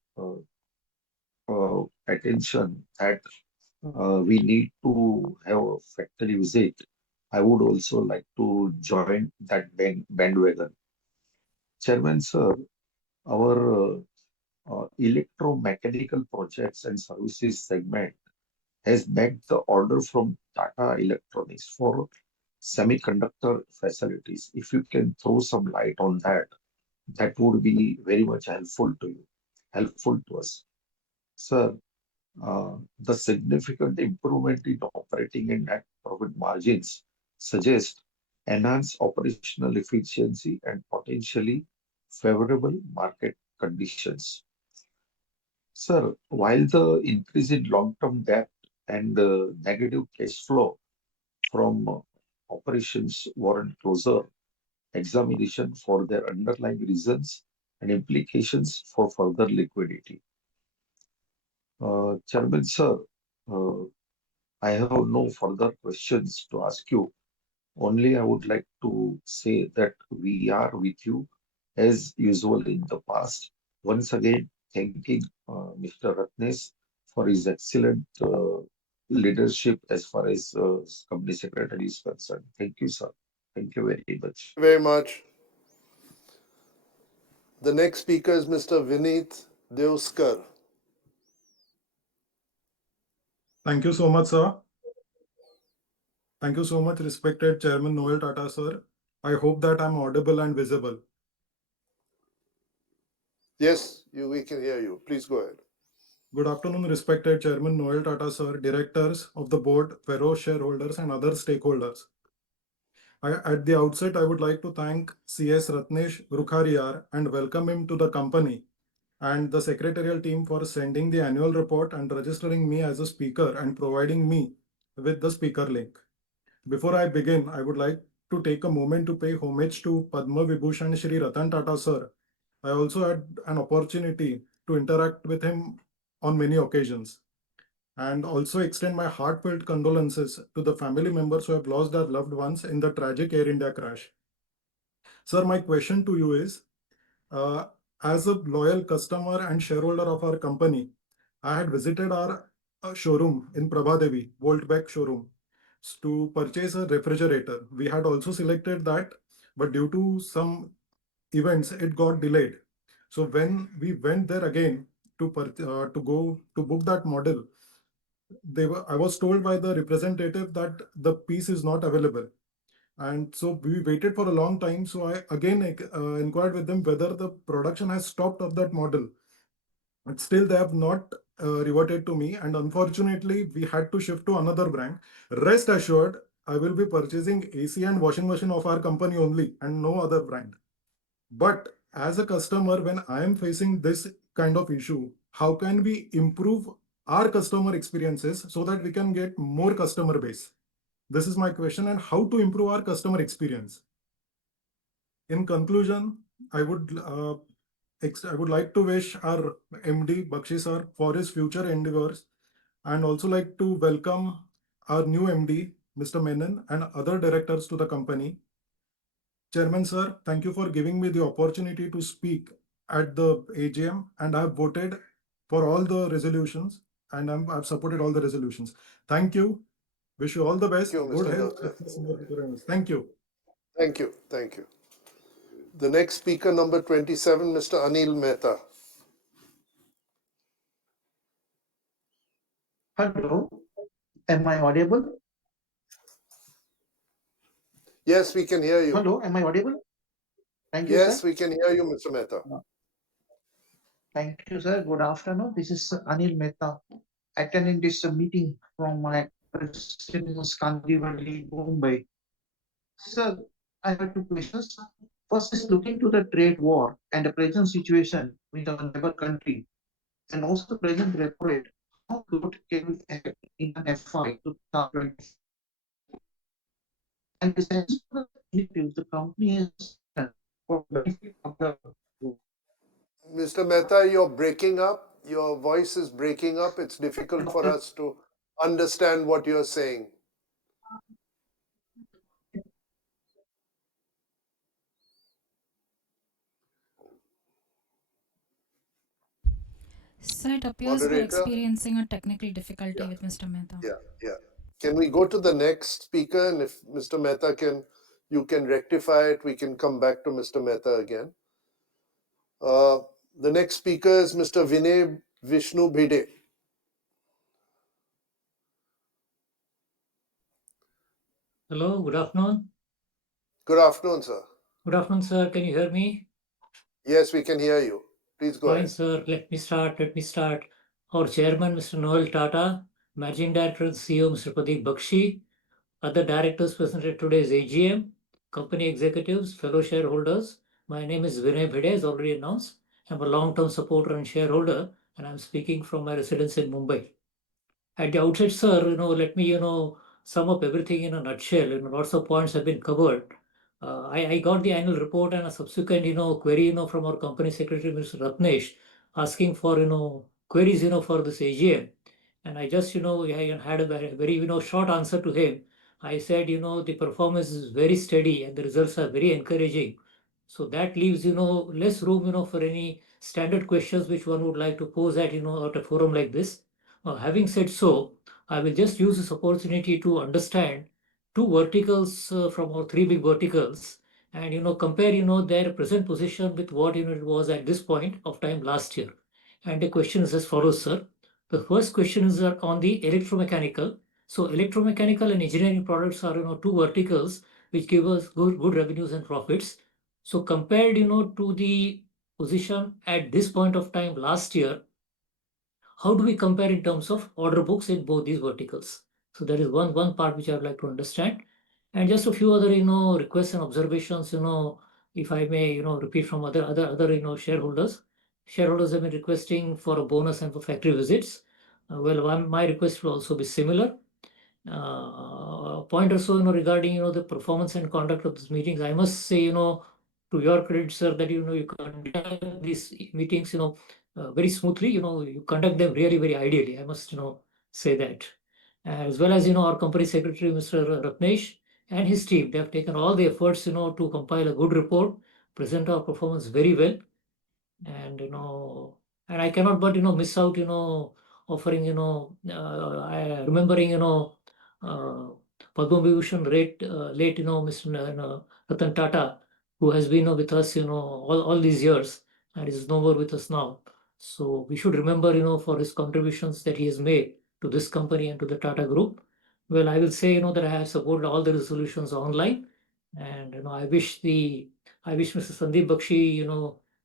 attention that we need to have a factory visit. I would also like to join that bandwagon. Chairman, sir, our electromechanical projects and services segment has bagged the order from Tata Electronics for semiconductor facilities. If you can throw some light on that, that would be very much helpful to you, helpful to us. Sir, the significant improvement in operating and net profit margins suggest enhanced operational efficiency and potentially favorable market conditions. Sir, while the increase in long-term debt and negative cash flow from operations warrant closer examination for their underlying reasons and implications for further liquidity. Chairman, sir, uh, I have no further questions to ask you. Only I would like to say that we are with you as usual in the past. Once again, thanking Mr. Ratnesh for his excellent leadership as far as company secretary is concerned. Thank you, sir. Thank you very much. Very much. The next speaker is Mr. Vineet Devskar. Thank you so much, sir. Thank you so much, respected Chairman Noel Tata, sir. I hope that I'm audible and visible. Yes, we can hear you. Please go ahead. Good afternoon, respected Chairman Noel Tata, sir, directors of the board, fellow shareholders, and other stakeholders. At the outset, I would like to thank CS Ratnesh Rukhariyar and welcome him to the company and the secretarial team for sending the annual report and registering me as a speaker and providing me with the speaker link. Before I begin, I would like to take a moment to pay homage to Padma Vibhushan Shri Ratan Tata sir. I also had an opportunity to interact with him on many occasions and also extend my heartfelt condolences to the family members who have lost their loved ones in the tragic Air India crash. Sir, my question to you is, uh, as a loyal customer and shareholder of our company, I had visited our showroom in Prabhadevi, Voltbeck showroom, to purchase a refrigerator. We had also selected that, but due to some events, it got delayed. So when we went there again to go to book that model, I was told by the representative that the piece is not available. And so we waited for a long time. So I again inquired with them whether the production has stopped of that model. But still, they have not reverted to me. And unfortunately, we had to shift to another brand. Rest assured, I will be purchasing AC and washing machine of our company only and no other brand. But as a customer, when I am facing this kind of issue, how can we improve our customer experiences so that we can get more customer base? This is my question, and how to improve our customer experience. In conclusion, I would like to wish our MD Bakshi sir for his future endeavors, and also like to welcome our new MD Mr. Menon and other directors to the company. Chairman sir, thank you for giving me the opportunity to speak at the AGM, and I have voted for all the resolutions, and I've supported all the resolutions. Thank you. Wish you all the best. Thank you, Good Mr. health. Devskar. Thank you. Thank you. Thank you. The next speaker, number 27, Mr. Anil Mehta. Hello, am I audible? Yes, we can hear you. Hello, am I audible? Thank you, Yes, sir. we can hear you, Mr. Mehta. Thank you, sir. Good afternoon. This is Anil Mehta attending this meeting from my residence, Kandivali, Mumbai. Sir, I have two questions. First is looking to the trade war and the present situation with our neighbor country, and also the present repo rate. How good can we act in an FY 2020? and the sense of the company has for benefit of the group. Mr. Mehta, you're breaking up. Your voice is breaking up. It's difficult for us to understand what you're saying. So it appears we're Moderator? experiencing a technical difficulty with Mr. Mehta. Yeah. Can we go to the next speaker? And if Mr. Mehta you can rectify it, we can come back to Mr. Mehta again. The next speaker is Mr. Vinay Vishnu Bhide. Hello, good afternoon. Good afternoon, sir. Good afternoon, sir. Can you hear me? Yes, we can hear you. Please go Fine, ahead. sir. Let me start. Our chairman, Mr. Noel Tata, managing director and CEO, Mr. Pradeep Bakshi, other directors present at today's AGM, company executives, fellow shareholders. My name is Vinay Bhide, as already announced. I'm a long-term supporter and shareholder, and I'm speaking from my residence in Mumbai. At the outset, sir, let me, sum up everything in a nutshell. Lots of points have been covered. I got the annual report and a subsequent, query, from our company secretary, Mr. Ratnesh, asking for, queries, for this AGM. And I just, I had a very, short answer to him. I said, the performance is very steady and the results are very encouraging. So that leaves, less room, for any standard questions which one would like to pose at, at a forum like this. Having said so, I will just use this opportunity to understand two verticals from our three big verticals and compare their present position with what it was at this point of time last year. And the question is as follows, sir. The first question is on the electromechanical. So electromechanical and engineering products are two verticals which give us good revenues and profits. So compared to the position at this point of time last year, how do we compare in terms of order books in both these verticals? So that is one part which I would like to understand. And just a few other, requests and observations, if I may, repeat from other, shareholders. Shareholders have been requesting for a bonus and for factory visits. My request will also be similar. Point also, regarding, the performance and conduct of these meetings. I must say, to your credit, sir, that, you conduct these meetings, very smoothly. You conduct them really, very ideally. I must, say that. As well as, our company secretary, Mr. Ratnesh, and his team, they have taken all the efforts, to compile a good report, present our performance very well. And, and I cannot but, miss out, offering, remembering, uh, Padma Vibhushan late, Mr. Ratan Tata, who has been with us, all these years and is no more with us now. So we should remember, for his contributions that he has made to this company and to the Tata Group. Well, I will say, that I have supported all the resolutions online, and I wish Mr. Sandeep Bakshi,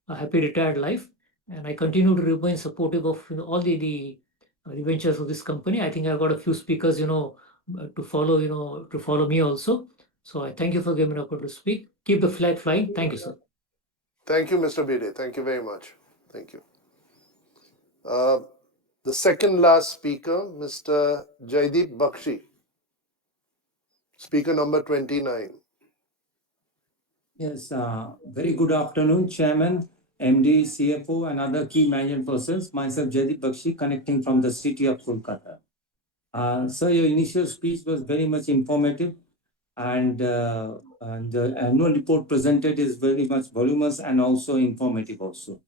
a happy retired life, and I continue to remain supportive of all the ventures of this company. I think I've got a few speakers, to follow me also. So I thank you for giving me the opportunity to speak. Keep the flag flying. Thank you, sir. Thank you, Mr. Bhide. Thank you very much. Thank you. The second last speaker, Mr. Jaideep Bakshi, speaker number 29. Yes, very good afternoon, Chairman, MD, CFO, and other key management persons. Myself, Jaideep Bakshi, connecting from the city of Kolkata. Sir, your initial speech was very much informative, and the annual report presented is very much voluminous and also informative also.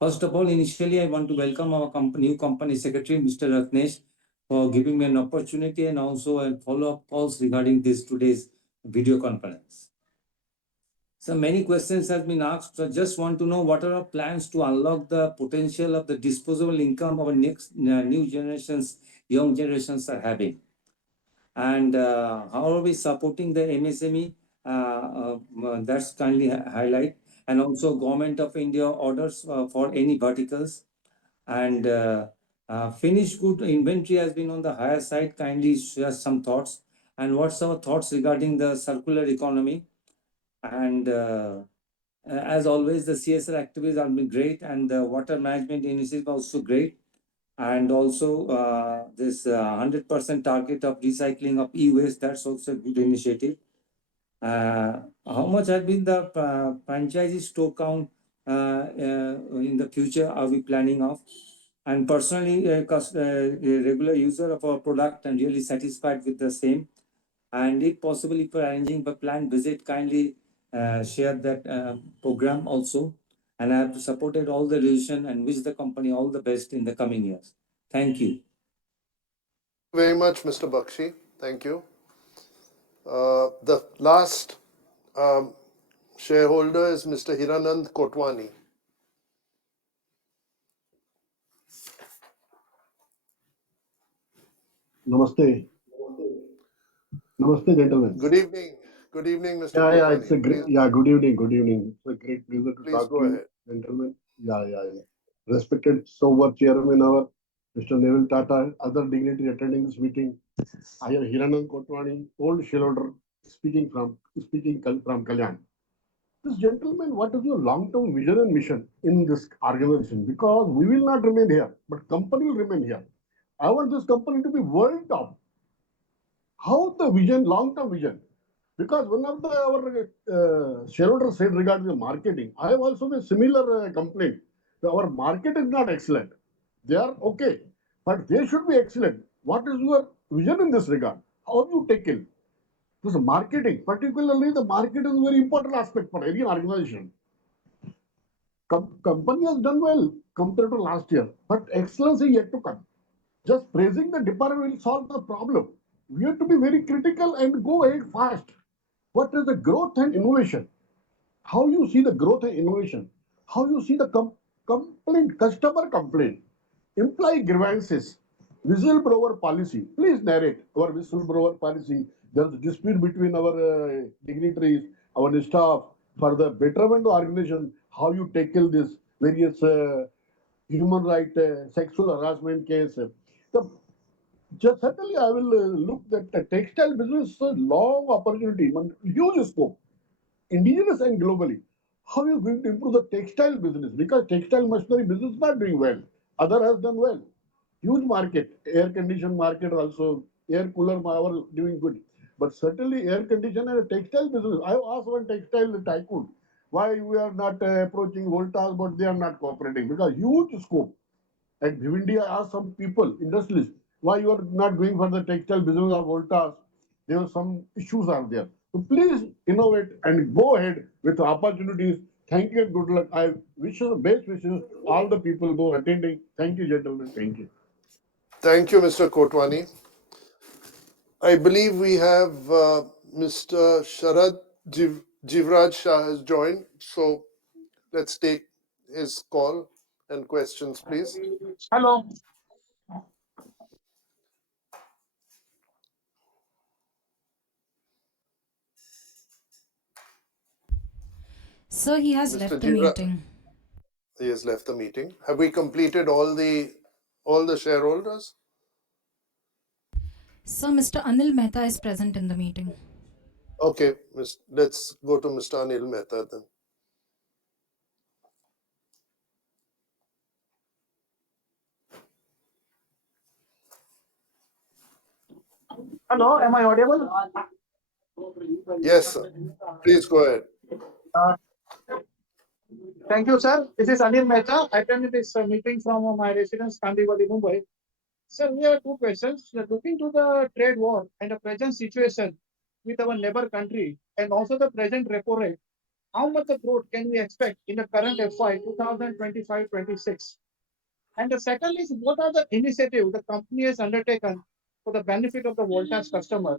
First of all, initially, I want to welcome our new company secretary, Mr. Ratnesh, for giving me an opportunity and also a follow-up calls regarding today's video conference. So many questions have been asked. So I just want to know what are our plans to unlock the potential of the disposable income our next new generations, young generations are having. And how are we supporting the MSME? That's kindly highlight. And also Government of India orders for any verticals. And finished good inventory has been on the higher side. Kindly share some thoughts. And what's our thoughts regarding the circular economy? And as always, the CSR activities have been great, and the water management initiative also great. And also this 100% target of recycling of e-waste, that's also a good initiative. How much has been the franchisee store count in the future are we planning of? And personally, a regular user of our product and really satisfied with the same. And if possible, if arranging a planned visit, kindly share that program also. And I have supported all the decision and wish the company all the best in the coming years. Thank you. Very much, Mr. Bakshi. Thank you. The last shareholder is Mr. Hiranand Kotwani. Namaste. Namaste, gentlemen. Good evening. Good evening, Mr. Yeah, Kotwani. it's a great. Please, Yeah, good evening. Good evening. It's a great pleasure to please talk go to you, ahead. gentlemen. Yeah. Respected Sober Chairman, our Mr. Neville Tata, other dignitaries attending this meeting. I am Hiranand Kotwani, old shareholder, speaking from Kalyan. This gentleman, what is your long-term vision and mission in this organization? Because we will not remain here, but company will remain here. I want this company to be world top. How the vision, long-term vision? Because one of our shareholders said regarding the marketing, I have also a similar complaint. Our market is not excellent. They are okay, but they should be excellent. What is your vision in this regard? How do you tackle this marketing? Particularly, the market is a very important aspect for any organization. Company has done well compared to last year, but excellence is yet to come. Just praising the department will solve the problem. We have to be very critical and go ahead fast. What is the growth and innovation? How you see the growth and innovation? How you see the complaint, customer complaint, employee grievances, whistleblower policy? Please narrate our whistleblower policy. There's a dispute between our dignitaries, our staff for the betterment of organization. How you tackle this various human right, sexual harassment case. Just certainly, I will look that the textile business is a long opportunity, huge scope, indigenous and globally. How are you going to improve the textile business? Because textile machinery business is not doing well. Other has done well. Huge market, air condition market also, air cooler are doing good. But certainly air condition and textile business. I asked one textile tycoon why we are not approaching Voltas, but they are not cooperating because huge scope. At Bhiwandi, I asked some people, industrialists, why you are not going for the textile business of Voltas? There are some issues are there. So please innovate and go ahead with opportunities. Thank you and good luck. I wish you the best wishes. All the people who are attending. Thank you, gentlemen. Thank you. Thank you, Mr. Kotwani. I believe we have Mr. Sharad Jivraj Shah has joined. So let's take his call and questions, please. Hello. Sir, he has Mr. left the Jivraj, meeting. he has left the meeting. Have we completed all the shareholders? Sir, Mr. Anil Mehta is present in the meeting. Okay, let's go to Mr. Anil Mehta then. Hello, am I audible? Yes, sir. Please go ahead. Uh, Thank you, sir. This is Anil Mehta. I attended this meeting from my residence, Kandivali, Mumbai. Sir, we have two questions. Looking to the trade war and the present situation with our neighbor country and also the present repo rate, how much of growth can we expect in the current FY 2025-26? And the second is, what are the initiatives the company has undertaken for the benefit of the Voltas customer?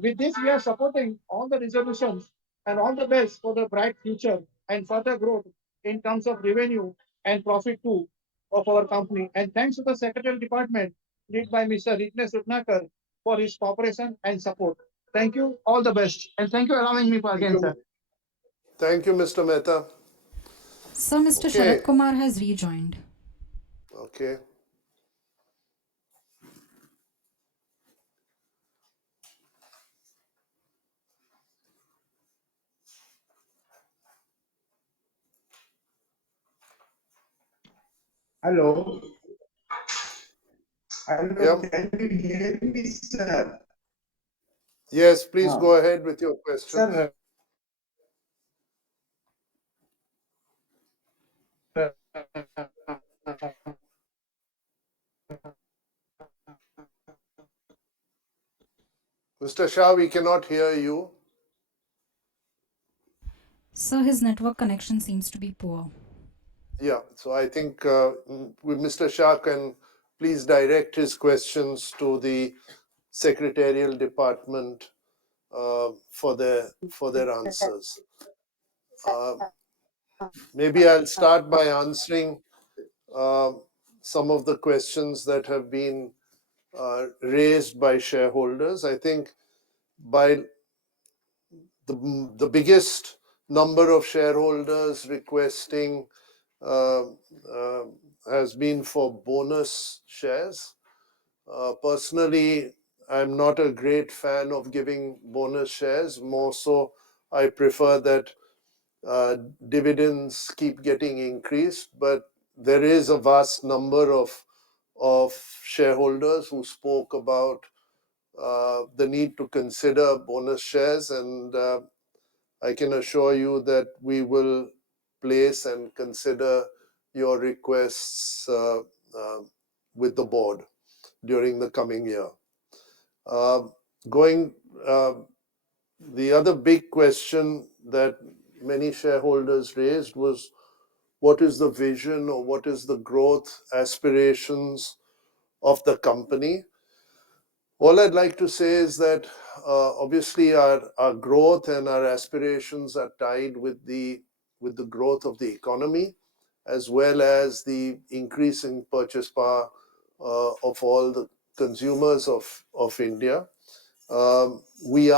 With this, we are supporting all the resolutions and all the best for the bright future and further growth in terms of revenue and profit too of our company. And thanks to the Secretarial Department led by Mr. Ritesh Rutnakar for his cooperation and support. Thank you. All the best. And thank you for allowing me again, sir. Thank you, Mr. Mehta. Sir, Mr. Sharad Kumar has rejoined. Okay. Hello. Hello. Yeah. Can you hear me, sir? Yes, please go ahead with your question. Sir, Mr. Shah, we cannot hear you. Sir, his network connection seems to be poor. Yeah, so I think Mr. Shah can please direct his questions to the secretarial department for their answers. Maybe I'll start by answering some of the questions that have been raised by shareholders. I think by the biggest number of shareholders requesting uh, uh, has been for bonus shares. Personally, I'm not a great fan of giving bonus shares. More so, I prefer that dividends keep getting increased. But there is a vast number of shareholders who spoke about the need to consider bonus shares, and I can assure you that we will place and consider your requests with the board during the coming year. Going, the other big question that many shareholders raised was, what is the vision or what is the growth aspirations of the company? All I'd like to say is that obviously our growth and our aspirations are tied with the growth of the economy, as well as the increasing purchase power of all the consumers of India. We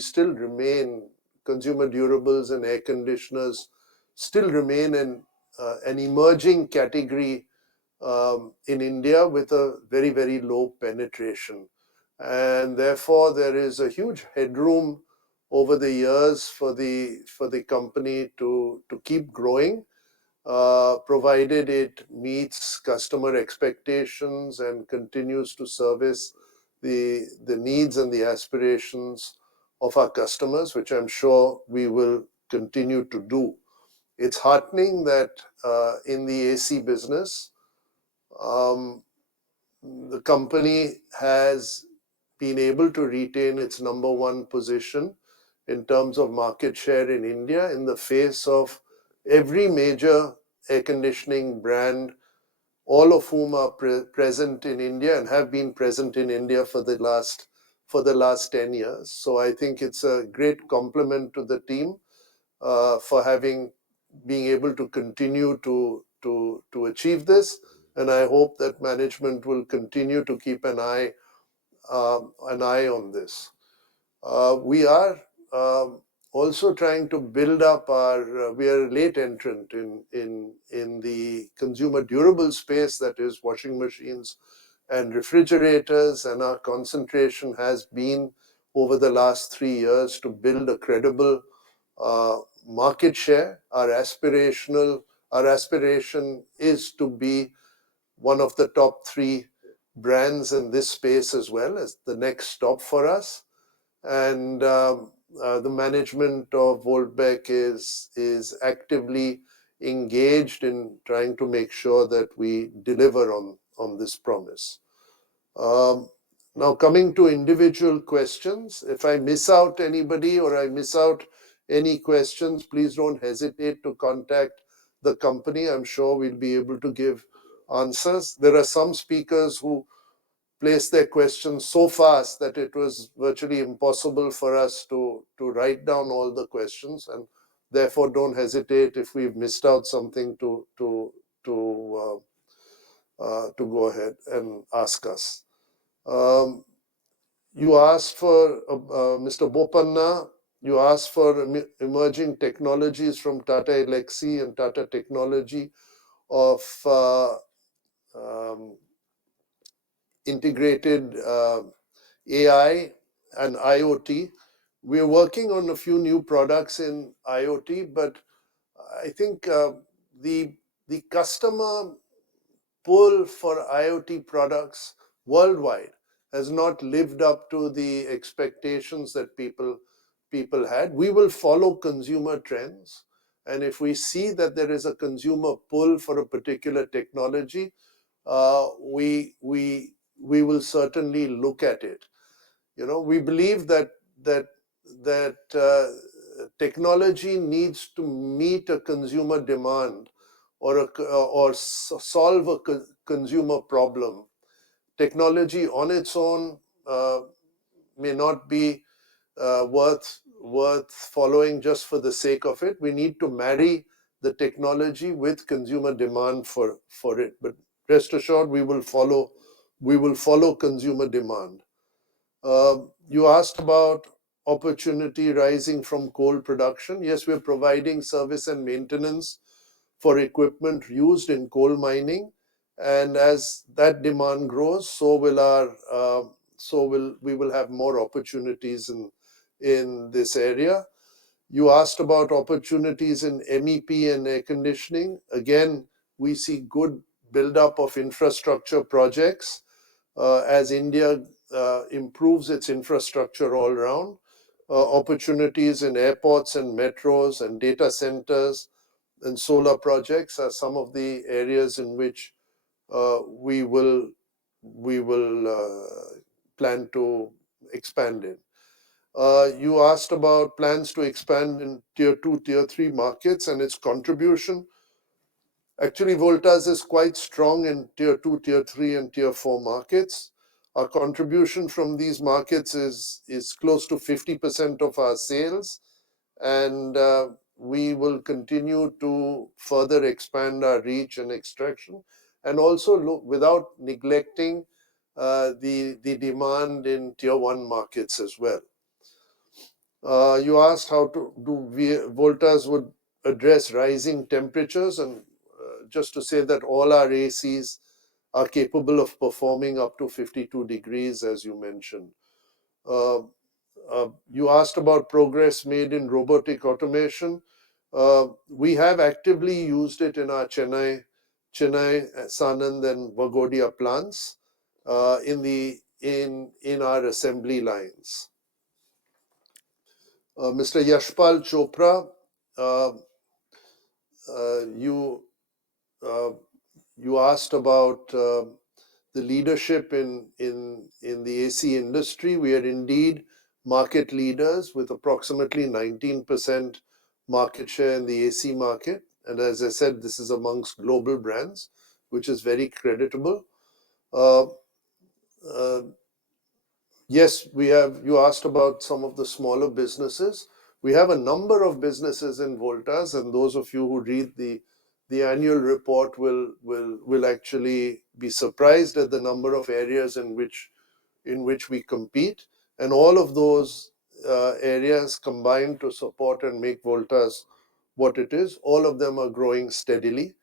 still remain, consumer durables and air conditioners still remain an emerging category in India with a very, very low penetration. And therefore, there is a huge headroom over the years for the company to keep growing, provided it meets customer expectations and continues to service the needs and the aspirations of our customers, which I'm sure we will continue to do. It's heartening that in the AC business, the company has been able to retain its number one position in terms of market share in India in the face of every major air conditioning brand, all of whom are present in India and have been present in India for the last 10 years. So I think it's a great compliment to the team for being able to continue to achieve this. And I hope that management will continue to keep an eye on this. We are also trying to build up we are a late entrant in the consumer durable space, that is washing machines and refrigerators, and our concentration has been over the last 3 years to build a credible market share. Our aspiration is to be one of the top 3 brands in this space as well as the next stop for us. And the management of Voltbek is actively engaged in trying to make sure that we deliver on this promise. Now, coming to individual questions, if I miss out anybody or I miss out any questions, please don't hesitate to contact the company. I'm sure we'll be able to give answers. There are some speakers who placed their questions so fast that it was virtually impossible for us to write down all the questions, and therefore don't hesitate if we've missed out something to go ahead and ask us. You asked for, Mr. Bopanna, you asked for emerging technologies from Tata Elxsi and Tata Technology of integrated AI and IoT. We're working on a few new products in IoT, but I think the customer pull for IoT products worldwide has not lived up to the expectations that people had. We will follow consumer trends. And if we see that there is a consumer pull for a particular technology, we will certainly look at it. We believe that technology needs to meet a consumer demand or solve a consumer problem. Technology on its own may not be worth following just for the sake of it. We need to marry the technology with consumer demand for it. But rest assured, we will follow consumer demand. You asked about opportunity rising from coal production. Yes, we're providing service and maintenance for equipment used in coal mining, and as that demand grows, so will we will have more opportunities in this area. You asked about opportunities in MEP and air conditioning. Again, we see good buildup of infrastructure projects as India improves its infrastructure all around. Opportunities in airports and metros and data centers and solar projects are some of the areas in which we will plan to expand in. You asked about plans to expand in tier 2, tier 3 markets and its contribution. Actually, Voltas is quite strong in tier 2, tier 3, and tier 4 markets. Our contribution from these markets is close to 50% of our sales, and we will continue to further expand our reach and extraction, and also look without neglecting the demand in tier 1 markets as well. You asked how Voltas would address rising temperatures, and just to say that all our ACs are capable of performing up to 52 degrees, as you mentioned. You asked about progress made in robotic automation. We have actively used it in our Chennai, Sanand, and Vagodia plants in our assembly lines. Mr. Yashpal Chopra, you asked about the leadership in the AC industry. We are indeed market leaders with approximately 19% market share in the AC market. And as I said, this is amongst global brands, which is very creditable. Yes, you asked about some of the smaller businesses. We have a number of businesses in Voltas, and those of you who read the annual report will actually be surprised at the number of areas in which we compete. And all of those areas combine to support and make Voltas what it is. All of them are growing steadily.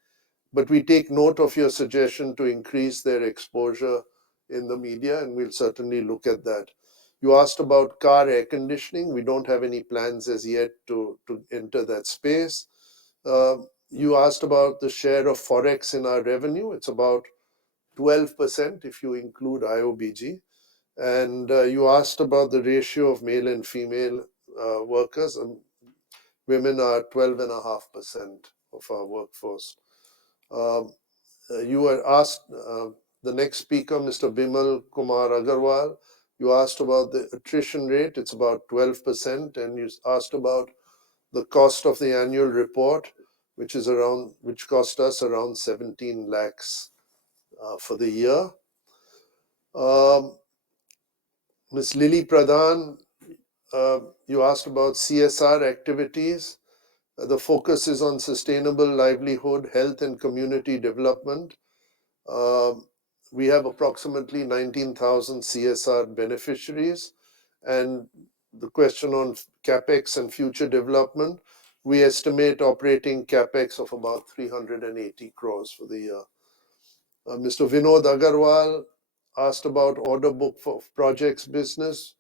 But we take note of your suggestion to increase their exposure in the media, and we'll certainly look at that. You asked about car air conditioning. We don't have any plans as yet to enter that space. You asked about the share of Forex in our revenue. It's about 12% if you include IOBG. And you asked about the ratio of male and female workers, and women are 12.5% of our workforce. You were asked, the next speaker, Mr. Bimal Kumar Agarwal, you asked about the attrition rate. It's about 12%. And you asked about the cost of the annual report, which cost us around 17 lakhs for the year. Ms. Lily Pradhan, you asked about CSR activities. The focus is on sustainable livelihood, health, and community development. We have approximately 19,000 CSR beneficiaries. And the question on CapEx and future development, we estimate operating CapEx of about 380 crores for the year. Mr. Vinod Agarwal asked about order book for projects business.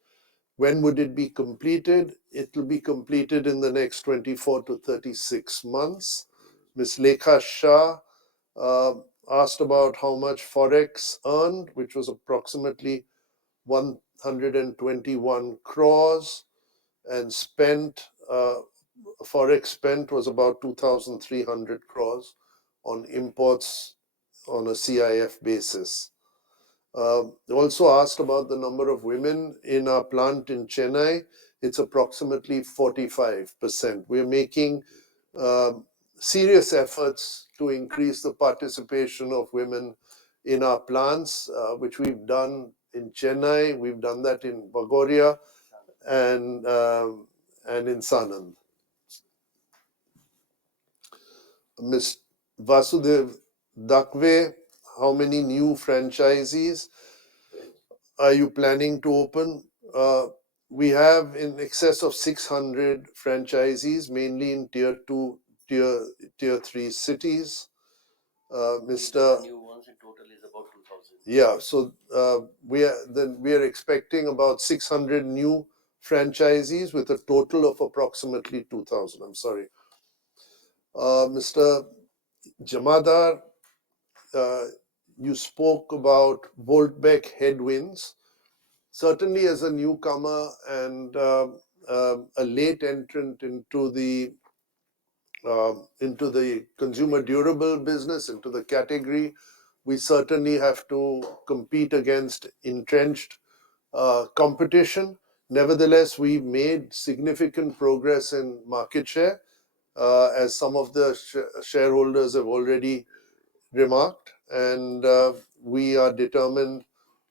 When would it be completed? It will be completed in the next 24 to 36 months. Ms. Lekha Shah asked about how much Forex earned, which was approximately 121 crores, and spent forex spent was about 2,300 crores on imports on a CIF basis. Also asked about the number of women in our plant in Chennai. It's approximately 45%. We're making serious efforts to increase the participation of women in our plants, which we've done in Chennai, we've done that in Bagoria, and in Sanand. Ms. Vasudev Dakwe, how many new franchisees are you planning to open? We have in excess of 600 franchisees, mainly in tier 2, tier 3 cities. Mr. New ones in total is about 2,000. Yeah, so we are expecting about 600 new franchisees with a total of approximately 2,000. I'm sorry. Mr. Jamadar, you spoke about Voltbeck headwinds. Certainly, as a newcomer and a late entrant into the consumer durable business, into the category, we certainly have to compete against entrenched competition. Nevertheless, we've made significant progress in market share, as some of the shareholders have already remarked, and we are determined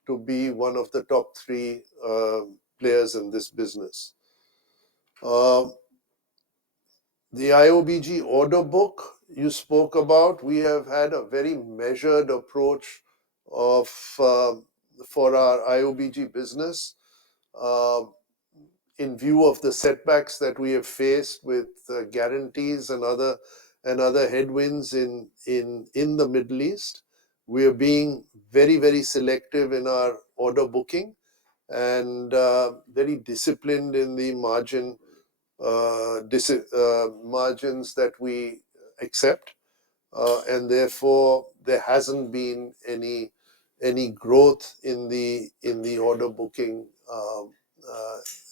to be one of the top 3 players in this business. The IOBG order book you spoke about, we have had a very measured approach for our IOBG business in view of the setbacks that we have faced with guarantees and other headwinds in the Middle East. We are being very, very selective in our order booking and very disciplined in the margins that we accept, and therefore there hasn't been any growth in the order booking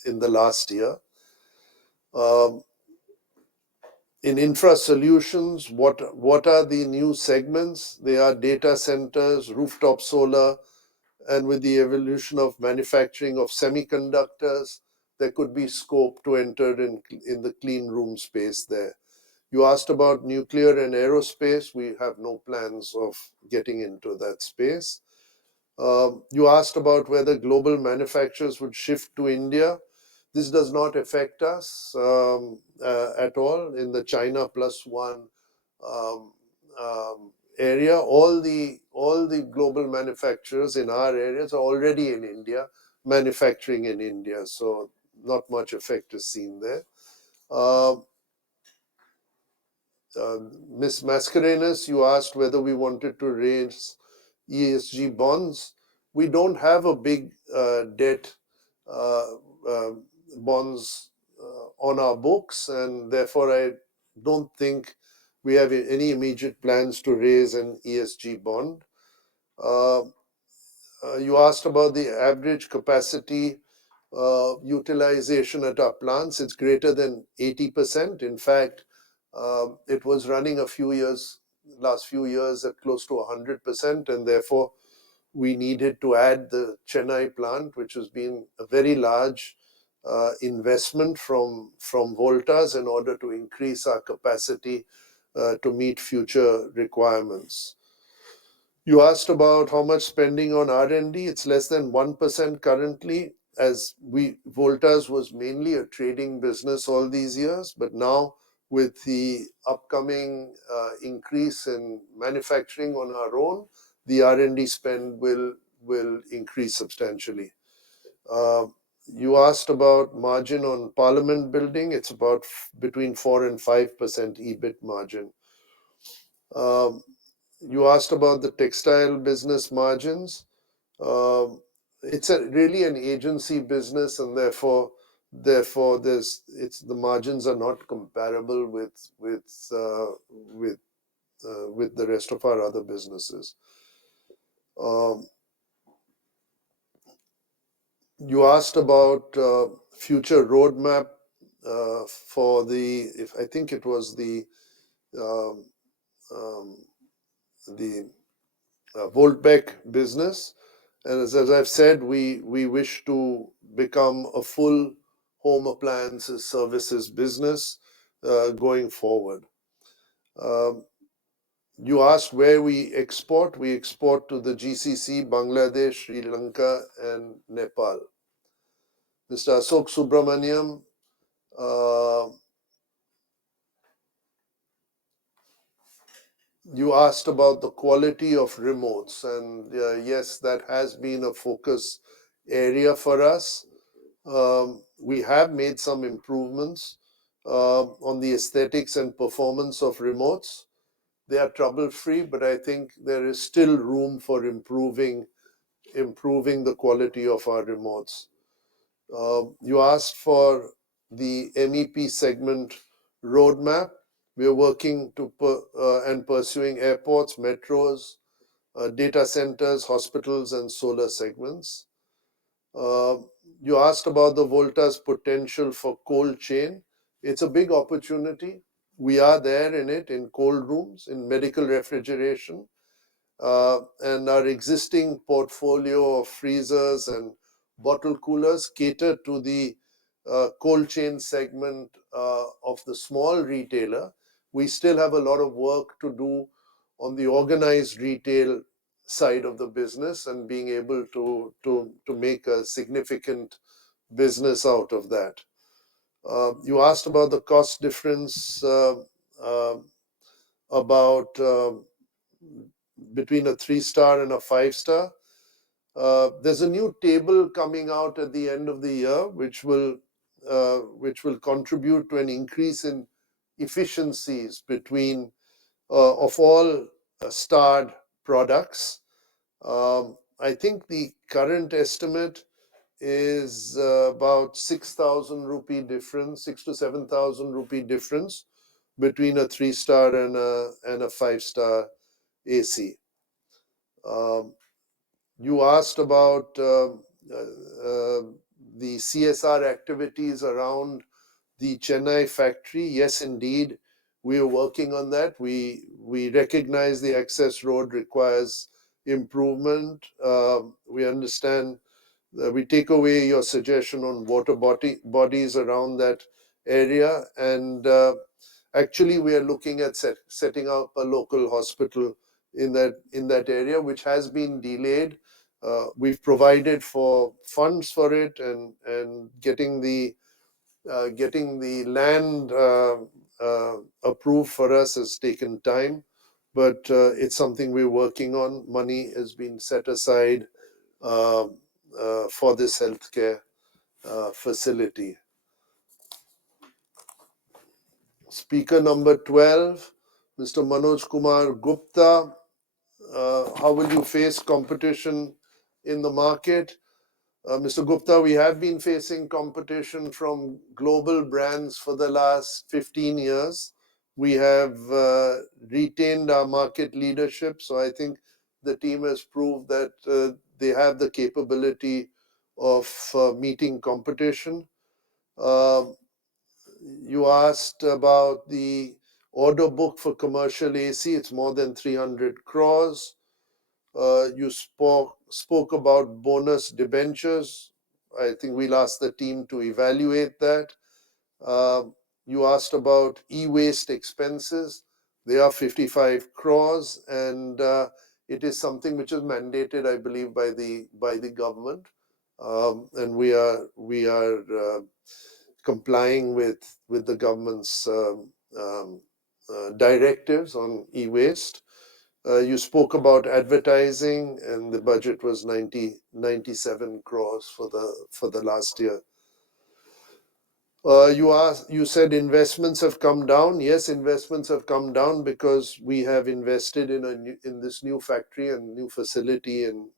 in the last year. In infra solutions, what are the new segments? They are data centers, rooftop solar, and with the evolution of manufacturing of semiconductors, there could be scope to enter in the clean room space there. You asked about nuclear and aerospace. We have no plans of getting into that space. You asked about whether global manufacturers would shift to India. This does not affect us at all in the China plus one area. All the global manufacturers in our areas are already in India, manufacturing in India, so not much effect is seen there. Ms. Mascarenhas, you asked whether we wanted to raise ESG bonds. We don't have a big debt bonds on our books, and therefore I don't think we have any immediate plans to raise an ESG bond. You asked about the average capacity utilization at our plants. It's greater than 80%. In fact, it was running last few years at close to 100%, and therefore we needed to add the Chennai plant, which has been a very large investment from Voltas in order to increase our capacity to meet future requirements. You asked about how much spending on R&D. It's less than 1% currently, as Voltas was mainly a trading business all these years, but now with the upcoming increase in manufacturing on our own, the R&D spend will increase substantially. You asked about margin on Parliament Building. It's about between 4 and 5% EBIT margin. You asked about the textile business margins. It's really an agency business, and therefore the margins are not comparable with the rest of our other businesses. You asked about future roadmap for the, if I think it was the Voltbeck business. And as I've said, we wish to become a full home appliances services business going forward. You asked where we export. We export to the GCC, Bangladesh, Sri Lanka, and Nepal. Mr. Ashok Subramaniam, you asked about the quality of remotes, and yes, that has been a focus area for us. We have made some improvements on the aesthetics and performance of remotes. They are trouble-free, but I think there is still room for improving the quality of our remotes. You asked for the MEP segment roadmap. We are working to and pursuing airports, metros, data centers, hospitals, and solar segments. You asked about the Voltas potential for cold chain. It's a big opportunity. We are there in it, in cold rooms, in medical refrigeration, and our existing portfolio of freezers and bottle coolers cater to the cold chain segment of the small retailer. We still have a lot of work to do on the organized retail side of the business and being able to make a significant business out of that. You asked about the cost difference about between a 3-star and a 5-star. There's a new table coming out at the end of the year, which will contribute to an increase in efficiencies between of all starred products. I think the current estimate is about 6,000 rupee difference, 6 to 7,000 rupee difference between a 3-star and a 5-star AC. You asked about the CSR activities around the Chennai factory. Yes, indeed, we are working on that. We recognize the access road requires improvement. We understand. We take away your suggestion on water bodies around that area, and actually, we are looking at setting up a local hospital in that area, which has been delayed. We've provided for funds for it, and getting the land approved for us has taken time, but it's something we're working on. Money has been set aside for this healthcare facility. Speaker number 12, Mr. Manoj Kumar Gupta. How will you face competition in the market? Mr. Gupta, we have been facing competition from global brands for the last 15 years. We have retained our market leadership, so I think the team has proved that they have the capability of meeting competition. You asked about the order book for commercial AC. It's more than 300 crores. You spoke about bonus debentures. I think we'll ask the team to evaluate that. You asked about e-waste expenses. They are 55 crores, and it is something which is mandated, I believe, by the government, and we are complying with the government's directives on e-waste. You spoke about advertising, and the budget was 97 crores for the last year. You said investments have come down. Yes, investments have come down because we have invested in this new factory and new facility in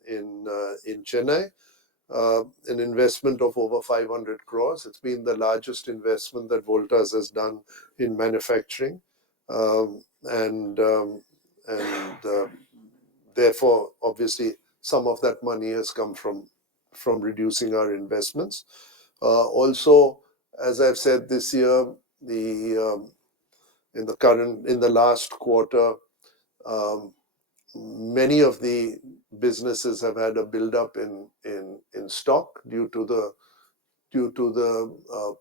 Chennai. An investment of over 500 crores. It's been the largest investment that Voltas has done in manufacturing, and therefore, obviously, some of that money has come from from reducing our investments. Also, as I've said this year, in the last quarter, many of the businesses have had a build-up in stock due to the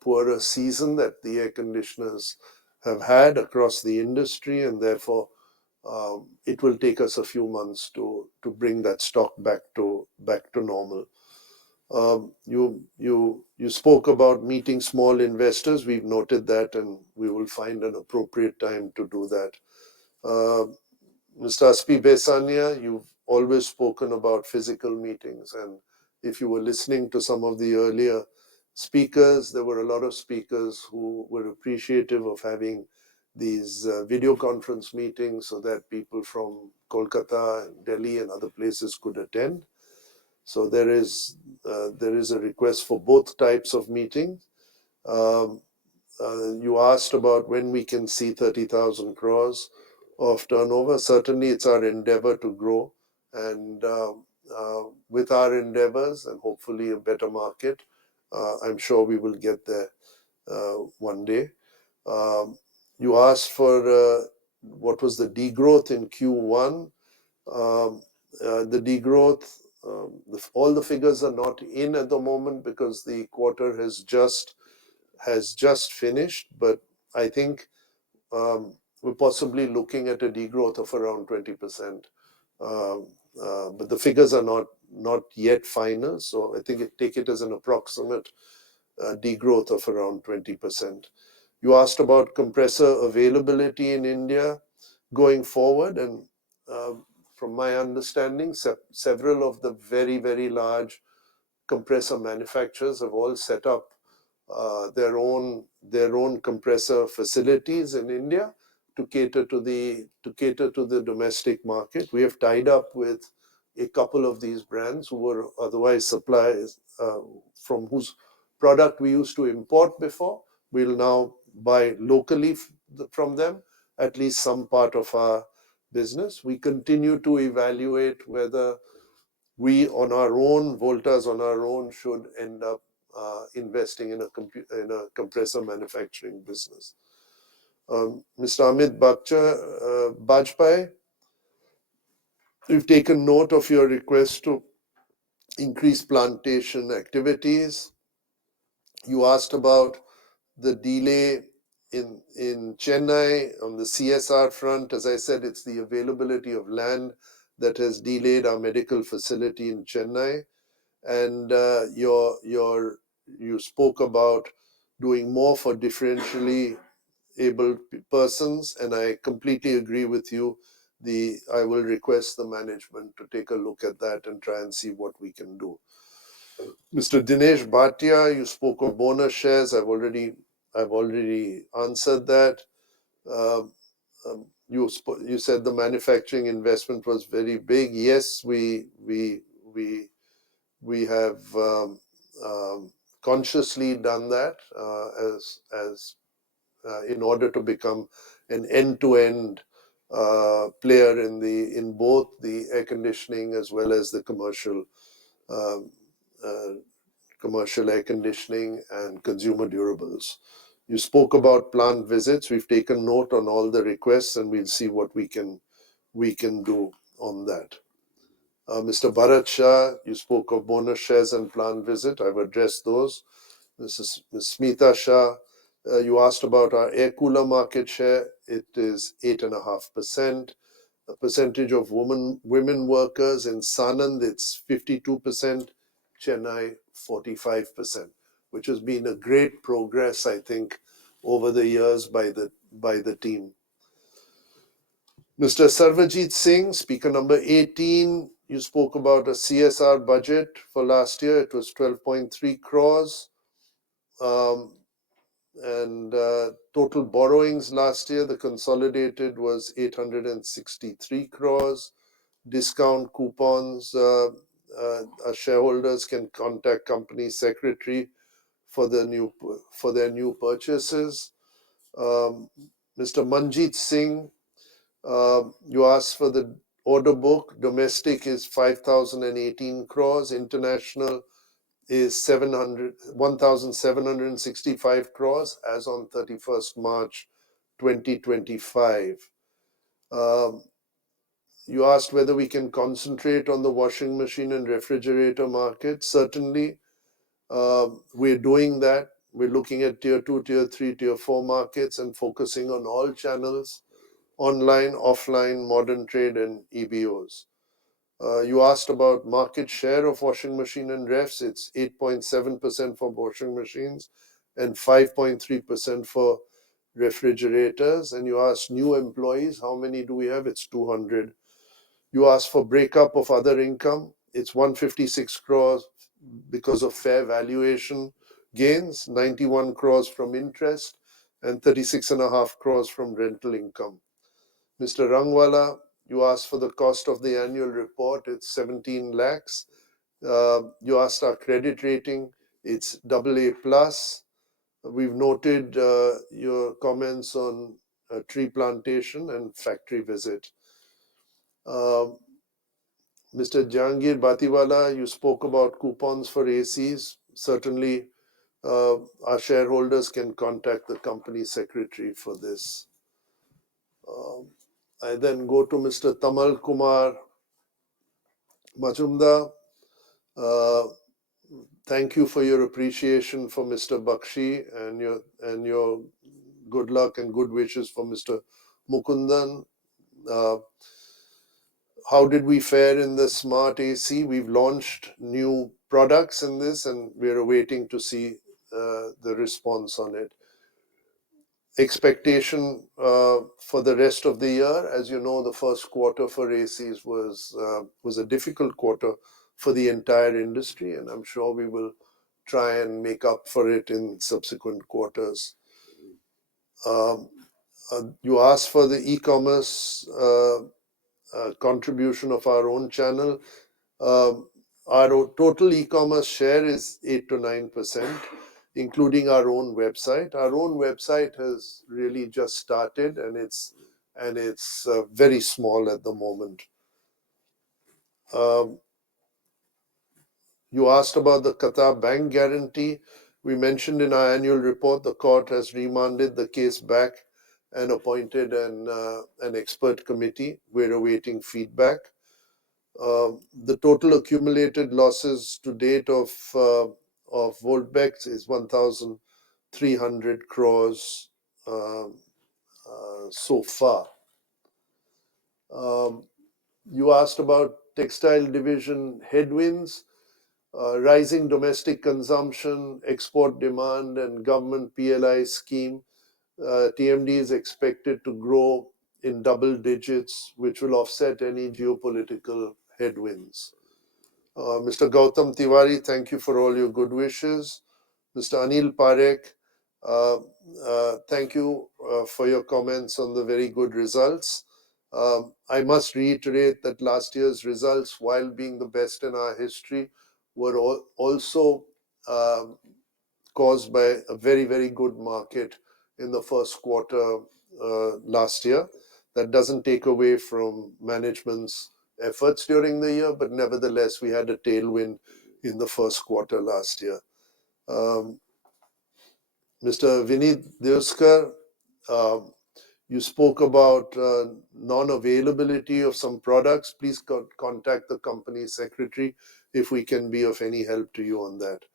poorer season that the air conditioners have had across the industry, and therefore it will take us a few months to bring that stock back to normal. You spoke about meeting small investors. We've noted that, and we will find an appropriate time to do that. Mr. Aspi Besania, you've always spoken about physical meetings, and if you were listening to some of the earlier speakers, there were a lot of speakers who were appreciative of having these video conference meetings so that people from Kolkata and Delhi and other places could attend. So there is a request for both types of meetings. You asked about when we can see 30,000 crores of turnover. Certainly, it's our endeavor to grow, and with our endeavors and hopefully a better market, I'm sure we will get there one day. You asked for what was the degrowth in Q1. The degrowth, all the figures are not in at the moment because the quarter has just finished, but I think we're possibly looking at a degrowth of around 20%. But the figures are not yet final, so I think take it as an approximate degrowth of around 20%. You asked about compressor availability in India going forward, and from my understanding, several of the very, very large compressor manufacturers have all set up their own compressor facilities in India to cater to the domestic market. We have tied up with a couple of these brands who were otherwise suppliers from whose product we used to import before. We'll now buy locally from them, at least some part of our business. We continue to evaluate whether we on our own, Voltas on our own, should end up investing in a compressor manufacturing business. Mr. Amit Bajpai, we've taken note of your request to increase plantation activities. You asked about the delay in Chennai on the CSR front. As I said, it's the availability of land that has delayed our medical facility in Chennai. And you spoke about doing more for differentially able persons, and I completely agree with you. I will request the management to take a look at that and try and see what we can do. Mr. Dinesh Bhatia, you spoke of bonus shares. I've already answered that. You said the manufacturing investment was very big. Yes, we have consciously done that as in order to become an end-to-end player in both the air conditioning as well as the commercial air conditioning and consumer durables. You spoke about plant visits. We've taken note on all the requests, and we'll see what we can do on that. Mr. Bharat Shah, you spoke of bonus shares and plant visit. I've addressed those. Ms. Smita Shah, you asked about our air cooler market share. It is 8.5%. The percentage of women workers in Sanand, it's 52%. Chennai, 45%, which has been a great progress, I think, over the years by the team. Mr. Sarvajit Singh, speaker number 18, you spoke about a CSR budget for last year. It was 12.3 crores. And total borrowings last year, the consolidated was 863 crores. Discount coupons, our shareholders can contact company secretary for their new purchases. Mr. Manjeet Singh, you asked for the order book. Domestic is 5,018 crores. International is 1,765 crores as on 31st March 2025. You asked whether we can concentrate on the washing machine and refrigerator market. Certainly, we're doing that. We're looking at tier 2, tier 3, tier 4 markets and focusing on all channels: online, offline, modern trade, and EBOs. You asked about market share of washing machine and refs. It's 8.7% for washing machines and 5.3% for refrigerators. And you asked new employees, how many do we have? It's 200. You asked for breakup of other income. It's 156 crores because of fair valuation gains, 91 crores from interest, and 36.5 crores from rental income. Mr. Rangwala, you asked for the cost of the annual report. It's 17 lakhs. You asked our credit rating. It's AA plus. We've noted your comments on tree plantation and factory visit. Mr. Jahangir Batiwala, you spoke about coupons for ACs. Certainly, our shareholders can contact the company secretary for this. I then go to Mr. Tamal Kumar Majumdar. Thank you for your appreciation for Mr. Bakshi and your good luck and good wishes for Mr. Mukundan. How did we fare in the smart AC? We've launched new products in this, and we're awaiting to see the response on it. Expectation for the rest of the year, as you know, the first quarter for ACs was a difficult quarter for the entire industry, and I'm sure we will try and make up for it in subsequent quarters. You asked for the e-commerce contribution of our own channel. Our total e-commerce share is 8 to 9%, including our own website. Our own website has really just started, and it's very small at the moment. You asked about the Qatar bank guarantee. We mentioned in our annual report the court has remanded the case back and appointed an expert committee. We're awaiting feedback. The total accumulated losses to date of Voltbex is 1,300 crores so far. You asked about textile division headwinds, rising domestic consumption, export demand, and government PLI scheme. TMD is expected to grow in double digits, which will offset any geopolitical headwinds. Mr. Gautam Tiwari, thank you for all your good wishes. Mr. Anil Parekh, thank you for your comments on the very good results. I must reiterate that last year's results, while being the best in our history, were also caused by a very, very good market in the first quarter last year. That doesn't take away from management's efforts during the year, but nevertheless, we had a tailwind in the first quarter last year. Mr. Vineet Deoskar, you spoke about non-availability of some products. Please contact the company secretary if we can be of any help to you on that.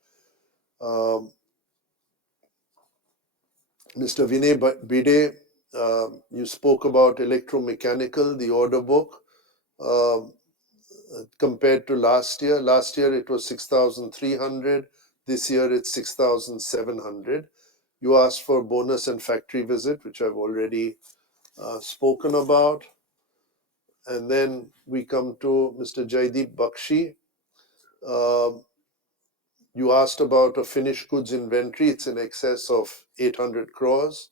Mr. Vinay Bide, you spoke about electromechanical, the order book. Compared to last year it was 6,300. This year it's 6,700. You asked for bonus and factory visit, which I've already spoken about. And then we come to Mr. Jaideep Bakshi. You asked about a finished goods inventory. It's in excess of 800 crores.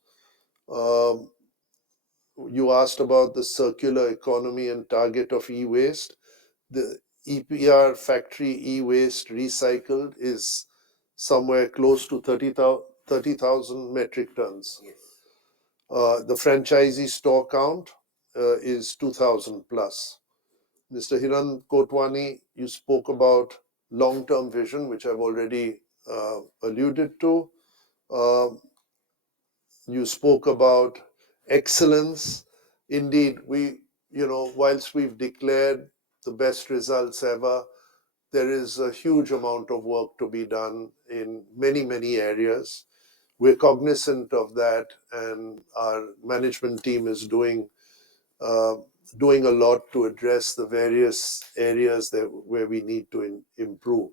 You asked about the circular economy and target of e-waste. The EPR factory e-waste recycled is somewhere close to 30,000 metric tons. Yes. The franchisee store count is 2,000 plus. Mr. Hiran Kotwani, you spoke about long-term vision, which I've already alluded to. You spoke about excellence. Indeed, whilst we've declared the best results ever, there is a huge amount of work to be done in many, many areas. We're cognizant of that, and our management team is doing a lot to address the various areas where we need to improve.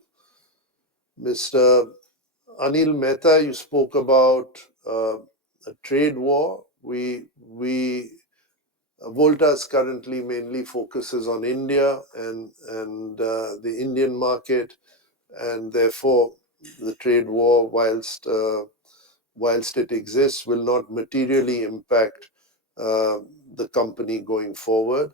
Mr. Anil Mehta, you spoke about a trade war. Voltas currently mainly focuses on India and the Indian market, and therefore the trade war, whilst it exists, will not materially impact the company going forward.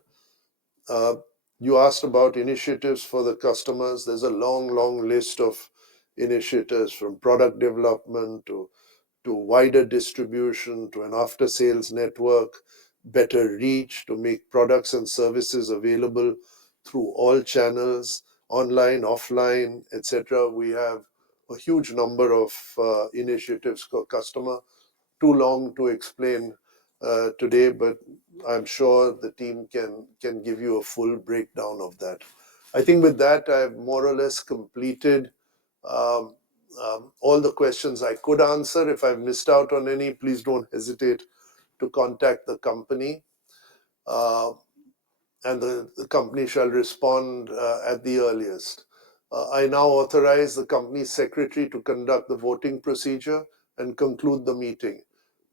You asked about initiatives for the customers. There's a long, long list of initiatives, from product development to wider distribution, to an after-sales network, better reach, to make products and services available through all channels, online, offline, etc. We have a huge number of initiatives for customer. Too long to explain today, but I'm sure the team can give you a full breakdown of that. I think with that, I've more or less completed all the questions I could answer. If I've missed out on any, please don't hesitate to contact the company. And the company shall respond at the earliest. I now authorize the company secretary to conduct the voting procedure and conclude the meeting.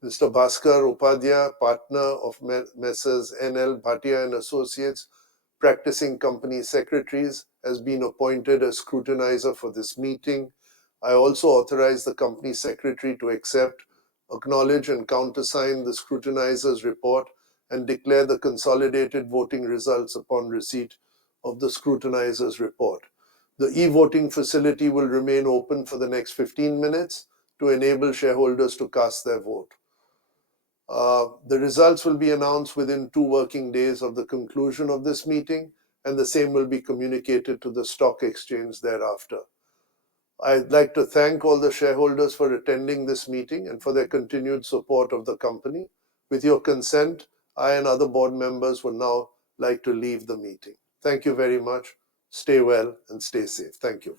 Mr. Bhaskar Upadhyay, partner of Messrs. NL Bhatia and Associates, practicing company secretaries, has been appointed as scrutinizer for this meeting. I also authorize the company secretary to accept, acknowledge, and countersign the scrutinizer's report and declare the consolidated voting results upon receipt of the scrutinizer's report. The e-voting facility will remain open for the next 15 minutes to enable shareholders to cast their vote. The results will be announced within 2 working days of the conclusion of this meeting, and the same will be communicated to the stock exchange thereafter. I'd like to thank all the shareholders for attending this meeting and for their continued support of the company. With your consent, I and other board members would now like to leave the meeting. Thank you very much. Stay well and stay safe. Thank you.